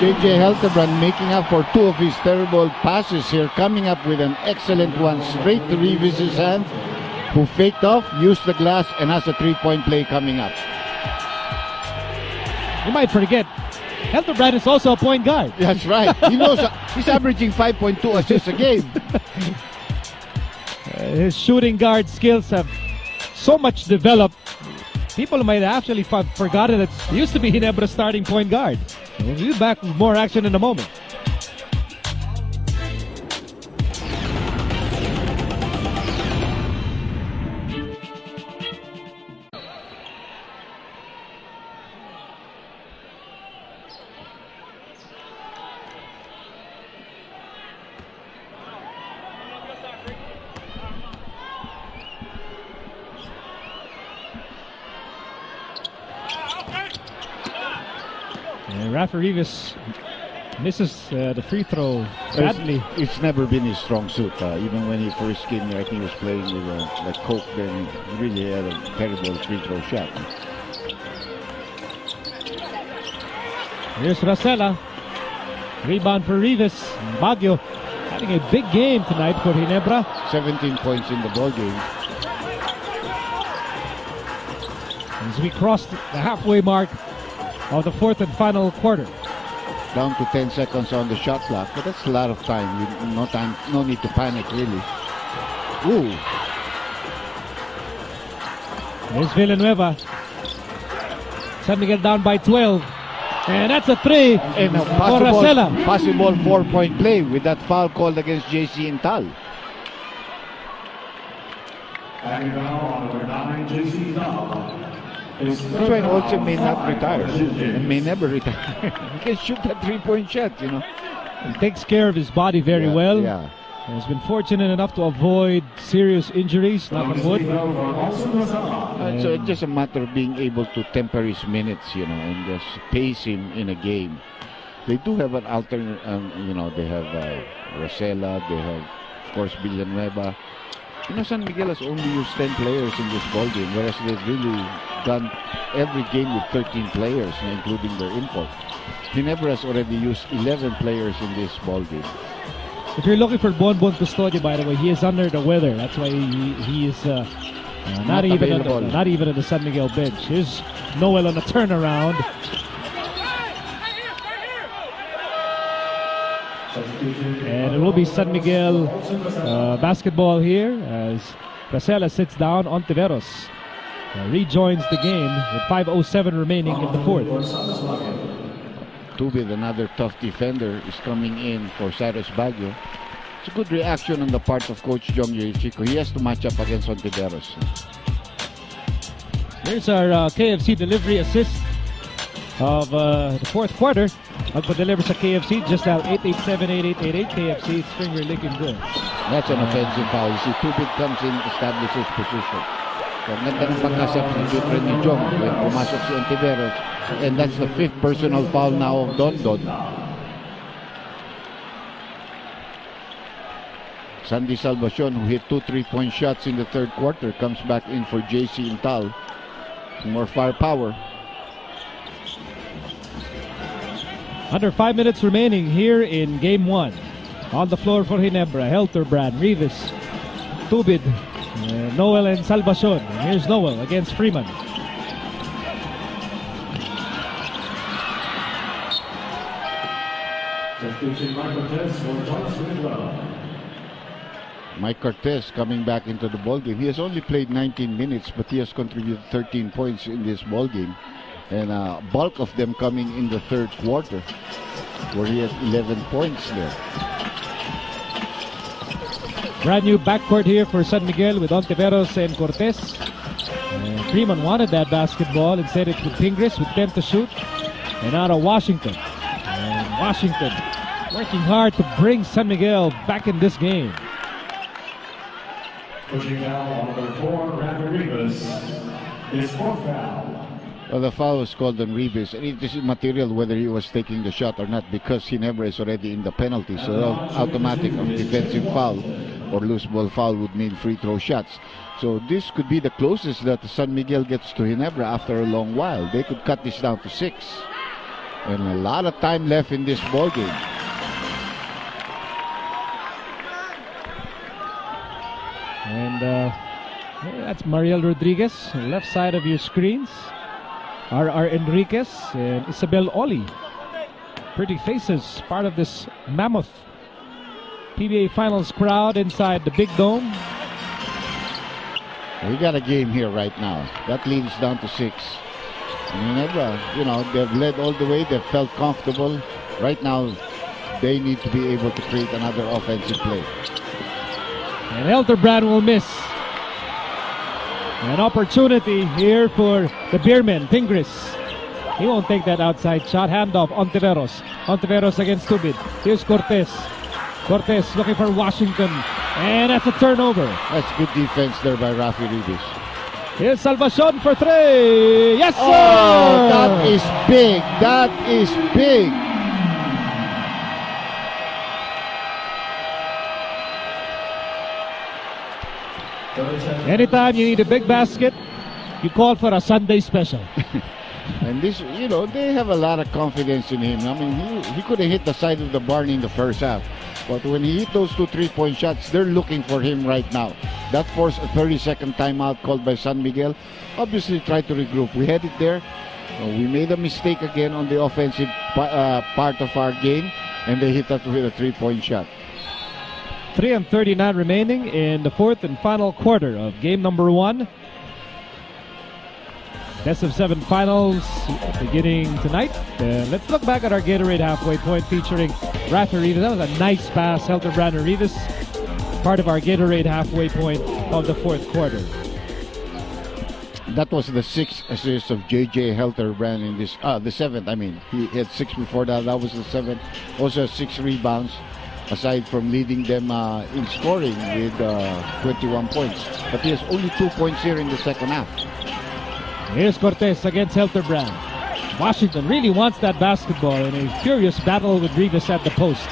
JJ Helterbrand making up for 2 of his terrible passes here, coming up with an excellent one straight to Rivas' hand, who faked off, used the glass, and has a 3-point play coming up. You might forget, Helterbrand is also a point guard. That's right. He knows he's averaging 5.2 assists a game. His shooting guard skills have so much developed. People might actually forgotten that he used to be Ginebra's starting point guard. We'll be back with more action in a moment. Rafa Rivas misses the free throw badly. It's never been his strong suit. Even when he first came here, I think he was playing with like Coke. Then he really had a terrible free throw shot. Here's Rosella. Rebound for Rivas. Baguio having a big game tonight for Ginebra. 17 points in the ball game. As we cross the halfway mark of the fourth and final quarter. Down to 10 seconds on the shot clock, but that's a lot of time. No need to panic, really. Ooh. Here's Villanueva. San Miguel down by 12. And that's a 3 and a possible 4-point play with that foul called against JC Intal. And now on number 9, JC Intal. That's why also may not retire and may never retire. He can shoot that 3-point shot, you know. He takes care of his body very well. Yeah. Has been fortunate enough to avoid serious injuries, knock on wood. So it's just a matter of being able to temper his minutes, you know, and just pace him in a game. They do have an alternate, you know, they have Rosella, they have, of course, Villanueva. You know, San Miguel has only used 10 players in this ball game, whereas they've really done every game with 13 players, including their imports. Ginebra has already used 11 players in this ball game. If you're looking for Bonbon Custodio, by the way, he is under the weather. That's why he is not even on the San Miguel bench. Here's Noel on a turnaround. And it will be San Miguel basketball here as Casella sits down. Ontiveros rejoins the game with 5:07 remaining in the fourth. Tubid, another tough defender, is coming in for Cyrus Baguio. It's a good reaction on the part of Coach Jong Chico. He has to match up against Ontiveros. Here's our KFC delivery assist of the fourth quarter. Magpa-deliver sa KFC, just dial 887-8888 KFC. It's finger licking good. That's an offensive foul. You see, Tubid comes in, establishes position. So, ang ganda ng pagka-substitute rin ni Jong when pumasok si Ontiveros. And that's the fifth personal foul now of Don Don. Sandy Salvacion, who hit 2 3-point shots in the third quarter, comes back in for JC Intal. More firepower. Under 5 minutes remaining here in game one. On the floor for Ginebra, Helterbrand, Rivas, Tubid, Noel and Salvacion. And here's Noel against Freeman. Mike Cortez coming back into the ballgame. He has only played 19 minutes, but he has contributed 13 points in this ballgame. And bulk of them coming in the third quarter, where he had 11 points there. Brand new backcourt here for San Miguel with Ontiveros and Cortez. Freeman wanted that basketball. Instead it's with Pingris with 10 to shoot. And out of Washington. And Washington working hard to bring San Miguel back in this game. Pushing now on number 4, Rafa Rivas. His fourth foul. Well, the foul was called on Ribes, and it is immaterial whether he was taking the shot or not because Ginebra is already in the penalty. So automatic of defensive foul or loose ball foul would mean free throw shots. So this could be the closest that San Miguel gets to Ginebra after a long while. They could cut this down to 6. And a lot of time left in this ball game. And that's Mariel Rodriguez, left side of your screens. R.R. Enriquez and Isabel Oli. Pretty faces, part of this mammoth PBA Finals crowd inside the Big Dome. We got a game here right now. That leads down to 6. And they've led all the way. They've felt comfortable. Right now, they need to be able to create another offensive play. And Helterbrand will miss. An opportunity here for the Beermen, Pingris. He won't take that outside shot. Handoff, Ontiveros. Ontiveros against Tubid. Here's Cortez. Cortez looking for Washington. And that's a turnover. That's good defense there by Rafi Ribes. Here's Salvacion for 3. Yes, sir! Oh, that is big. That is big. Anytime you need a big basket, you call for a Sunday special. And this, they have a lot of confidence in him. I mean, he could have hit the side of the barn in the first half. But when he hit those 2 3-point shots, they're looking for him right now. That forced a 30-second timeout called by San Miguel. Obviously, try to regroup. We had it there. We made a mistake again on the offensive part of our game, and they hit us with a 3-point shot. 3:39 remaining in the fourth and final quarter of game number 1. Best of 7 finals beginning tonight. Let's look back at our Gatorade halfway point featuring Rafa Rivas. That was a nice pass, Helterbrand Rivas. Part of our Gatorade halfway point of the fourth quarter. That was the 6th assist of J.J. Helterbrand in this, the 7th, I mean. He had 6 before that. That was the 7th. Also 6 rebounds, aside from leading them in scoring with 21 points. But he has only 2 points here in the second half. Here's Cortez against Helterbrand. Washington really wants that basketball in a furious battle with Rivas at the post.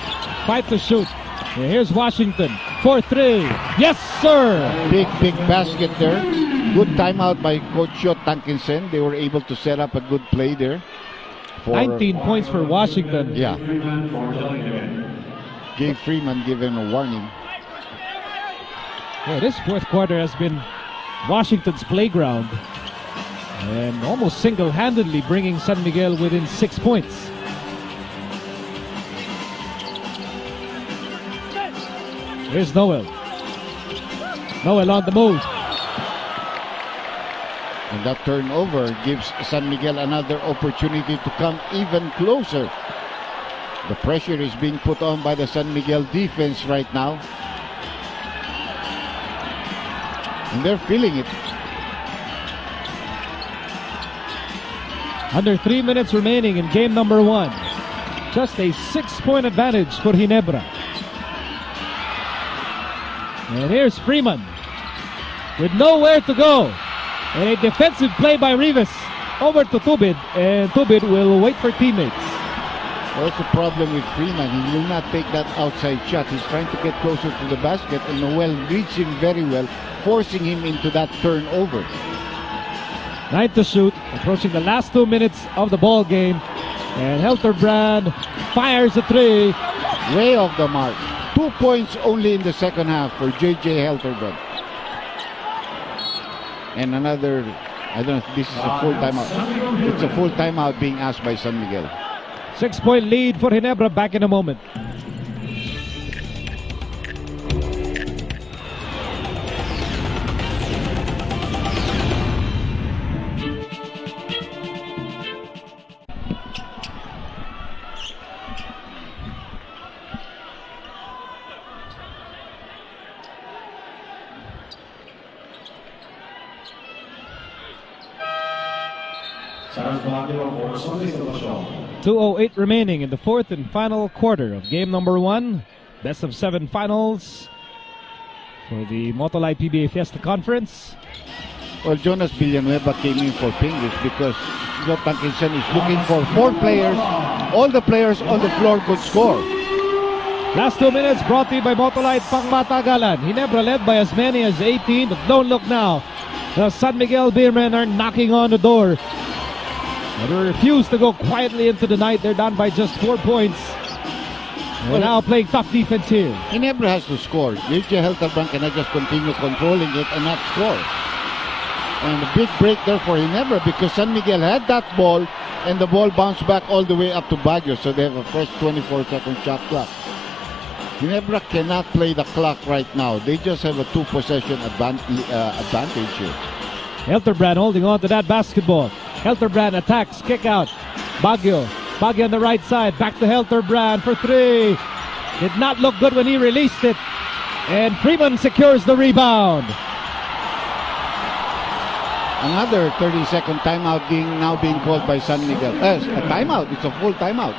5 to shoot. Here's Washington for 3. Yes, sir! Big basket there. Good timeout by Coach Shot Tankinson. They were able to set up a good play there. 19 points for Washington. Yeah. Gave Freeman given a warning. Yeah, this fourth quarter has been Washington's playground. And almost single-handedly bringing San Miguel within 6 points. Here's Noel. Noel on the move. And that turnover gives San Miguel another opportunity to come even closer. The pressure is being put on by the San Miguel defense right now. And they're feeling it. Under 3 minutes remaining in game number 1. Just a 6-point advantage for Ginebra. And here's Freeman with nowhere to go. And a defensive play by Rivas over to Tubid. And Tubid will wait for teammates. What's the problem with Freeman? He will not take that outside shot. He's trying to get closer to the basket, and Noel reads him very well, forcing him into that turnover. 9 to shoot, approaching the last 2 minutes of the ball game. And Helterbrand fires a 3. Way off the mark. 2 points only in the second half for J.J. Helterbrand. And another, I don't know if this is a full timeout. It's a full timeout being asked by San Miguel. 6-point lead for Ginebra. Back in a moment. Sarang Baguio for Sunday Salvation. 2:08 remaining in the fourth and final quarter of game number 1. Best of 7 finals for the Motolai PBA Fiesta Conference. Well, Jonas Villanueva came in for Pingus because Joe Tankinson is looking for 4 players. All the players on the floor could score. Last 2 minutes brought to you by Motolite Pangmatagalan. Ginebra led by as many as 18, but don't look now. The San Miguel Beermen are knocking on the door. They refuse to go quietly into the night. They're down by just 4 points. They're now playing tough defense here. Ginebra has to score. J.J. Helterbrand cannot just continue controlling it and not score. And a big break there for Ginebra because San Miguel had that ball and the ball bounced back all the way up to Baguio. So they have a fresh 24-second shot clock. Ginebra cannot play the clock right now. They just have a 2-possession advantage here. Helterbrand holding on to that basketball. Helterbrand attacks, kick out. Baguio on the right side. Back to Helterbrand for 3. Did not look good when he released it. And Freeman secures the rebound. Another 30-second timeout now being called by San Miguel. A timeout. It's a full timeout.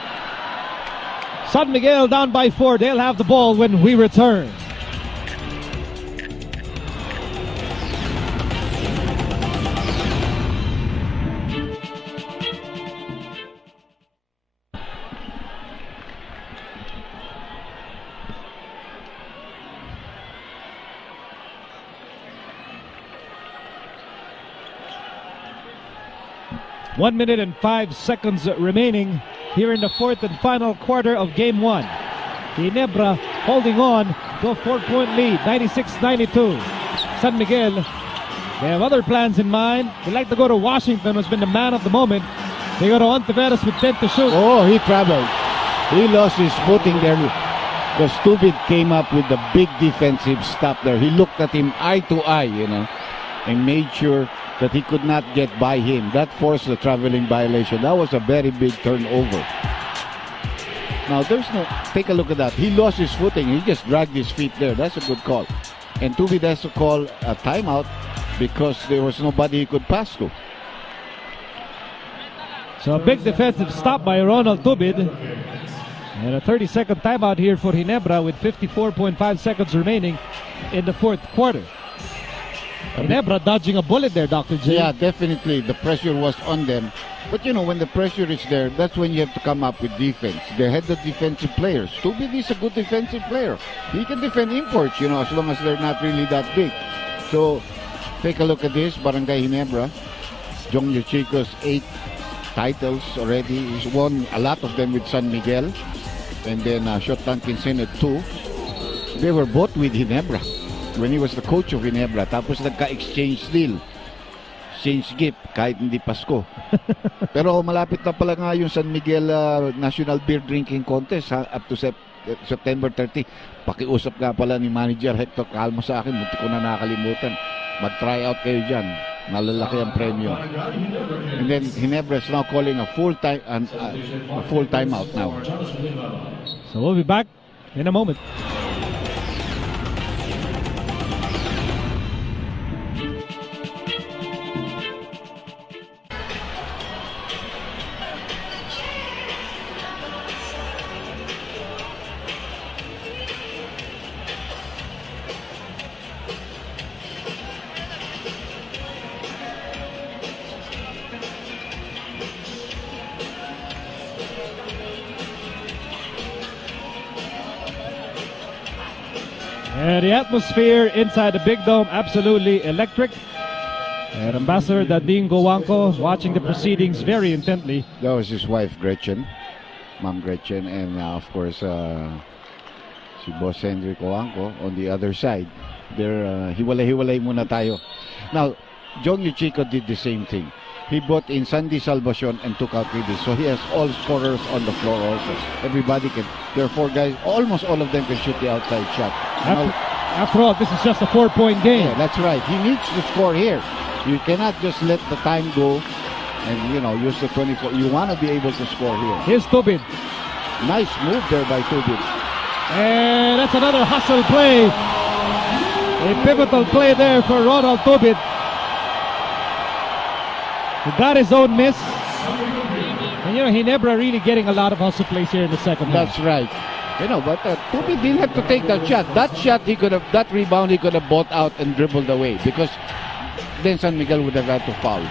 San Miguel down by 4. They'll have the ball when we return. One minute and 5 seconds remaining here in the fourth and final quarter of game 1. Ginebra holding on to a 4-point lead, 96-92. San Miguel, they have other plans in mind. They like to go to Washington, who's been the man of the moment. They go to Ontiveros with 10 to shoot. Oh, he traveled. He lost his footing there. The Stupid came up with the big defensive stop there. He looked at him eye to eye, and made sure that he could not get by him. That forced the traveling violation. That was a very big turnover. Now, take a look at that. He lost his footing. He just dragged his feet there. That's a good call. And Tubid has to call a timeout because there was nobody he could pass to. So a big defensive stop by Ronald Tubid. And a 30-second timeout here for Ginebra with 54.5 seconds remaining in the fourth quarter. Ginebra dodging a bullet there, Dr. J. Yeah, definitely. The pressure was on them. But when the pressure is there, that's when you have to come up with defense. They had the defensive players. Tubid is a good defensive player. He can defend imports, as long as they're not really that big. So, take a look at this. Barangay Ginebra. Jong Chico's 8 titles already. He's won a lot of them with San Miguel. And then Shot Tankinson at 2. They were both with Ginebra when he was the coach of Ginebra. Tapos nagka-exchange deal. Exchange gift kahit hindi Pasko. Pero malapit na pala nga yung San Miguel National Beer Drinking Contest up to September 30. Pakiusap nga pala ni Manager Hector Calmo sa akin, munti ko na nakalimutan. Mag-try out kayo dyan. Malalaki ang premyo. And then Ginebra is now calling a full timeout now. So we'll be back in a moment. And the atmosphere inside the Big Dome, absolutely electric. And Ambassador Dading Gowanko watching the proceedings very intently. That was his wife, Gretchen. Ma'am Gretchen. And of course, si Boss Henry Gowanko on the other side. They're hiwalay-hiwalay muna tayo. Now, John Yuchico did the same thing. He brought in Sandy Salvacion and took out Ribis. So he has all scorers on the floor also. Everybody can. There are 4 guys. Almost all of them can shoot the outside shot. After all, this is just a 4-point game. Yeah, that's right. He needs to score here. You cannot just let the time go and, use the 24. You want to be able to score here. Here's Tubin. Nice move there by Tubin. And that's another hustle play. A pivotal play there for Ronald Tubin. He got his own miss. And Ginebra really getting a lot of hustle plays here in the second half. That's right. But Tubin didn't have to take that shot. That rebound he could have bought out and dribbled away because then San Miguel would have had to foul.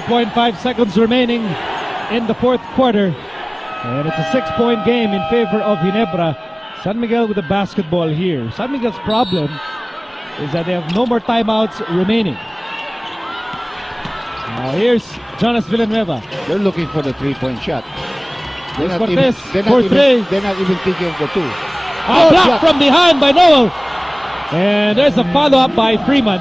.5 seconds remaining in the fourth quarter. And it's a 6-point game in favor of Ginebra. San Miguel with the basketball here. San Miguel's problem is that they have no more timeouts remaining. Now here's Jonas Villanueva. They're looking for the 3-point shot. They're not even thinking of the 2. Blocked from behind by Noel. And there's a follow-up by Freeman.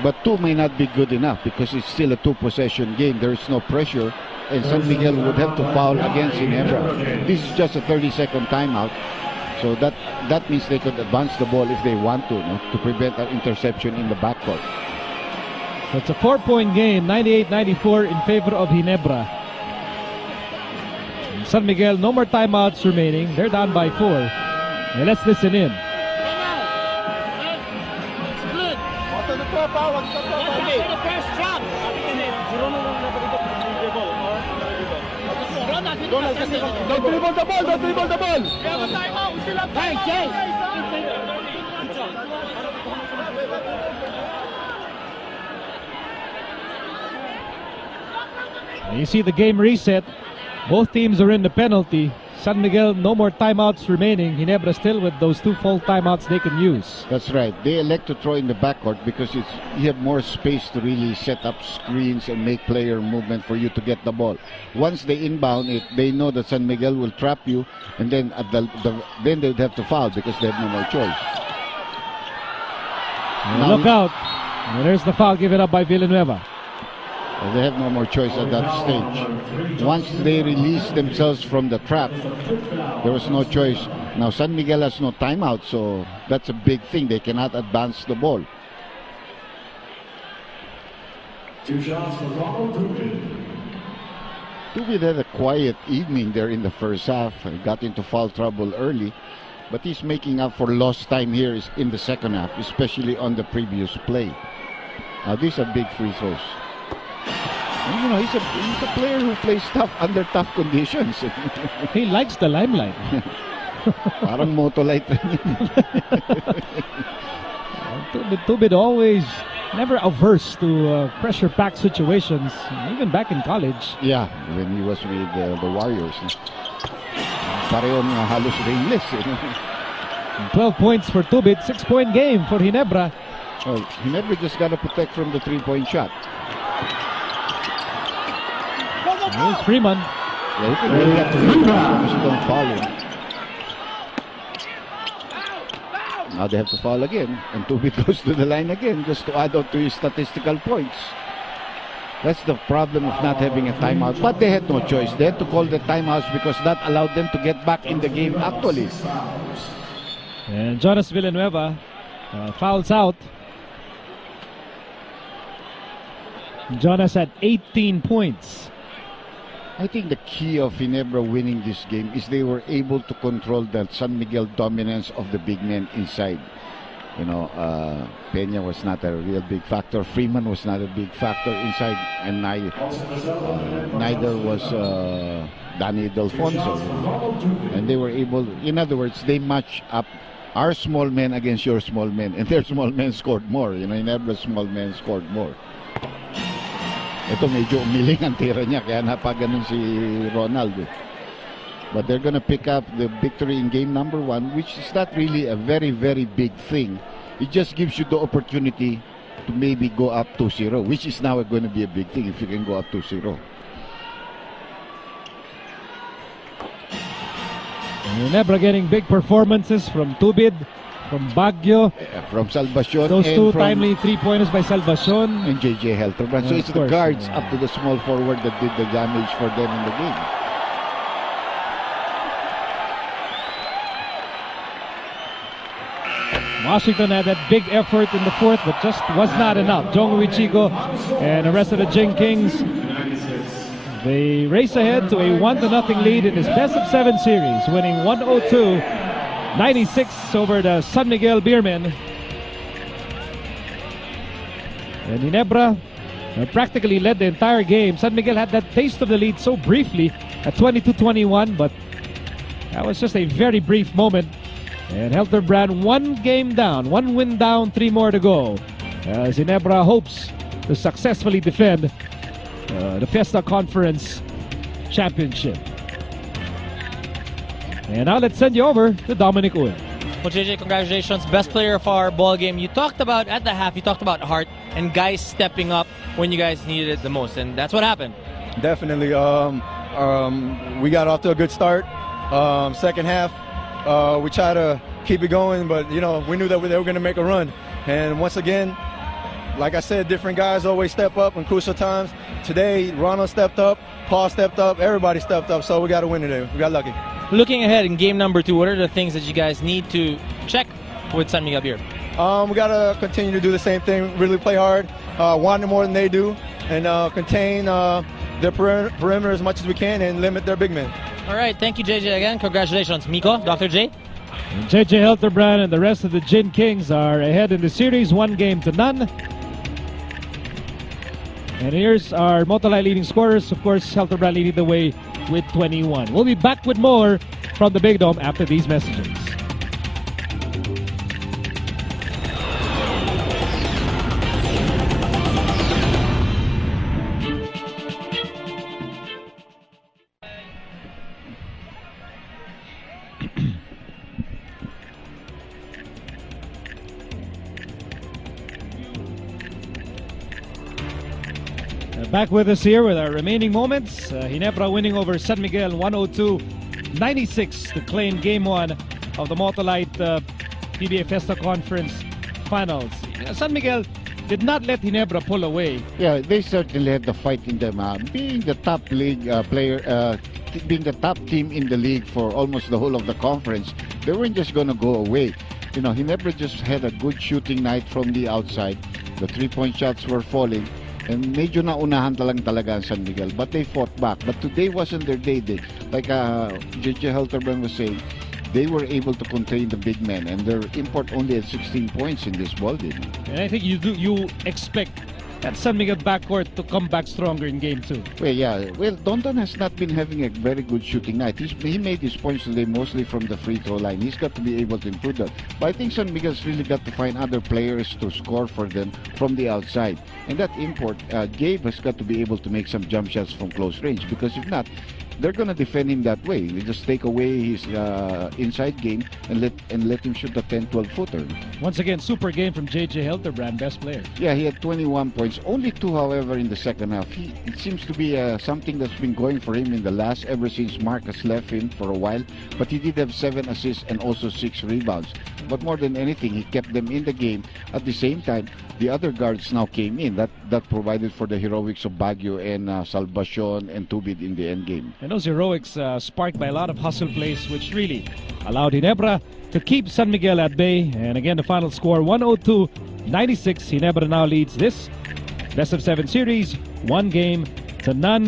But 2 may not be good enough because it's still a 2-possession game. There is no pressure, and San Miguel would have to foul against Ginebra. This is just a 30-second timeout, so that means they could advance the ball if they want to prevent an interception in the backcourt. So it's a 4-point game, 98-94 in favor of Ginebra. San Miguel, no more timeouts remaining. They're down by 4. And let's listen in. Don't dribble the ball, don't dribble the ball. You see the game reset. Both teams are in the penalty. San Miguel, no more timeouts remaining. Ginebra still with those 2 full timeouts they can use. That's right. They elect to throw in the backcourt because you have more space to really set up screens and make player movement for you to get the ball. Once they inbound it, they know that San Miguel will trap you, and then then they would have to foul because they have no more choice. Look out. And there's the foul given up by Villanueva. They have no more choice at that stage. Once they release themselves from the trap, there was no choice. Now San Miguel has no timeout, so that's a big thing. They cannot advance the ball. 2 shots for Ronald Tubin. Tubin had a quiet evening there in the first half. He got into foul trouble early, but he's making up for lost time here in the second half, especially on the previous play. These are big free throws. He's a player who plays tough under tough conditions. He likes the limelight. Parang motolite. Tubin always never averse to pressure-packed situations, even back in college. Yeah, when he was with the Warriors. parehong halos rainless. 12 points for Tubid, 6-point game for Ginebra. Well, Ginebra just got to protect from the 3-point shot. Here's Freeman. Yeah, he can make that to him because you don't foul him. Now they have to foul again, and Tubid goes to the line again just to add up to his statistical points. That's the problem of not having a timeout. But they had no choice. They had to call the timeouts because that allowed them to get back in the game actually. And Jonas Villanueva fouls out. Jonas had 18 points. I think the key of Ginebra winning this game is they were able to control the San Miguel dominance of the big men inside. You know, Peña was not a real big factor. Freeman was not a big factor inside, and neither was Danny Delfonso. And they were able, in other words, they match up our small men against your small men, and their small men scored more. You know, Ginebra's small men scored more. Ito medyo umiling ang tira niya, kaya napaganon si Ronaldo. But they're gonna pick up the victory in game number 1, which is not really a very, very big thing. It just gives you the opportunity to maybe go up 2-0, which is now going to be a big thing if you can go up 2-0. Ginebra getting big performances from Tubid, from Baguio, from Salvacion. Those two timely 3-pointers by Salvacion. And JJ Helterbrand. So it's the guards up to the small forward that did the damage for them in the game. Washington had that big effort in the fourth, but just was not enough. Jong Wichigo and the rest of the Jing Kings, they race ahead to a 1-0 lead in this best-of-7 series, winning 102-96 over the San Miguel Beermen. And Ginebra practically led the entire game. San Miguel had that taste of the lead so briefly at 22-21, but that was just a very brief moment. And Helterbrand one game down, 1 win down, 3 more to go, as Ginebra hopes to successfully defend the Fiesta Conference Championship. And now let's send you over to Dominic Uy. Well, JJ, congratulations. Best player of our ball game. You talked about, at the half, you talked about heart and guys stepping up when you guys needed it the most, and that's what happened. Definitely. We got off to a good start. Second half, we tried to keep it going, but, you know, we knew that they were going to make a run. And once again, like I said, different guys always step up in crucial times. Today, Ronald stepped up, Paul stepped up, everybody stepped up, so we got to win today. We got lucky. Looking ahead in game number 2, what are the things that you guys need to check with San Miguel Beer? We got to continue to do the same thing, really play hard, want it more than they do, and contain their perimeter as much as we can and limit their big men. All right, thank you, JJ, again. Congratulations. Miko, Dr. J. And JJ Helterbrand and the rest of the Gin Kings are ahead in the series, 1-0. And here's our Motolai leading scorers. Of course, Helterbrand leading the way with 21. We'll be back with more from the Big Dome after these messages. Back with us here with our remaining moments. Ginebra winning over San Miguel 102-96 to claim Game 1 of the Motolite PBA Fiesta Conference Finals. San Miguel did not let Ginebra pull away. Yeah, they certainly had the fight in them. Being the top league being the top team in the league for almost the whole of the conference, they weren't just going to go away. You know, Ginebra just had a good shooting night from the outside. The 3-point shots were falling. And medyo naunahan talaga ang San Miguel, but they fought back. But today wasn't their day. Like JJ Helterbrand was saying, they were able to contain the big men, and their import only had 16 points in this ball game. And I think you expect that San Miguel backcourt to come back stronger in Game 2. Well, yeah. Well, Donton has not been having a very good shooting night. He made his points today mostly from the free throw line. He's got to be able to improve that. But I think San Miguel's really got to find other players to score for them from the outside. And that import, Gabe has got to be able to make some jump shots from close range, because if not, they're going to defend him that way. They just take away his inside game and let him shoot the 10-12 footer. Once again, super game from JJ Hildebrand, best player. Yeah, he had 21 points. Only 2, however, in the second half. It seems to be something that's been going for him in the last, ever since Marcus left him for a while. But he did have 7 assists and also 6 rebounds. But more than anything, he kept them in the game. At the same time, the other guards now came in. That provided for the heroics of Baguio and Salvacion and Tubid in the end game. And those heroics sparked by a lot of hustle plays, which really allowed Ginebra to keep San Miguel at bay. And again, the final score 102-96. Ginebra now leads this best of 7 series, 1-0.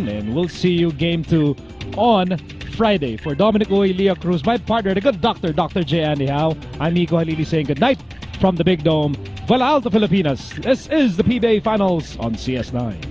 And we'll see you game 2 on Friday. For Dominic Uy, Leo Cruz, my partner, the good doctor, Dr. J. Andy Howe, I'm Nico Halili saying good night from the Big Dome, Vala Alta, Filipinas. This is the PBA Finals on CS9.